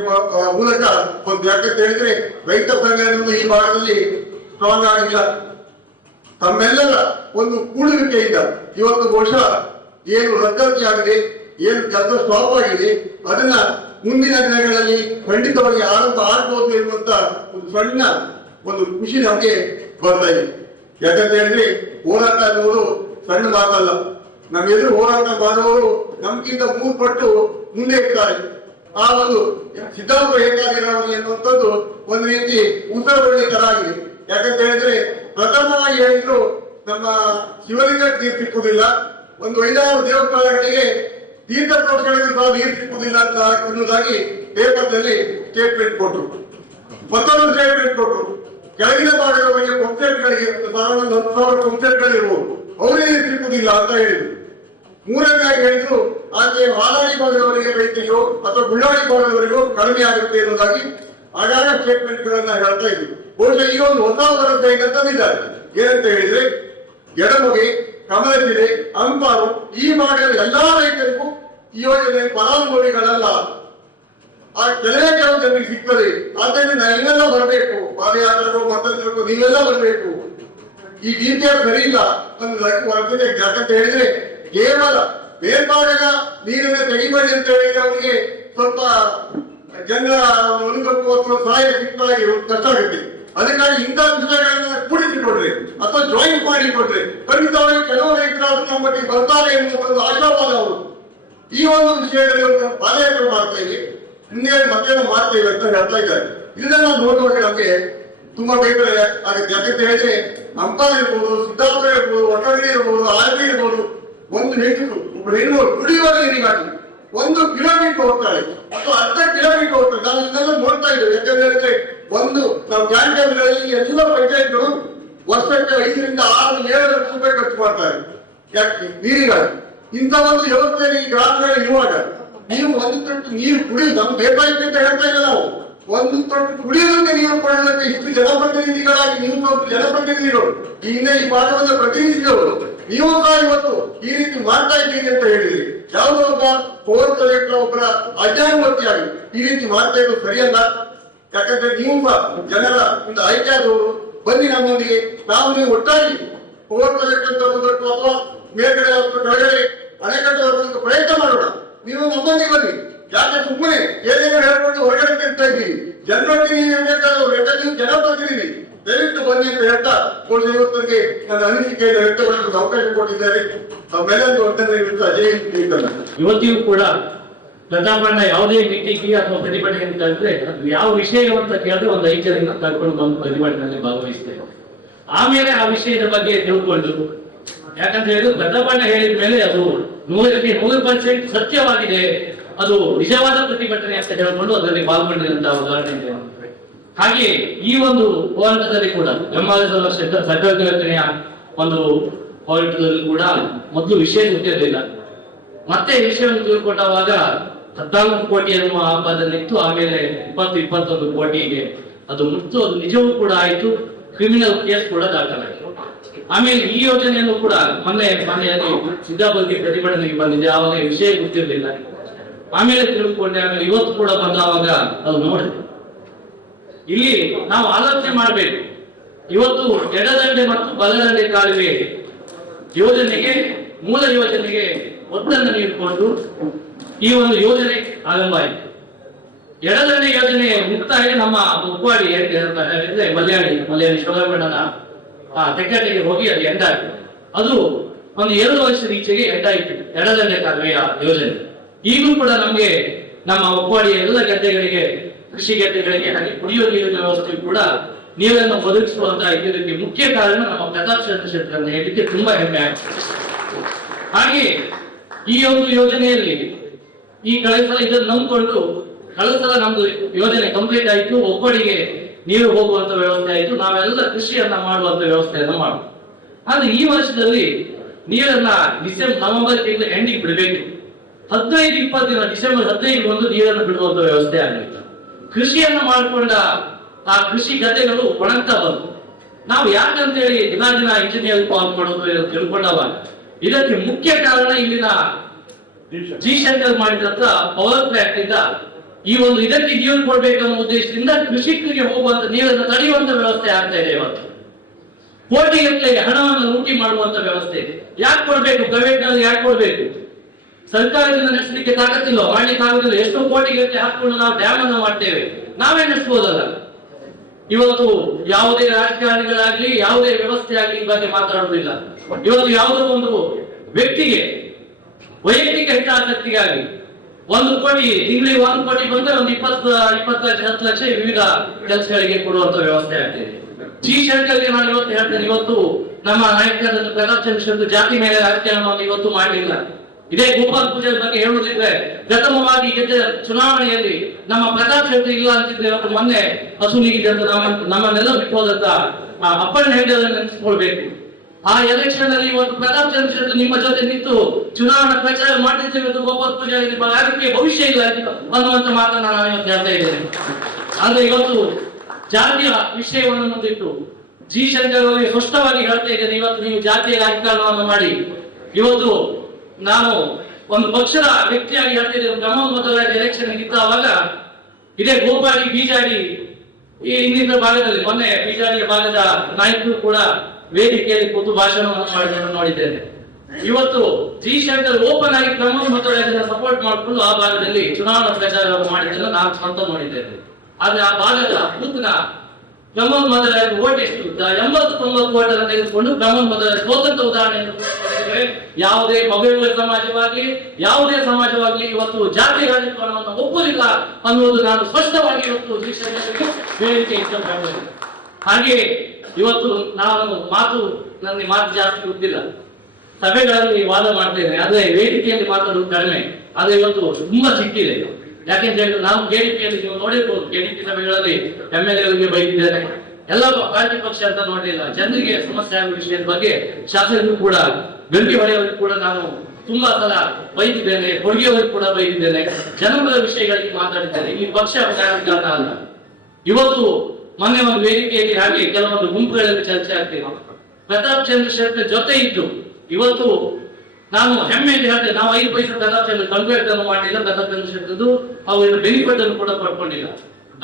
ಮೂಲಕ ಒಂದು. ಯಾಕಂತ ಹೇಳಿದ್ರೆ ರೈತ ಸಂಘ ಈ ಭಾಗದಲ್ಲಿ ಸ್ಟ್ರಾಂಗ್ ಆಗಿಲ್ಲ. ತಮ್ಮೆಲ್ಲರ ಒಂದು ಕೂಡುವಿಕೆಯಿಂದ ಇವತ್ತು ಬಹುಶಃ ಏನು ರದ್ದತಿ ಆಗಿದೆ, ಏನು ಕೆಲಸ ಸ್ಟಾಪ್ ಆಗಿದೆ, ಅದನ್ನ ಮುಂದಿನ ದಿನಗಳಲ್ಲಿ ಖಂಡಿತವಾಗಿ ಆರಂಭ ಆಗ್ಬೋದು ಎನ್ನುವಂತ ಒಂದು ಸಣ್ಣ ಒಂದು ಖುಷಿ ನಮಗೆ ಬರ್ತಾ ಇದೆ. ಯಾಕಂತ ಹೇಳಿದ್ರೆ ಹೋರಾಟ ಅನ್ನುವುದು ಸಣ್ಣ ಮಾತಲ್ಲ. ನಮ್ಮ ಎದುರು ಹೋರಾಟ ಮಾಡುವವರು ನಮ್ಗಿಂತ 3 ಪಟ್ಟು ಮುಂದೆ ಇರ್ತಾರೆ. ಆ ಒಂದು ಸಿದ್ದಾಪುರ ಏಕಾಧಿರಾವಳಿ ಎನ್ನುವಂಥದ್ದು ಒಂದು ರೀತಿ ಉತ್ತರವಳ್ಳಿ ತರ ಆಗಿದೆ. ಯಾಕಂತ ಹೇಳಿದ್ರೆ ಪ್ರಥಮವಾಗಿ ಹೇಳಿದ್ರು ನಮ್ಮ ಶಿವಲಿಂಗ ನೀರು ಸಿಕ್ಕುವುದಿಲ್ಲ, ಒಂದು 5-6 ದೇವಸ್ಥಾನಗಳಿಗೆ ತೀರ್ಥ ಪ್ರೋಕ್ಷಣೆಗೂ ಸಹ ನೀರು ಸಿಕ್ಕುವುದಿಲ್ಲ ಅಂತ ಅನ್ನೋದಾಗಿ ಪೇಪರ್ನಲ್ಲಿ ಸ್ಟೇಟ್ಮೆಂಟ್ ಕೊಟ್ಟರು. ಮತ್ತೊಂದು ಸ್ಟೇಟ್ಮೆಂಟ್ ಕೊಟ್ಟರು, ಕೆಳಗಿನ ಭಾಗದವರಿಗೆ ಪಂಚಾಯತ್ಗಳಿಗೆ 10,000 ಪಂಚಾಯತ್ಗಳಿರ್ಬೋದು, ಅವರಿಗೆ ನೀರು ಸಿಕ್ಕುವುದಿಲ್ಲ ಅಂತ ಹೇಳಿದ್ರು. ಮೂರನೇದಾಗಿ ಹೇಳಿದ್ರು ಆಚೆ ಹಾಲಾಡಿ ಭಾಗದವರಿಗೆ ರೈತರಿಗೋ ಅಥವಾ ಗುಳ್ಳಾಡಿ ಭಾಗದವರಿಗೋ ಕಡಿಮೆ ಆಗುತ್ತೆ ಎನ್ನುವುದಾಗಿ ಆಗಾಗ ಸ್ಟೇಟ್ಮೆಂಟ್ ಗಳನ್ನ ಹೇಳ್ತಾ ಇದ್ರು. ಬಹುಶಃ ಈಗ ಒಂದು ಹೊಸ ವರದಿ ತಂದಿದ್ದಾರೆ. ಏನಂತ ಹೇಳಿದ್ರೆ ಎಡಮುಗೆ, ಕಮಲಜಿರೆ, ಅಂಪಾರು ಈ ಭಾಗದ ಎಲ್ಲಾ ರೈತರಿಗೂ ಈ ಯೋಜನೆ ಫಲಾನುಭವಿಗಳಲ್ಲ. ಆ ಕೆಲವೇ ಕೆಲವು ಜನರಿಗೆ ಸಿಗ್ತದೆ. ಆದ್ದರಿಂದ ನಾವೆಲ್ಲ ಬರಬೇಕು, ಪಾದಯಾತ್ರೆಗಳು ಮತ್ತೊಂದು ನೀವೆಲ್ಲ ಬರಬೇಕು. ಈ ಡಿಪಿಆರ್ ಸರಿ ಇಲ್ಲ ಅನ್ನೋದಕ್ಕೆ ಹೊರಗಿದೆ. ಯಾಕಂತ ಹೇಳಿದ್ರೆ ಕೇವಲ ಮೇಲ್ಭಾಗದ ನೀರನ್ನ ತೆಗಿಬೇಡಿ ಅಂತ ಹೇಳಿದ್ರೆ ಅವರಿಗೆ ಸ್ವಲ್ಪ ಜನರ ಅನುಕಂಪ ಸಹಾಯ ಸಿಕ್ಕಾಗಿ ಕಷ್ಟ ಆಗುತ್ತೆ. ಅದಕ್ಕಾಗಿ ಇಂಥ ವಿಷಯಗಳನ್ನ ಕೂಡಿಸಿಕೊಡ್ರಿ ಅಥವಾ ಜಾಯಿನ್ ಮಾಡಿಕೊಡ್ರಿ. ಖಂಡಿತವಾಗಿ ಕೆಲವು ರೈತರು ನಮ್ಮೊಟ್ಟಿಗೆ ಬರ್ತಾರೆ ಎನ್ನುವ ಒಂದು ಆಶಾವಾದ ಅವರು. ಈ ಒಂದು ವಿಷಯದಲ್ಲಿ ಪಾದಯಾತ್ರೆ ಮಾಡ್ತಾ ಇದ್ದೀವಿ, ಹಿಂದೆ ಮತ್ತೆ ಮಾಡ್ತೇವೆ ಅಂತ ಹೇಳ್ತಾ ಇದ್ದಾರೆ. ಇದನ್ನ ನೋಡುವಾಗ ನಮಗೆ ತುಂಬಾ ಬೇಕರೆ ಆಗುತ್ತೆ. ಯಾಕಂತ ಹೇಳಿದ್ರೆ ಅಂಪಾಲ್ ಇರ್ಬೋದು, ಸಿದ್ದಾಪುರ ಇರ್ಬೋದು, ಒಟ್ಟಂಗಿ ಇರ್ಬೋದು, ಆರ್ಮಿ ಇರ್ಬೋದು, ಒಂದು ಹೆಣ್ಣು ಕುಡಿಯುವ ನೀರಿಗಾಗಿ 1 ಕಿಲೋಮೀಟರ್ ಹೋಗ್ತಾಳೆ ಅಥವಾ 10 ಕಿಲೋಮೀಟರ್ ಹೋಗ್ತಾಳೆ. ನಾವು ಇದನ್ನೆಲ್ಲ ನೋಡ್ತಾ ಇದ್ದೇವೆ. ಯಾಕಂತ ಹೇಳಿದ್ರೆ ನಾವು ಕ್ಯಾಂಟೀನ್ಗಳಲ್ಲಿ ಎಲ್ಲ ಪಂಚಾಯತ್ಗಳು ವರ್ಷಕ್ಕೆ 5 ರಿಂದ 6, 7 ಲಕ್ಷ ರೂಪಾಯಿ ಖರ್ಚು ಮಾಡ್ತಾರೆ ಯಾಕೆ ನೀರಿಗಾಗಿ. ಇಂಥ ಒಂದು ವ್ಯವಸ್ಥೆ ಈ ಗ್ರಾಮಗಳಲ್ಲಿ ಇರುವಾಗ ನೀವು 1 ತೊಟ್ಟು ನೀರು ಕುಡಿಯುವುದು ನಮ್ಗೆ ಬೇಕಾಯ್ತು ಅಂತ ಹೇಳ್ತಾ ಇಲ್ಲ. ನಾವು 1 ತೊಟ್ಟು ಕುಡಿಯೋದಕ್ಕೆ ನೀರು ಕೊಡೋದಕ್ಕೆ ಇಷ್ಟು ಜನಪ್ರತಿನಿಧಿಗಳಾಗಿ ನೀವು ಜನಪ್ರತಿನಿಧಿಗಳು ಈ ಹಿಂದೆ ಈ ಭಾಗದ ಪ್ರತಿನಿಧಿಗಳು ನೀವು ಸಹ ಇವತ್ತು ಈ ರೀತಿ ಮಾಡ್ತಾ ಇದ್ದೀರಿ ಅಂತ ಹೇಳಿದ್ರಿ. ಯಾವುದೋ ಒಬ್ಬ ಪೌರ ಕಲೆಕ್ಟರ್ ಒಬ್ಬರ ಅಜಾನುಮತಿಯಾಗಿ ಈ ರೀತಿ ಮಾಡ್ತಾ ಇರೋದು ಸರಿಯಲ್ಲ. ಯಾಕಂದ್ರೆ ನೀವು ಸಹ ಜನರ ಒಂದು ಆಯ್ಕೆ ಆದವರು ಬನ್ನಿ ನಮ್ಮೊಂದಿಗೆ, ನಾವು ನೀವು ಒಟ್ಟಾಗಿ ಪೌರ ಕಲೆಕ್ಟರ್ ತರುವುದಕ್ಕೂ ಅಥವಾ ಮೇಲ್ಗಡೆ ಕೆಳಗಡೆ ಅಣೆಕಟ್ಟು ಪ್ರಯತ್ನ ಮಾಡೋಣ. ನೀವು ನಮ್ಮೊಂದಿಗೆ ಬನ್ನಿ, ಯಾಕೆ ಸುಮ್ಮನೆ ಏನೇನು ಹೇಳ್ಕೊಂಡು ಹೊರಗಡೆ ತಿಂತಾ ಇದ್ದೀವಿ? ಜನರೊಟ್ಟಿಗೆ ನೀವು ಬೇಕಾದವರು ಯಾಕಂದ್ರೆ ನೀವು ಜನಪ್ರತಿನಿಧಿ, ದಯವಿಟ್ಟು ಬನ್ನಿ ಅಂತ ಹೇಳ್ತಾ ಇವತ್ತಿಗೆ ನನ್ನ ಅನಿಸಿಕೆಯನ್ನು ವ್ಯಕ್ತಪಡಿಸಲು ಅವಕಾಶ ಕೊಟ್ಟಿದ್ದಾರೆ. ತಮ್ಮೆಲ್ಲರಿಗೂ ಅತ್ಯಂತ ಜೈ ಹಿಂದ್. ಇವತ್ತಿಗೂ ಕೂಡ ಪ್ರತಾಪಣ್ಣ ಯಾವುದೇ ಮೀಟಿಂಗ್ ಅಥವಾ ಪ್ರತಿಭಟನೆ ಅಂತ ಅಂದ್ರೆ ಅದು ಯಾವ ವಿಷಯ ಅಂತ ಕೇಳಿದ್ರೆ ಒಂದು 5 ಜನ ಕರ್ಕೊಂಡು ಬಂದು ಪ್ರತಿಭಟನೆಯಲ್ಲಿ ಭಾಗವಹಿಸ್ತೇವೆ. ಆಮೇಲೆ ಆ ವಿಷಯದ ಬಗ್ಗೆ ತಿಳ್ಕೊಂಡು, ಯಾಕಂತ ಹೇಳಿದ್ರೆ ಪ್ರತಾಪಣ್ಣ ಹೇಳಿದ ಮೇಲೆ ಅದು 100% ಸತ್ಯವಾಗಿದೆ, ಅದು ನಿಜವಾದ ಪ್ರತಿಭಟನೆ ಅಂತ ಹೇಳ್ಕೊಂಡು ಅದರಲ್ಲಿ ಪಾಲ್ಗೊಂಡಿರುವಂತಹ ಉದಾಹರಣೆ ಇದೆ. ಹಾಗೆ ಈ ಒಂದು ಹೋರಾಟದಲ್ಲಿ ಕೂಡ ಬೆಂಬಲಿಸುವ ಸಕಲತೆಯ ಒಂದು ಹೋರಾಟದಲ್ಲಿ ಕೂಡ ಮೊದಲು ವಿಷಯ ಗೊತ್ತಿರಲಿಲ್ಲ. ಮತ್ತೆ ವಿಷಯವನ್ನು ತಿಳ್ಕೊಂಡಾಗ 14 ಕೋಟಿ ಎನ್ನುವ ಆಪಾದನೆಯಿತ್ತು. ಆಮೇಲೆ 20-21 ಕೋಟಿಗೆ ಅದು ಮುಟ್ಟು ಅದು ನಿಜವೂ ಕೂಡ ಆಯಿತು. ಕ್ರಿಮಿನಲ್ ಕೇಸ್ ಕೂಡ ದಾಖಲಾಯಿತು. ಆಮೇಲೆ ಈ ಯೋಜನೆಯನ್ನು ಕೂಡ ಮೊನ್ನೆ ಸಿದ್ದಾಪುರಕ್ಕೆ ಪ್ರತಿಭಟನೆಗೆ ಬಂದಿದೆ. ಆವಾಗ ವಿಷಯ ಗೊತ್ತಿರಲಿಲ್ಲ. ಆಮೇಲೆ ತಿಳ್ಕೊಂಡೆ. ಆಮೇಲೆ ಇವತ್ತು ಕೂಡ ಬಂದಾವಾಗ ಅದು ನೋಡಿದೆ. ಇಲ್ಲಿ ನಾವು ಆಲೋಚನೆ ಮಾಡಬೇಕು. ಇವತ್ತು ಎಡದಂಡೆ ಮತ್ತು ಬಲದಂಡೆ ಕಾಲುವೆ ಯೋಜನೆಗೆ, ಮೂಲ ಯೋಜನೆಗೆ ಒತ್ತನ್ನು ನೀಡಿಕೊಂಡು ಈ ಒಂದು ಯೋಜನೆ ಆರಂಭ ಆಯಿತು. ಎಡದಂಡೆ ಯೋಜನೆ ಮುಕ್ತಾಯ ನಮ್ಮ ಉಪ್ಪಾಡಿ ಮಲ್ಯಾಣಿ ಶೋಭಾಗಣ್ಣನ ತೆಕ್ಕಟ್ಟಿಗೆ ಹೋಗಿ ಅದು ಎಂಡಾಯಿತು. ಅದು ಒಂದು 2 ವರ್ಷದ ಈಚೆಗೆ ಎಂಡಾಯಿತು ಎಡದಂಡೆ ಕಾಲುವೆಯ ಯೋಜನೆ. ಈಗಲೂ ಕೂಡ ನಮಗೆ ನಮ್ಮ ಉಪ್ಪಾಡಿಯ ಎಲ್ಲ ಗದ್ದೆಗಳಿಗೆ, ಕೃಷಿ ಗದ್ದೆಗಳಿಗೆ ಹಾಗೆ ಕುಡಿಯುವ ನೀರಿನ ವ್ಯವಸ್ಥೆ ಕೂಡ ನೀರನ್ನು ಒದಗಿಸುವಂತಹ ಇದಕ್ಕೆ ಮುಖ್ಯ ಕಾರಣ ನಮ್ಮ ಪ್ರತಾಪ್ ಚಂದ್ರ ಶೆಟ್ಟರ್ ಅಂತ ಹೇಳಿಕ್ಕೆ ತುಂಬಾ ಹೆಮ್ಮೆ ಆಗ್ತದೆ. ಹಾಗೆ ಈ ಒಂದು ಯೋಜನೆಯಲ್ಲಿ ಈ ಕಳೆದ ಸಲ ಇದನ್ನು ನಂಬಿಕೊಂಡು ಕಳೆದ ಸಲ ನಮ್ದು ಯೋಜನೆ ಕಂಪ್ಲೀಟ್ ಆಯಿತು. ಒಬ್ಬಡಿಗೆ ನೀರು ಹೋಗುವಂತ ವ್ಯವಸ್ಥೆ ಆಯಿತು. ನಾವೆಲ್ಲ ಕೃಷಿಯನ್ನ ಮಾಡುವಂತ ವ್ಯವಸ್ಥೆಯನ್ನು ಮಾಡುದು. ಆದ್ರೆ ಈ ವರ್ಷದಲ್ಲಿ ನೀರನ್ನ ನವೆಂಬರ್ ತಿಂಗಳು ಎಂಡಿಗೆ ಬಿಡಬೇಕು. 15-20 ದಿನ, ಡಿಸೆಂಬರ್ 15 ಒಂದು ನೀರನ್ನು ಬಿಡುವಂತ ವ್ಯವಸ್ಥೆ ಆಗಲಿಲ್ಲ. ಕೃಷಿಯನ್ನ ಮಾಡಿಕೊಂಡ ಆ ಕೃಷಿ ಗದ್ದೆಗಳು ಒಣಗ್ತಾ ಬಂತು. ನಾವು ಯಾಕಂತೇಳಿ ದಿನ ಇಂಜಿನಿಯರ್ ಕಾಲ್ ಮಾಡೋದು ತಿಳ್ಕೊಂಡವ. ಇದಕ್ಕೆ ಮುಖ್ಯ ಕಾರಣ ಇಲ್ಲಿನ ಜಿ ಶಂಕರ್ ಮಾಡಿದಂತ ಪವರ್ ಪ್ಲಾಂಟ್ ಇಂದ ಈ ಒಂದು ಇದಕ್ಕೆ ನೀರು ಕೊಡ್ಬೇಕನ್ನೋ ಉದ್ದೇಶದಿಂದ ಕೃಷಿಕರಿಗೆ ಹೋಗುವಂತ ನೀರನ್ನು ತಡೆಯುವಂತ ವ್ಯವಸ್ಥೆ ಆಗ್ತಾ ಇದೆ. ಇವತ್ತು ಕೋಟಿಗಟ್ಟಲೆ ಹಣವನ್ನು ಲೂಟಿ ಮಾಡುವಂತ ವ್ಯವಸ್ಥೆ ಇದೆ. ಯಾಕೆ ಕೊಡ್ಬೇಕು? ಪ್ರೈವೇಟ್ ನಲ್ಲಿ ಯಾಕೆ ಕೊಡ್ಬೇಕು? ಸರ್ಕಾರದಿಂದ ನಡೆಸಲಿಕ್ಕೆ ತಾಕತ್ತಿಲ್ಲ, ಮಾಡ್ಲಿಕ್ಕೆ ಆಗುದಿಲ್ಲ. ಎಷ್ಟೋ ಕೋಟಿಗಟ್ಟಲೆ ಹಾಕೊಂಡು ನಾವು ಡ್ಯಾಮ್ ಅನ್ನು ಮಾಡ್ತೇವೆ, ನಾವೇ ನಡೆಸಬಹುದಲ್ಲ. ಇವತ್ತು ಯಾವುದೇ ರಾಜಕಾರಣಿಗಳಾಗ್ಲಿ, ಯಾವುದೇ ವ್ಯವಸ್ಥೆ ಆಗ್ಲಿ ಈ ಬಗ್ಗೆ ಮಾತಾಡುವುದಿಲ್ಲ. ಇವತ್ತು ಯಾವುದೋ ಒಂದು ವ್ಯಕ್ತಿಗೆ ವೈಯಕ್ತಿಕ ಹಿತಾಸಕ್ತಿಗಾಗಿ 1 ಕೋಟಿ, ತಿಂಗಳಿಗೆ 1 ಕೋಟಿ ಬಂದ್ರೆ ಒಂದು 20-10 ಲಕ್ಷ ವಿವಿಧ ಕೆಲಸಗಳಿಗೆ ಕೊಡುವಂತ ವ್ಯವಸ್ಥೆ ಆಗ್ತಿದೆ. ಜಿ ಶಂಕರ್ಗೆ ನಾನು ಇವತ್ತು ಹೇಳ್ತೇನೆ, ಇವತ್ತು ನಮ್ಮ ನಾಯಕರಾದ ಪ್ರತಾಪ್ ಚಂದ್ರ ಶೆಟ್ಟರ್ ಜಾತಿ ಮೇಲೆ ರಾಜಕಾರಣವನ್ನು ಇವತ್ತು ಮಾಡಲಿಲ್ಲ. ಇದೇ ಗೋಪಾಲ್ ಪೂಜೆ ಬಗ್ಗೆ ಹೇಳುವುದಿದ್ರೆ, ಪ್ರಥಮವಾಗಿ ಚುನಾವಣೆಯಲ್ಲಿ ನಮ್ಮ ಪ್ರತಾಪ್ ಶೆಟ್ಟರ್ ಇಲ್ಲ ಅಂತಿದ್ರೆ ಇವತ್ತು ಮೊನ್ನೆ ಹಸುನಿಗೆ ನಮ್ಮನ್ನೆಲ್ಲ ಬಿಟ್ಟು ಹೋದಂತ ಅಪ್ಪಣ್ಣ ಹೆಂಡರನ್ನು ನೆನೆಸ್ಕೊಳ್ಬೇಕು. ಆ ಎಲೆಕ್ಷನ್ ಅಲ್ಲಿ ಇವತ್ತು ಪ್ರತಾಪ್ ಚಂದ್ರ ಶೆಟ್ಟರ್ ನಿಮ್ಮ ಜೊತೆ ನಿಂತು ಚುನಾವಣಾ ಪ್ರಚಾರ ಮಾಡ್ತಿದ್ದೇವೆ. ಗೋಪಾಲ್ ಪೂಜೆ ನಿಮ್ಮ ರಾಜಕೀಯ ಭವಿಷ್ಯ ಇಲ್ಲ ಅನ್ನುವಂತ ಮಾತನ್ನ ನಾನು ಇವತ್ತು ಹೇಳ್ತಾ ಇದ್ದೇನೆ. ಆದ್ರೆ ಇವತ್ತು ಜಾತಿಯ ವಿಷಯವನ್ನು ಮುಂದಿಟ್ಟು ಜಿ ಶಂಕರ್ ಅವರಿಗೆ ಸ್ಪಷ್ಟವಾಗಿ ಹೇಳ್ತಾ ಇದ್ದೇನೆ, ಇವತ್ತು ನೀವು ಜಾತಿಯ ರಾಜಕಾರಣವನ್ನು ಮಾಡಿ ಇವತ್ತು ನಾನು ಒಂದು ಪಕ್ಷದ ವ್ಯಕ್ತಿಯಾಗಿ ಹೇಳ್ತಿದ್ದೇನೆ. ಪ್ರಮೋದ್ ಮೊದಲ ಎಲೆಕ್ಷನ್ ಇದ್ದಾವಾಗ ಇದೇ ಗೋಪಾಡಿ ಬೀಜಾಡಿ ಈ ಇನ್ನಿತರ ಭಾಗದಲ್ಲಿ ಮೊನ್ನೆ ಬೀಜಾಡಿಯ ಭಾಗದ ನಾಯಕರು ಕೂಡ ವೇದಿಕೆಯಲ್ಲಿ ಕೂತು ಭಾಷಣವನ್ನು ಮಾಡಿದ್ದನ್ನು ನೋಡಿದ್ದೇನೆ. ಇವತ್ತು ಜಿ ಶಂಕರ್ ಓಪನ್ ಆಗಿ ಪ್ರಮೋದ್ ಮೊದಲ ಸಪೋರ್ಟ್ ಮಾಡಿಕೊಂಡು ಆ ಭಾಗದಲ್ಲಿ ಚುನಾವಣಾ ಪ್ರಚಾರವನ್ನು ಮಾಡಿದ್ದನ್ನು ನಾನು ಸ್ವಂತ ನೋಡಿದ್ದೇನೆ. ಆದ್ರೆ ಆ ಭಾಗದ ಬೂತ್ನ ಪ್ರಮೋದ್ ಮೊದಲ ಓಟ್ ಎಷ್ಟು 80-90 ಓಟ್ ಅನ್ನು ತೆಗೆದುಕೊಂಡು ಪ್ರಮೋದ್ ಮೊದಲ ಸ್ವತಂತ್ರ ಉದಾಹರಣೆ. ಯಾವುದೇ ಮಗುವಿನ ಸಮಾಜವಾಗ್ಲಿ, ಯಾವುದೇ ಸಮಾಜವಾಗ್ಲಿ ಇವತ್ತು ಜಾತಿ ರಾಜಕಾರಣವನ್ನು ಒಪ್ಪುವುದಿಲ್ಲ ಅನ್ನುವುದು ನಾನು ಸ್ಪಷ್ಟವಾಗಿ ಇವತ್ತು ಹೇಳಲಿಕ್ಕೆ ಇಷ್ಟಪಡ್ತೇನೆ. ಹಾಗೆ ಇವತ್ತು ನಾನು ನನಗೆ ಮಾತು ಜಾಸ್ತಿ ಗೊತ್ತಿಲ್ಲ, ಸಭೆಗಳಲ್ಲಿ ವಾದ ಮಾಡ್ತೇನೆ, ಆದ್ರೆ ವೇದಿಕೆಯಲ್ಲಿ ಮಾತಾಡುವುದು ಕಡಿಮೆ. ಆದ್ರೆ ಇವತ್ತು ತುಂಬಾ ಸಿಕ್ಕಿದೆ. ಯಾಕೆಂತ ಹೇಳಿದ್ರೆ ನಾವು ಕೆಡಿಪಿಯಲ್ಲಿ ನೀವು ನೋಡಿರ್ಬೋದು, ಕೆಡಿಪಿ ಸಭೆಗಳಲ್ಲಿ MLA ಬೈದಿದ್ದೇನೆ. ಎಲ್ಲ ಪಾರ್ಟಿ ಪಕ್ಷ ಅಂತ ನೋಡಲಿಲ್ಲ, ಜನರಿಗೆ ಸಮಸ್ಯೆ ಆಗುವ ವಿಷಯದ ಬಗ್ಗೆ ಶಾಸಕರು ಕೂಡ, ಗಂಟಿ ಹೊಡೆಯವರಿಗೆ ಕೂಡ ನಾನು ತುಂಬಾ ಸಲ ಬೈದಿದ್ದೇನೆ, ಕೊಡುಗೆಯವರಿಗೆ ಕೂಡ ಬೈದಿದ್ದೇನೆ, ಜನಪದ ವಿಷಯಗಳಿಗೆ ಮಾತಾಡಿದ್ದೇನೆ. ಇಲ್ಲಿ ಪಕ್ಷ ಕಾರಣ ಅಲ್ಲ. ಇವತ್ತು ಮೊನ್ನೆ ಒಂದು ವೇದಿಕೆಯಲ್ಲಿ ಹಾಗೆ ಕೆಲವೊಂದು ಗುಂಪುಗಳಲ್ಲಿ ಚರ್ಚೆ ಆಗ್ತೇವೆ. ಪ್ರತಾಪ್ ಚಂದ್ರ ಶೆಟ್ಟರ್ ಜೊತೆ ಇದ್ದು ಇವತ್ತು ನಾನು ಹೆಮ್ಮೆಗೆ ಹೇಳ್ತೇನೆ, ನಾವು 5 ಪೈಸೆ ಪ್ರತಾಪ್ ಚಂದ್ರ ಕಂಪ್ಲೇಂಟ್ ಅನ್ನು ಮಾಡಲಿಲ್ಲ. ಪ್ರತಾಪ್ ಚಂದ್ರ ಶೆಟ್ಟರ್ದು ಅವರ ಬೆನಿಫಿಟ್ ಅನ್ನು ಕೂಡ ಪಡ್ಕೊಂಡಿಲ್ಲ.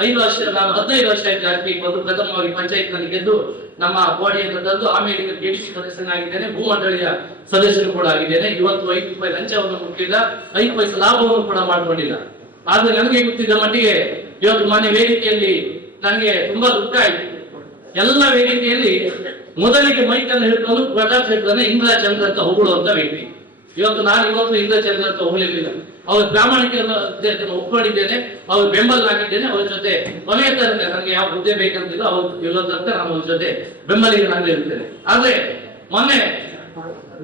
5 ವರ್ಷ, ನಾನು 15 ವರ್ಷ ಆಯ್ತು ಬಂದು ಪ್ರಥಮವಾಗಿ ಪಂಚಾಯತ್ ನಲ್ಲಿ ಗೆದ್ದು ನಮ್ಮ ಬಾಡಿಯನ್ನು ತಂದು ಆಮೇಲೆ ಕೆಡಿಸಿ ಸದಸ್ಯನಾಗಿದ್ದೇನೆ, ಭೂಮಂಡಳಿಯ ಸದಸ್ಯರು ಕೂಡ ಆಗಿದ್ದೇನೆ. ಇವತ್ತು 5 ರೂಪಾಯಿ ಲಂಚವನ್ನು ಮುಟ್ಟಿಲ್ಲ, 5 ಪೈಸೆ ಲಾಭವನ್ನು ಕೂಡ ಮಾಡಿಕೊಂಡಿಲ್ಲ. ಆದ್ರೆ ನನಗೆ ಗೊತ್ತಿದ್ದ ಮಟ್ಟಿಗೆ ಇವತ್ತು ಮನೆ ವೇದಿಕೆಯಲ್ಲಿ ನನಗೆ ತುಂಬಾ ದುಃಖ ಆಯ್ತು. ಎಲ್ಲ ವೇದಿಕೆಯಲ್ಲಿ ಮೊದಲಿಗೆ ಮೈಕನ್ನು ಹಿಡ್ಕೊಂಡು ಪ್ರತಾಪ್ ಶೆಟ್ಟರನ್ನ ಇಂದ್ರ ಚಂದ್ರ ಅಂತ ಹೊಗಳುವಂತ ವ್ಯಕ್ತಿ. ಇವತ್ತು ಇಂದ್ರ ಚಂದ್ರ ಅಂತ ಹೊಗಳಿರಲಿಲ್ಲ. ಅವ್ರ ಪ್ರಾಮಾಣಿಕತೆಯನ್ನು ಒಪ್ಕೊಂಡಿದ್ದೇನೆ, ಅವ್ರ ಬೆಂಬಲನಾಗಿದ್ದೇನೆ. ಅವ್ರ ಜೊತೆ ಕೊನೆಯ ತನಕ ನನಗೆ ಯಾವ ಹುದ್ದೆ ಬೇಕಂತಿಲ್ಲ, ಅವ್ರು ಇರೋದಂತ ನಾನು ಅವ್ರ ಜೊತೆ ಬೆಂಬಲಿಗನಾಗೇ ಇರ್ತೇನೆ. ಆದ್ರೆ ಮೊನ್ನೆ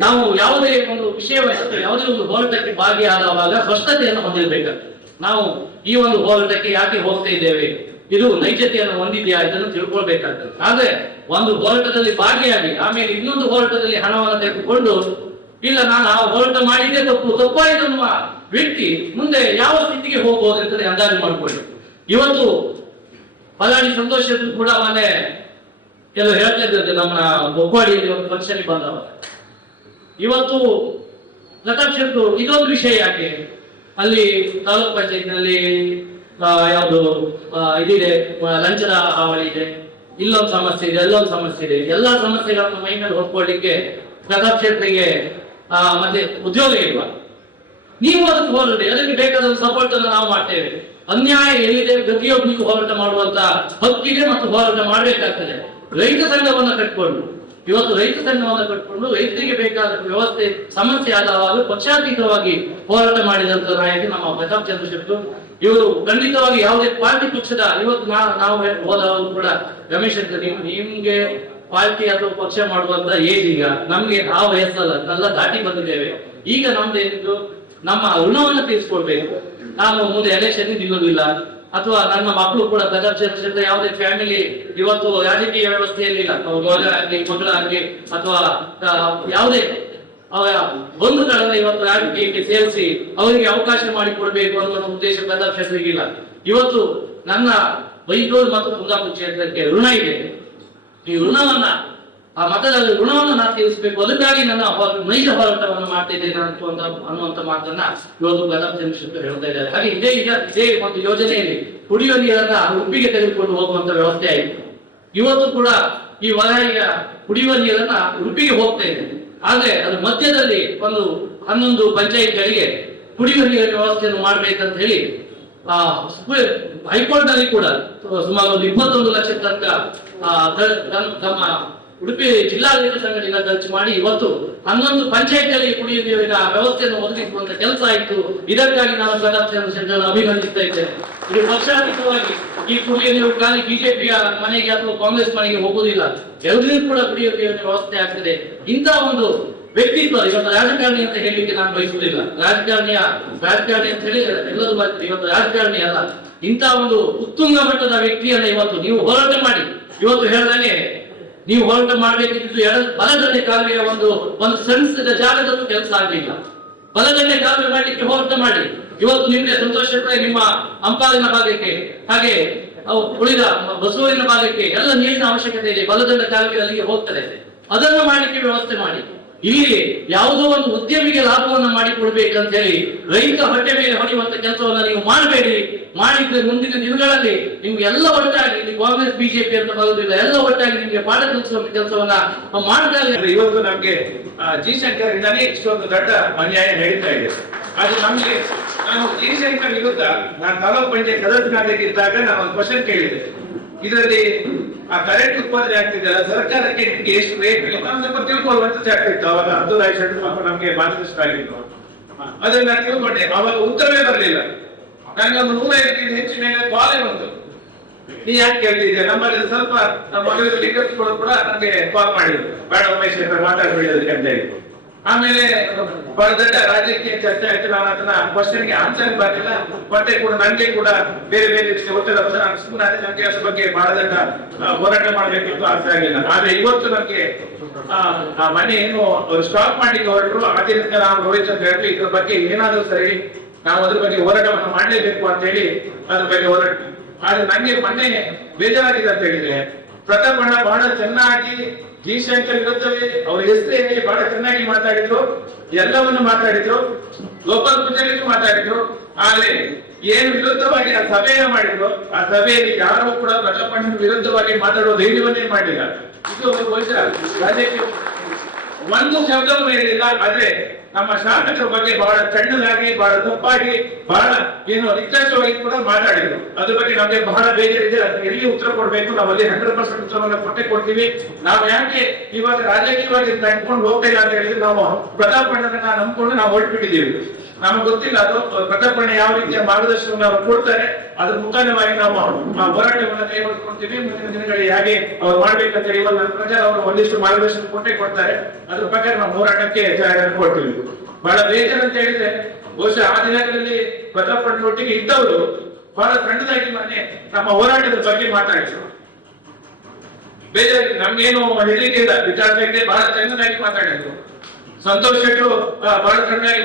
ನಾವು ಯಾವುದೇ ಒಂದು ವಿಷಯವನ್ನು ಯಾವುದೇ ಒಂದು ಹೋರಾಟಕ್ಕೆ ಭಾಗಿಯಾಗುವಾಗ ಸ್ಪಷ್ಟತೆಯನ್ನು ಹೊಂದಿರಬೇಕಾಗ್ತದೆ. ನಾವು ಈ ಒಂದು ಹೋರಾಟಕ್ಕೆ ಯಾಕೆ ಹೋಗ್ತಾ ಇದ್ದೇವೆ, ಇದು ನೈಜತೆಯನ್ನು ಹೊಂದಿದೆಯಾ ಇದನ್ನು ತಿಳ್ಕೊಳ್ಬೇಕಾಗ್ತದೆ. ಆದ್ರೆ ಒಂದು ಹೋರಾಟದಲ್ಲಿ ಭಾಗಿಯಾಗಿ ಆಮೇಲೆ ಇನ್ನೊಂದು ಹೋರಾಟದಲ್ಲಿ ಹಣವನ್ನು ತೆಗೆದುಕೊಂಡು ಇಲ್ಲ ನಾನು ಆ ಹೋರಾಟ ಮಾಡಿದ್ದೆ ತಪ್ಪಾಯಿತು ಅನ್ನುವ ವ್ಯಕ್ತಿ ಮುಂದೆ ಯಾವ ಸ್ಥಿತಿಗೆ ಹೋಗಬಹುದು ಅಂತ ಅಂದಾಜು ಮಾಡಿಕೊಳ್ಳಿ. ಇವತ್ತು ಬಲ್ಲಾಡಿ ಸಂತೋಷ್ ಕೂಡ ಮೊನ್ನೆ ಕೆಲವು ಹೇಳ್ತಾ ಇದ್ದಾರೆ, ನಮ್ಮ ಬೊಕ್ವಾಡಿಯಲ್ಲಿ ಒಂದು ಫಂಕ್ಷನ್ ಬಂದವ. ಇವತ್ತು ಪ್ರತಾಪ್ ಶೆಟ್ಟರು ಇದೊಂದು ವಿಷಯ ಯಾಕೆ ಅಲ್ಲಿ ತಾಲೂಕ್ ಪಂಚಾಯತ್ನಲ್ಲಿ ಯಾವುದು ಇದಿದೆ, ಲಂಚದ ಹಾವಳಿ ಇದೆ, ಇಲ್ಲೊಂದು ಸಮಸ್ಯೆ ಇದೆ, ಅಲ್ಲೊಂದು ಸಮಸ್ಯೆ ಇದೆ. ಎಲ್ಲಾ ಸಮಸ್ಯೆಗಳನ್ನು ಮೈ ಮೇಲೆ ಹೊತ್ಕೊಳ್ಳಿಕ್ಕೆ ಪ್ರತಾಪ್ ಶೆಟ್ಟರಿಗೆ ಮತ್ತೆ ಉದ್ಯೋಗ ಇಲ್ವಾ? ನೀವು ಅದಕ್ಕೆ ಹೋರಾಡಿ, ಅದಕ್ಕೆ ಬೇಕಾದ ಸಪೋರ್ಟ್ ಅನ್ನು ನಾವು ಮಾಡ್ತೇವೆ. ಅನ್ಯಾಯ ಎಲ್ಲಿದೆ ಪ್ರತಿಯೊಬ್ಬರಿಗೂ ಹೋರಾಟ ಮಾಡುವಂತ ಹಕ್ಕಿದೆ ಮತ್ತು ಹೋರಾಟ ಮಾಡಬೇಕಾಗ್ತದೆ. ರೈತ ಸಂಘವನ್ನ ಕಟ್ಕೊಂಡು ಇವತ್ತು ರೈತರಿಗೆ ಬೇಕಾದ ವ್ಯವಸ್ಥೆ ಸಮಸ್ಯೆ ಆದವಾಗ ಪಕ್ಷಾತೀತವಾಗಿ ಹೋರಾಟ ಮಾಡಿದಂತ ನಾಯಕ ನಮ್ಮ ಪ್ರತಾಪ್ ಚಂದ್ರ ಶೆಟ್ಟರು. ಇವರು ಖಂಡಿತವಾಗಿ ಯಾವುದೇ ಪಾರ್ಟಿ ಪಕ್ಷದ ಇವತ್ತು ನಾವು ಹೋದವರು ಕೂಡ ರಮೇಶ್ ಅಂತ ನಿಮ್ಗೆ ಪಾರ್ಟಿ ಅಥವಾ ಪಕ್ಷ ಮಾಡುವಂತ ಏಜ್ ಈಗ ನಮ್ಗೆ ಆ ವಯಸ್ಸಲ್ಲ, ಎಲ್ಲ ದಾಟಿ ಬಂದಿದ್ದೇವೆ. ಈಗ ನಮ್ದೇನಿದ್ರು ನಮ್ಮ ಋಣವನ್ನು ತೀರಿಸ್ಕೊಳ್ಬೇಕು. ನಾನು ಮುಂದೆ ಎಲೆಕ್ಷನ್ ನಿಲ್ಲೋದಿಲ್ಲ, ಅಥವಾ ನನ್ನ ಮಕ್ಕಳು ಕೂಡ ಪ್ರತಾಪ್ ಚಂದ್ರ ಶೆಟ್ಟರ್ ಯಾವುದೇ ಫ್ಯಾಮಿಲಿ ಇವತ್ತು ರಾಜಕೀಯ ವ್ಯವಸ್ಥೆಯಲ್ಲಿ ಇಲ್ಲ, ಮಗಳಾಗ್ಲಿ ಅಥವಾ ಯಾವುದೇ ಬಂಧುಗಳನ್ನ ಇವತ್ತು ರಾಜಕೀಯಕ್ಕೆ ಸೇರಿಸಿ ಅವರಿಗೆ ಅವಕಾಶ ಮಾಡಿಕೊಡ್ಬೇಕು ಅನ್ನೋ ಉದ್ದೇಶ ಪ್ರತಾಪ್ ಶೆಟ್ಟರಿಗಿಲ್ಲ. ಇವತ್ತು ನನ್ನ ಬೈದೂರು ಮತ್ತು ಕುಂದಾಪುರ ಕ್ಷೇತ್ರಕ್ಕೆ ಋಣ ಇದೆ. ಈ ಋಣವನ್ನ ಆ ಮತದಾರರ ಋಣವನ್ನು ನಾನು ತೀರಿಸಬೇಕು, ಅದಕ್ಕಾಗಿ ನನ್ನ ನೈಜ ಹೋರಾಟವನ್ನು ಮಾಡ್ತಾ ಇದ್ದೇನೆ ಅನ್ನುವಂತ ಮಾತನ್ನ ಇವತ್ತು ಪ್ರತಾಪ್ ಚಂದ್ರ ಶೆಟ್ಟರ್ ಹೇಳ್ತಾ ಇದ್ದಾರೆ. ಹಾಗೆ ಇದೇ ಒಂದು ಯೋಜನೆಯಲ್ಲಿ ಕುಡಿಯುವ ನೀರನ್ನ ಉಡುಪಿಗೆ ತೆಗೆದುಕೊಂಡು ಹೋಗುವಂತ ವ್ಯವಸ್ಥೆ ಆಯಿತು. ಇವತ್ತು ಕೂಡ ಈ ವಲಯ ಕುಡಿಯುವ ನೀರನ್ನ ಉಡುಪಿಗೆ ಹೋಗ್ತಾ ಇದೆ. ಆದ್ರೆ ಅದು ಮಧ್ಯದಲ್ಲಿ ಒಂದು 11 ಪಂಚಾಯತ್ಗಳಿಗೆ ಕುಡಿಯುವ ನೀರಿನ ವ್ಯವಸ್ಥೆಯನ್ನು ಮಾಡ್ಬೇಕಂತ ಹೇಳಿ ಹೈಕೋರ್ಟ್ ನಲ್ಲಿ ಕೂಡ ಸುಮಾರು 21 ಲಕ್ಷ ತನಕ ತಮ್ಮ ಉಡುಪಿ ಜಿಲ್ಲಾಡಳಿತ ಸಂಘಟನೆ ಖರ್ಚು ಮಾಡಿ ಇವತ್ತು 11 ಪಂಚಾಯತ್ಗಳಿಗೆ ಕುಡಿಯುವ ನೀರಿನ ವ್ಯವಸ್ಥೆಯನ್ನು ಒದಗಿಸುವಂತ ಕೆಲಸ ಆಯಿತು. ಇದಕ್ಕಾಗಿ ನಾನು ಪ್ರತಾಪ್ ಚಂದ್ರ ಶೆಟ್ಟರ್ ಅಭಿನಂದಿಸ್ತಾ ಇದ್ದೇನೆ. ಇದು ಪಕ್ಷಾತೀತವಾಗಿ ಈ ಕುಡಿಯುವ ನೀರು ಖಾಲಿ ಬಿಜೆಪಿಯ ಮನೆಗೆ ಅಥವಾ ಕಾಂಗ್ರೆಸ್ ಮನೆಗೆ ಹೋಗುವುದಿಲ್ಲ, ಎಲ್ಲರಿಗೂ ಕೂಡ ಕುಡಿಯುವ ನೀರಿನ ವ್ಯವಸ್ಥೆ ಆಗ್ತದೆ. ಇಂತಹ ಒಂದು ವ್ಯಕ್ತಿತ್ವ ಇವತ್ತು ರಾಜಕಾರಣಿ ಅಂತ ಹೇಳಿಕ್ಕೆ ನಾನು ಬಯಸುವುದಿಲ್ಲ. ರಾಜಕಾರಣಿ ಅಂತ ಹೇಳಿ ಎಲ್ಲರೂ ಬರ್ತೀವಿ, ಇವತ್ತು ರಾಜಕಾರಣಿ ಅಲ್ಲ. ಇಂತಹ ಒಂದು ಉತ್ತುಂಗ ಮಟ್ಟದ ವ್ಯಕ್ತಿಯನ್ನ ಇವತ್ತು ನೀವು ಹೋರಾಟ ಮಾಡಿ. ಇವತ್ತು ಹೇಳಿದಾಗೆ ನೀವು ಹೋರಾಟ ಮಾಡಬೇಕಿದ್ದು ಬಲದಂಡೆ ಕಾಲುವೆಯ ಒಂದು ಸಂಸ್ಥೆದ ಜಾಗದಲ್ಲೂ ಕೆಲಸ ಆಗಲಿಲ್ಲ. ಬಲದಂಡೆ ಕಾಲುವೆ ಮಾಡಲಿಕ್ಕೆ ಹೋರಾಟ ಮಾಡಿ. ಇವತ್ತು ನಿಮ್ಗೆ ಸಂತೋಷ ನಿಮ್ಮ ಅಂಪಾಲಿನ ಭಾಗಕ್ಕೆ ಹಾಗೆ ಉಳಿದ ಬಸವೂರಿನ ಭಾಗಕ್ಕೆ ಎಲ್ಲ ನೀರಿನ ಅವಶ್ಯಕತೆ ಇದೆ. ಬಲದಂಡ ಕಾಲುವೆ ಅಲ್ಲಿಗೆ ಹೋಗ್ತದೆ, ಅದನ್ನು ಮಾಡಲಿಕ್ಕೆ ವ್ಯವಸ್ಥೆ ಮಾಡಿ. ಇಲ್ಲಿ ಯಾವುದೋ ಒಂದು ಉದ್ಯಮಿಗೆ ಲಾಭವನ್ನು ಮಾಡಿಕೊಡ್ಬೇಕಂತ ಹೇಳಿ ರೈತ ಹೊಟ್ಟೆ ಮೇಲೆ ಹೊಡೆಯುವಂತ ಕೆಲಸವನ್ನ ನೀವು ಮಾಡಬೇಡಿ. ಮಾಡಿದ್ರೆ ಮುಂದಿನ ದಿನಗಳಲ್ಲಿ ನಿಮ್ಗೆ ಎಲ್ಲ ಒಟ್ಟಾಗಿ ಕಾಂಗ್ರೆಸ್ ಬಿಜೆಪಿ ಅಂತ ಬರುವುದಿಲ್ಲ, ಎಲ್ಲ ಒಟ್ಟಾಗಿ ನಿಮ್ಗೆ ಪಾಠ ಕಲಿಸುವಂತ ಕೆಲಸವನ್ನ ಮಾಡ್ತಾರೆ. ಇವತ್ತು ನಮ್ಗೆ ಜಿ ಶಂಕರ್ ಇಂದಾನೆ ಇಷ್ಟೊಂದು ದೊಡ್ಡ ಅನ್ಯಾಯ ನಡೀತಾ ಇದೆ. ಅದು ನಮ್ಗೆ ನಾನು ಜಿ ಶಂಕರ್ ವಿರುದ್ಧ ನಾನು ತಾಲೂಕ್ ಪಂಚಾಯತ್ ಸದಸ್ಯನಾಗಿದ್ದಾಗ ನಾನು ಒಂದು ಕ್ವಶನ್ ಕೇಳಿದೆ. ಇದರಲ್ಲಿ ಆ ಕರೆಂಟ್ ಉತ್ಪಾದನೆ ಆಗ್ತಿದೆ, ಸರ್ಕಾರಕ್ಕೆ ನಿಮ್ಗೆ ಎಷ್ಟು ರೇಟ್ ಸ್ವಲ್ಪ ತಿಳ್ಕೊಳ್ಳುವಂತ ಆಗ್ತಿತ್ತು. ಅವಾಗ ಅಬ್ದುಲ್ ರಾಯ್ ಶೆಟ್ಟರ್ ಸ್ವಲ್ಪ ನಮ್ಗೆ ಮಾರ್ಗದರ್ಶನ ಆಗಿತ್ತು. ಅದನ್ನ ನಾನು ತಿಳ್ಕೊಂಡೆ. ಅವಾಗ ಉತ್ತರವೇ ಬರಲಿಲ್ಲ. ನನಗೆ ಒಂದು 150 ಹೆಚ್ಚಿನ ಕಾಲೇ ಬಂತು. ನೀ ಯಾಕೆ ಕೇಳ್ತಿದ್ದೆ, ನಮ್ಮಲ್ಲಿ ಸ್ವಲ್ಪ ನಮ್ಮ ಮಗಳಿಗೆ ಟಿಕೆಟ್ಸ್ಗಳು ಕೂಡ ನನಗೆ ಕಾಲ್ ಮಾಡಿದ್ರು, ಬೇಡ ಉಮೇಶ್ ಮಾತಾಡ್ಬೇಡಿ ಅದಕ್ಕೆ ಅಂತ ಹೇಳಿ. ಆಮೇಲೆ ಬಹಳ ದೊಡ್ಡ ರಾಜಕೀಯ ಚರ್ಚೆ ಆಯ್ತು. ನಾನು ಅದನ್ನ ಕ್ವಶನ್ಗೆ ಆನ್ಸರ್ ಬರಲಿಲ್ಲ. ಮತ್ತೆ ಕೂಡ ನನಗೆ ಕೂಡ ಬೇರೆ ಬೇರೆ ಒತ್ತಡ ಸುಮ್ಮನೆ ನನಗೆ ಅದ್ರ ಬಗ್ಗೆ ಬಹಳ ದೊಡ್ಡ ಹೋರಾಟ ಮಾಡ್ಬೇಕಿತ್ತು, ಅರ್ಥ ಆಗಿಲ್ಲ. ಆದ್ರೆ ಇವತ್ತು ನನಗೆ ಆ ಮನೆ ಏನು ಸ್ಟಾಪ್ ಮಾಡ್ಲಿಕ್ಕೆ ಹೊರಟರು, ಅದರಿಂದ ನಾವು ರೋಹಿತ್ ಅಂತ ಹೇಳಿದ್ರು ಇದ್ರ ಬಗ್ಗೆ ಏನಾದ್ರೂ ಸರಿ ನಾವು ಅದ್ರ ಬಗ್ಗೆ ಹೋರಾಟವನ್ನು ಮಾಡಲೇಬೇಕು ಅಂತ ಹೇಳಿ ಅದ್ರ ಬಗ್ಗೆ ಹೋರಾಟ. ಆದ್ರೆ ನನಗೆ ಮೊನ್ನೆ ಬೇಜಾರಾಗಿದೆ ಅಂತ ಹೇಳಿದ್ರೆ, ಪ್ರತಾಪ್ ಅಣ್ಣ ಬಹಳ ಚೆನ್ನಾಗಿ ಜಿ ಶಂಕರ್ ವಿರುದ್ಧವೇ ಅವ್ರ ಹೆಸರೇ ಬಹಳ ಚೆನ್ನಾಗಿ ಮಾತಾಡಿದ್ರು, ಎಲ್ಲವನ್ನು ಮಾತಾಡಿದ್ರು, ಗೋಪಾಲ್ ಪೂಜಾರಿಗೂ ಮಾತಾಡಿದ್ರು. ಆದ್ರೆ ಏನು ವಿರುದ್ಧವಾಗಿ ಆ ಸಭೆಯನ್ನ ಮಾಡಿದ್ರು, ಆ ಸಭೆಯಲ್ಲಿ ಯಾರು ಕೂಡ ಪ್ರತಾಪ್ ಅಣ್ಣನ ವಿರುದ್ಧವಾಗಿ ಮಾತಾಡುವ ಧೈರ್ಯವನ್ನೇ ಮಾಡಿಲ್ಲ. ಇದು ಬಹುಶಃ ಒಂದು ಶಬ್ದವೂ ಹೇಳಿಲ್ಲ. ಆದ್ರೆ ನಮ್ಮ ಶಾಸಕರ ಬಗ್ಗೆ ಬಹಳ ಸಣ್ಣದಾಗಿ, ಬಹಳ ತಪ್ಪಾಗಿ, ಬಹಳ ಏನು ನಿಶ್ಚಯವಾಗಿ ಕೂಡ ಮಾತಾಡಿದ್ರು. ಅದ್ರ ಬಗ್ಗೆ ನಮಗೆ ಬಹಳ ಬೇಜಾರಿದೆ. ಅದಕ್ಕೆ ಎಲ್ಲಿ ಉತ್ತರ ಕೊಡ್ಬೇಕು, ನಾವು ಅಲ್ಲಿ 100% ಉತ್ತರವನ್ನು ಕೊಡ್ತೀವಿ. ನಾವು ಯಾಕೆ ಇವಾಗ ರಾಜಕೀಯವಾಗಿ ನಂಬ್ಕೊಂಡು ಹೋಗ್ತಾ ಇಲ್ಲ ಅಂತ ಹೇಳಿದ್ರೆ, ನಾವು ಪ್ರತಾಪಣ್ಣನ ನಂಬ್ಕೊಂಡು ನಾವು ಹೊರಟ್ಬಿಟ್ಟಿದ್ದೀವಿ. ನಮ್ಗೆ ಗೊತ್ತಿಲ್ಲ ಅದು ಪ್ರತಾಪಣ್ಣ ಯಾವ ರೀತಿಯ ಮಾರ್ಗದರ್ಶನ ಅವರು ಕೊಡ್ತಾರೆ, ಅದ್ರ ಮುಖಾಂತರವಾಗಿ ನಾವು ಹೋರಾಟವನ್ನು ಕೈಗೊಳ್ಕೊಳ್ತೀವಿ. ಮುಂದಿನ ದಿನಗಳಲ್ಲಿ ಹೇಗೆ ಅವ್ರು ಮಾಡ್ಬೇಕಂತ ಹೇಳಿ ನನ್ನ ಪ್ರಚಾರ ಅವರು ಒಂದಿಷ್ಟು ಮಾರ್ಗದರ್ಶನ ಕೊಡ್ತಾರೆ. ಅದ್ರ ಪ್ರಕಾರ ನಾವು ಹೋರಾಟಕ್ಕೆ ಕೊಡ್ತೀವಿ. ಬಹಳ ಬೇಜಾರು ಅಂತ ಹೇಳಿದ್ರೆ, ಬಹುಶಃ ಆ ದಿನಗಳಲ್ಲಿ ಪ್ರತಾಪಣ್ಣನೊಟ್ಟಿಗೆ ಇದ್ದವರು ಬಹಳ ಸಣ್ಣದಾಗಿ ಮೊನ್ನೆ ನಮ್ಮ ಹೋರಾಟದ ಬಗ್ಗೆ ಮಾತಾಡಿದ್ರು. ಬೇಜಾರು, ನಮ್ಗೇನು ಹೇಳಿಕೆ ಇಲ್ಲ, ವಿಚಾರಕ್ಕೆ ಬಹಳ ಚೆನ್ನಾಗಿ ಮಾತಾಡಿದ್ರು. ಸಂತೋಷ್ ಶೆಟ್ಟರು ಬಹಳ ಚೆನ್ನಾಗಿ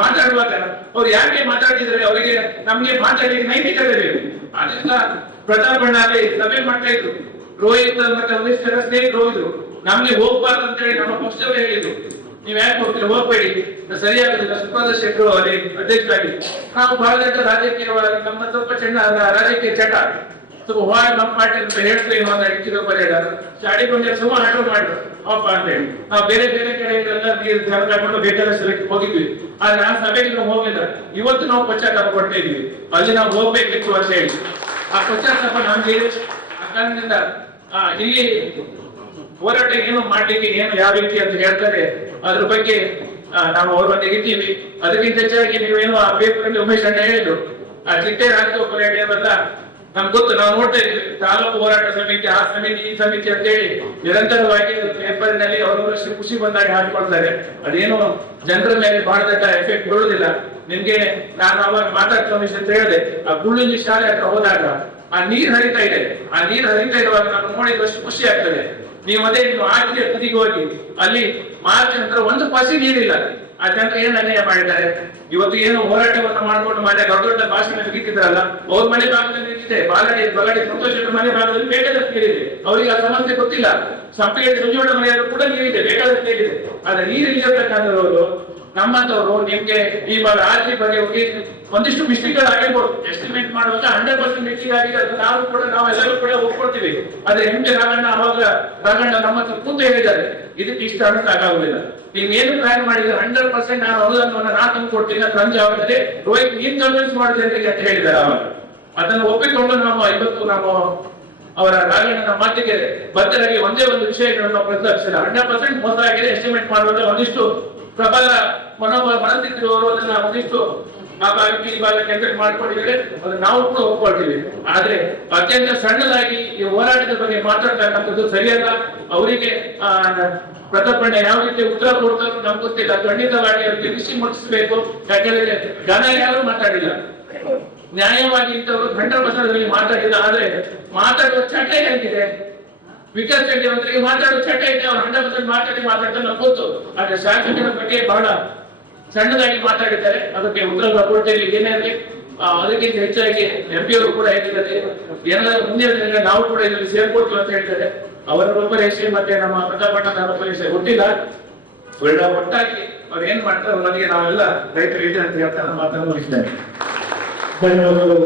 ಮಾತಾಡುವಾಗ ಅವ್ರು ಯಾಕೆ ಮಾತಾಡಿದ್ರೆ ಅವರಿಗೆ ನಮ್ಗೆ ಮಾತಾಡಿ ನೈತಿಕತೆ ಬೇಕು. ಅದರಿಂದ ಪ್ರತಾಪಣ್ಣ ಅಲ್ಲಿ ಸಭೆ ಮಾಡ್ತಾ ಇದ್ರು. ರೋಹಿತ್ ಮತ್ತೆ ಉಮೇಶ್ವರ ಸ್ನೇಹಿತರು ಹೋಗಿದ್ರು. ನಮ್ಗೆ ಹೋಗ್ಬಾರ್ದು ಅಂತ ಹೇಳಿ ನಮ್ಮ ಪಕ್ಷವೇ ಹೇಳಿದ್ರು, ನೀವ್ ಯಾಕೆ ಹೋಗ್ತೀರಿ, ಹೋಗ್ಬೇಡಿ, ಸರಿಯಾಗುದಿಲ್ಲ. ಸುಖಾಂತ ಶೆಟ್ಟರು ಅಲ್ಲಿ ಅಧ್ಯಕ್ಷರಾಗಿ ನಾವು ಬಹಳ ದೊಡ್ಡ ರಾಜಕೀಯವಾಗಿ ನಮ್ಮ ಸ್ವಲ್ಪ ರಾಜಕೀಯ ಚಟ ನಮ್ಮ ಪಾರ್ಟಿ ಅಂತ ಹೇಳ್ತೀವಿ ಹೆಚ್ಚಿನ ಬರೆಯಲ್ಲ ಚಾಡಿಕೊಂಡ್ರೆ ಸುಮಾರು ಆಟೋ ಮಾಡಿದ್ರು ಅಪ್ಪ ಅಂತ ಹೇಳಿ. ನಾವು ಬೇರೆ ಬೇರೆ ಕಡೆಗಳೆಲ್ಲ ನೀರು ಜನ ತಗೊಂಡು ಬೇಕಾದ ಸ್ಥಳಕ್ಕೆ ಹೋಗಿದ್ವಿ. ಆದ್ರೆ ಆ ಸಭೆಗೆ ನಾವು ಹೋಗಿಲ್ಲ. ಇವತ್ತು ನಾವು ಪಶ್ಚಾತ್ತಾಪ ಪಡ್ತಾ ಇದೀವಿ, ಅಲ್ಲಿ ನಾವು ಹೋಗ್ಬೇಕಿತ್ತು ಅಂತ ಹೇಳಿ. ಆ ಪಶ್ಚಾತ್ತಾಪ ನಮ್ಗೆ ಆ ಕಾರಣದಿಂದ ಇಲ್ಲಿ ಹೋರಾಟ ಏನು ಮಾಡ್ಲಿಕ್ಕೆ ಏನು ಯಾವ ರೀತಿ ಅಂತ ಹೇಳ್ತಾರೆ ಅದ್ರ ಬಗ್ಗೆ ನಾವು ಅವ್ರ ಬಗ್ಗೆ ಇದ್ದೀವಿ. ಅದಕ್ಕಿಂತ ಹೆಚ್ಚಾಗಿ ನೀವೇನು ಆ ಪೇಪರ್ ಅಲ್ಲಿ ಉಮೇಶ್ ಅಣ್ಣ ಹೇಳಿದ್ರು, ಆ ಚಿಟ್ಟೆ ರಾಜ್ಯೋಪರೇಟೆಲ್ಲ ನಮ್ಗೆ ಗೊತ್ತು. ನಾವು ನೋಡ್ತಾ ಇದ್ವಿ ತಾಲೂಕು ಹೋರಾಟ ಸಮಿತಿ, ಆ ಸಮಿತಿ, ಈ ಸಮಿತಿ ಅಂತ ಹೇಳಿ ನಿರಂತರವಾಗಿ ಪೇಪರ್ನಲ್ಲಿ ಅವರು ಖುಷಿ ಬಂದಾಗ ಹಾಕಿಕೊಳ್ತಾರೆ. ಅದೇನು ಜನರ ಮೇಲೆ ಬಹಳ ದೊಡ್ಡ ಎಫೆಕ್ಟ್ ಬೀಳುದಿಲ್ಲ. ನಿಮ್ಗೆ ನಾನು ಅವಾಗ ಮಾತಾಡ್ತಾ ಅಂತ ಹೇಳಿದೆ, ಆ ಗುಳ್ಳುಂಜಿ ಶಾಲೆ ಹತ್ರ ಹೋದಾಗ ಆ ನೀರ್ ಹರಿತಾ ಇದೆ. ಆ ನೀರ್ ಹರಿತಾ ಇರುವಾಗ ನಾವು ನೋಡಿದಷ್ಟು ಖುಷಿ ಆಗ್ತದೆ. ನೀವು ಅದೇ ಆಚೆ ತುದಿಗೆ ಹೋಗಿ ಅಲ್ಲಿ ಮಾರ್ಚ್ ನಂತರ ಒಂದು ಪಸಿ ನೀರಿಲ್ಲ. ಆ ಜನರು ಏನ್ ಅನ್ಯಾಯ ಮಾಡಿದ್ದಾರೆ. ಇವತ್ತು ಏನು ಹೋರಾಟವನ್ನು ಮಾಡ್ಕೊಂಡು ಮನೆ ದೊಡ್ಡ ದೊಡ್ಡ ಭಾಷಣ ಮುಗಿತಿದ್ರಲ್ಲ, ಅವ್ರ ಮನೆ ಭಾಗದಲ್ಲಿ ನಿಂತಿದೆ, ಬಲಾಡಿ ಸಂತೋಷ ಮನೆ ಭಾಗದಲ್ಲಿ ಬೇಕಾದಷ್ಟು ನೀರಿದೆ. ಅವರಿಗೆ ಆ ಸಮಸ್ಯೆ ಗೊತ್ತಿಲ್ಲ. ಸಂಪಿಗೆ ರುಜುವಳ ಮನೆಯಲ್ಲೂ ಕೂಡ ನೀರಿದೆ, ಬೇಕಾದಷ್ಟು ನೀರಿದೆ. ಆದ್ರೆ ನೀರು ಇಲ್ಲಿರ್ತಕ್ಕಂಥವ್ರು ನಮ್ಮಂತವ್ರು ನಿಮ್ಗೆ ಈ ರಾಜ್ಯ ಬಗ್ಗೆ ಹೋಗಿ ಒಂದಿಷ್ಟು ಮಿಸ್ಟೇಕ್ ಆಗಿರ್ಬೋದು. ಎಸ್ಟಿಮೇಟ್ ಮಾಡುವಾಗ 100% ಮಿಸ್ಟೇಕ್ ಆಗಿದೆ. ಅದು ನಾವೆಲ್ಲರೂ ಕೂಡ ಒಪ್ಕೊಳ್ತೀವಿ. ಆದ್ರೆ ರಾಘಣ್ಣ ನಮ್ಮ ಕೂತು ಹೇಳಿದ್ದಾರೆ, ಇದಕ್ಕೆ ಇಷ್ಟ ಅಂತ ಆಗುದಿಲ್ಲ. ನೀವೇನು ಪ್ಲಾನ್ ಮಾಡಿದ್ರೆ 100% ನಾನು ಅನುದಾನವನ್ನು ನಾನು ತಂದು ಕೊಡ್ತೀನಿ ಅಂತ ಅವರಲ್ಲಿ ರೋಹಿತ್ ನೀನ್ ಕನ್ವಿನ್ಸ್ ಮಾಡಿದೆ ಅಂತ ಹೇಳಿದ್ದಾರೆ. ಅವಾಗ ಅದನ್ನು ಒಪ್ಪಿಕೊಂಡು ಇವತ್ತು ನಾವು ಅವರ ರಾಘಣ್ಣನ ಮಾತಿಗೆ ಬದ್ಧರಾಗಿ ಒಂದೇ ಒಂದು ವಿಷಯಗಳನ್ನು ಪ್ರಸ್ತಾಪಿಸಿಲ್ಲ. 100% ಮೋಸ ಆಗಿದೆ. ಎಸ್ಟಿಮೇಟ್ ಮಾಡುವಾಗ ಒಂದಿಷ್ಟು ಪ್ರಬಲ ಮನಸ್ಥಿತಿಯವರು ಅದನ್ನ ಒಂದಿಷ್ಟು ಆ ಭಾಗಕ್ಕೆ ಈ ಭಾಗಕ್ಕೆ ಎಫೆಕ್ಟ್ ಮಾಡ್ಕೊಂಡಿದ್ರೆ ಅದನ್ನ ನಾವು ಕೂಡ ಒಪ್ಕೊಳ್ತೀವಿ. ಆದ್ರೆ ಅತ್ಯಂತ ಸಣ್ಣದಾಗಿ ಈ ಹೋರಾಟದ ಬಗ್ಗೆ ಮಾತಾಡ್ತಕ್ಕಂಥದ್ದು ಸರಿಯಲ್ಲ. ಅವರಿಗೆ ಪ್ರತಾಪಣ್ಣ ಯಾವ ರೀತಿ ಉತ್ತರ ಕೊಡ್ತಾರೋ ನಮ್ಗೆ ಗೊತ್ತಿಲ್ಲ. ಖಂಡಿತವಾಗಿ ಅವರಿಗೆ ಬಿಸಿ ಮುಟ್ಟಿಸಬೇಕು. ಯಾಕೆಂದ್ರೆ ಜನ ಯಾರು ಮಾತಾಡಿಲ್ಲ, ನ್ಯಾಯವಾಗಿ ಇಂಥವರು 100% ಮಾತಾಡಿಲ್ಲ. ಆದ್ರೆ ಮಾತಾಡುವ ಚಟ ಹೇಗಿದೆ, ವಿಕಾಸ್ ರೆಡ್ಡಿ ಅವರಿಗೆ ಮಾತಾಡುವ ಚಟ ಇದೆ. ಅವ್ರು 100% ಮಾತಾಡ್ತಾರೆ ನಮ್ಗೆ ಗೊತ್ತು. ಆದ್ರೆ ಶಾಸಕರ ಬಗ್ಗೆ ಬಹಳ ಸಣ್ಣದಾಗಿ ಮಾತಾಡಿದ್ದಾರೆ. ಅದಕ್ಕೆ ಉತ್ತರ ಕೊಡ್ತೇವೆ ಏನೇ ಆಗಲಿ. ಅದಕ್ಕಿಂತ ಹೆಚ್ಚಾಗಿ MP ಅವರು ಕೂಡ ಹೇಳಿದ್ದಾರೆ, ಎಲ್ಲ ಮುಂದಿನ ದಿನ ನಾವು ಕೂಡ ಇದರಲ್ಲಿ ಸೇರ್ಕೊಡ್ತೀವಿ ಅಂತ ಹೇಳಿದ್ದಾರೆ. ಅವರ ರೂಪರೇಷೆ ಮತ್ತೆ ನಮ್ಮ ಪ್ರತಾಪಣ್ಣನ ರೂಪರೇಷೆ ಗೊತ್ತಿಲ್ಲ. ಒಟ್ಟಾಗಿ ಅವ್ರು ಏನ್ ಮಾಡ್ತಾರೆ ಅವರಿಗೆ ನಾವೆಲ್ಲ ರೈತರು ಇದೆ ಅಂತ ಹೇಳ್ತಾರೆ. ಮಾತನ್ನು ಮುಗಿಸ್ತೇನೆ. ಧನ್ಯವಾದಗಳು.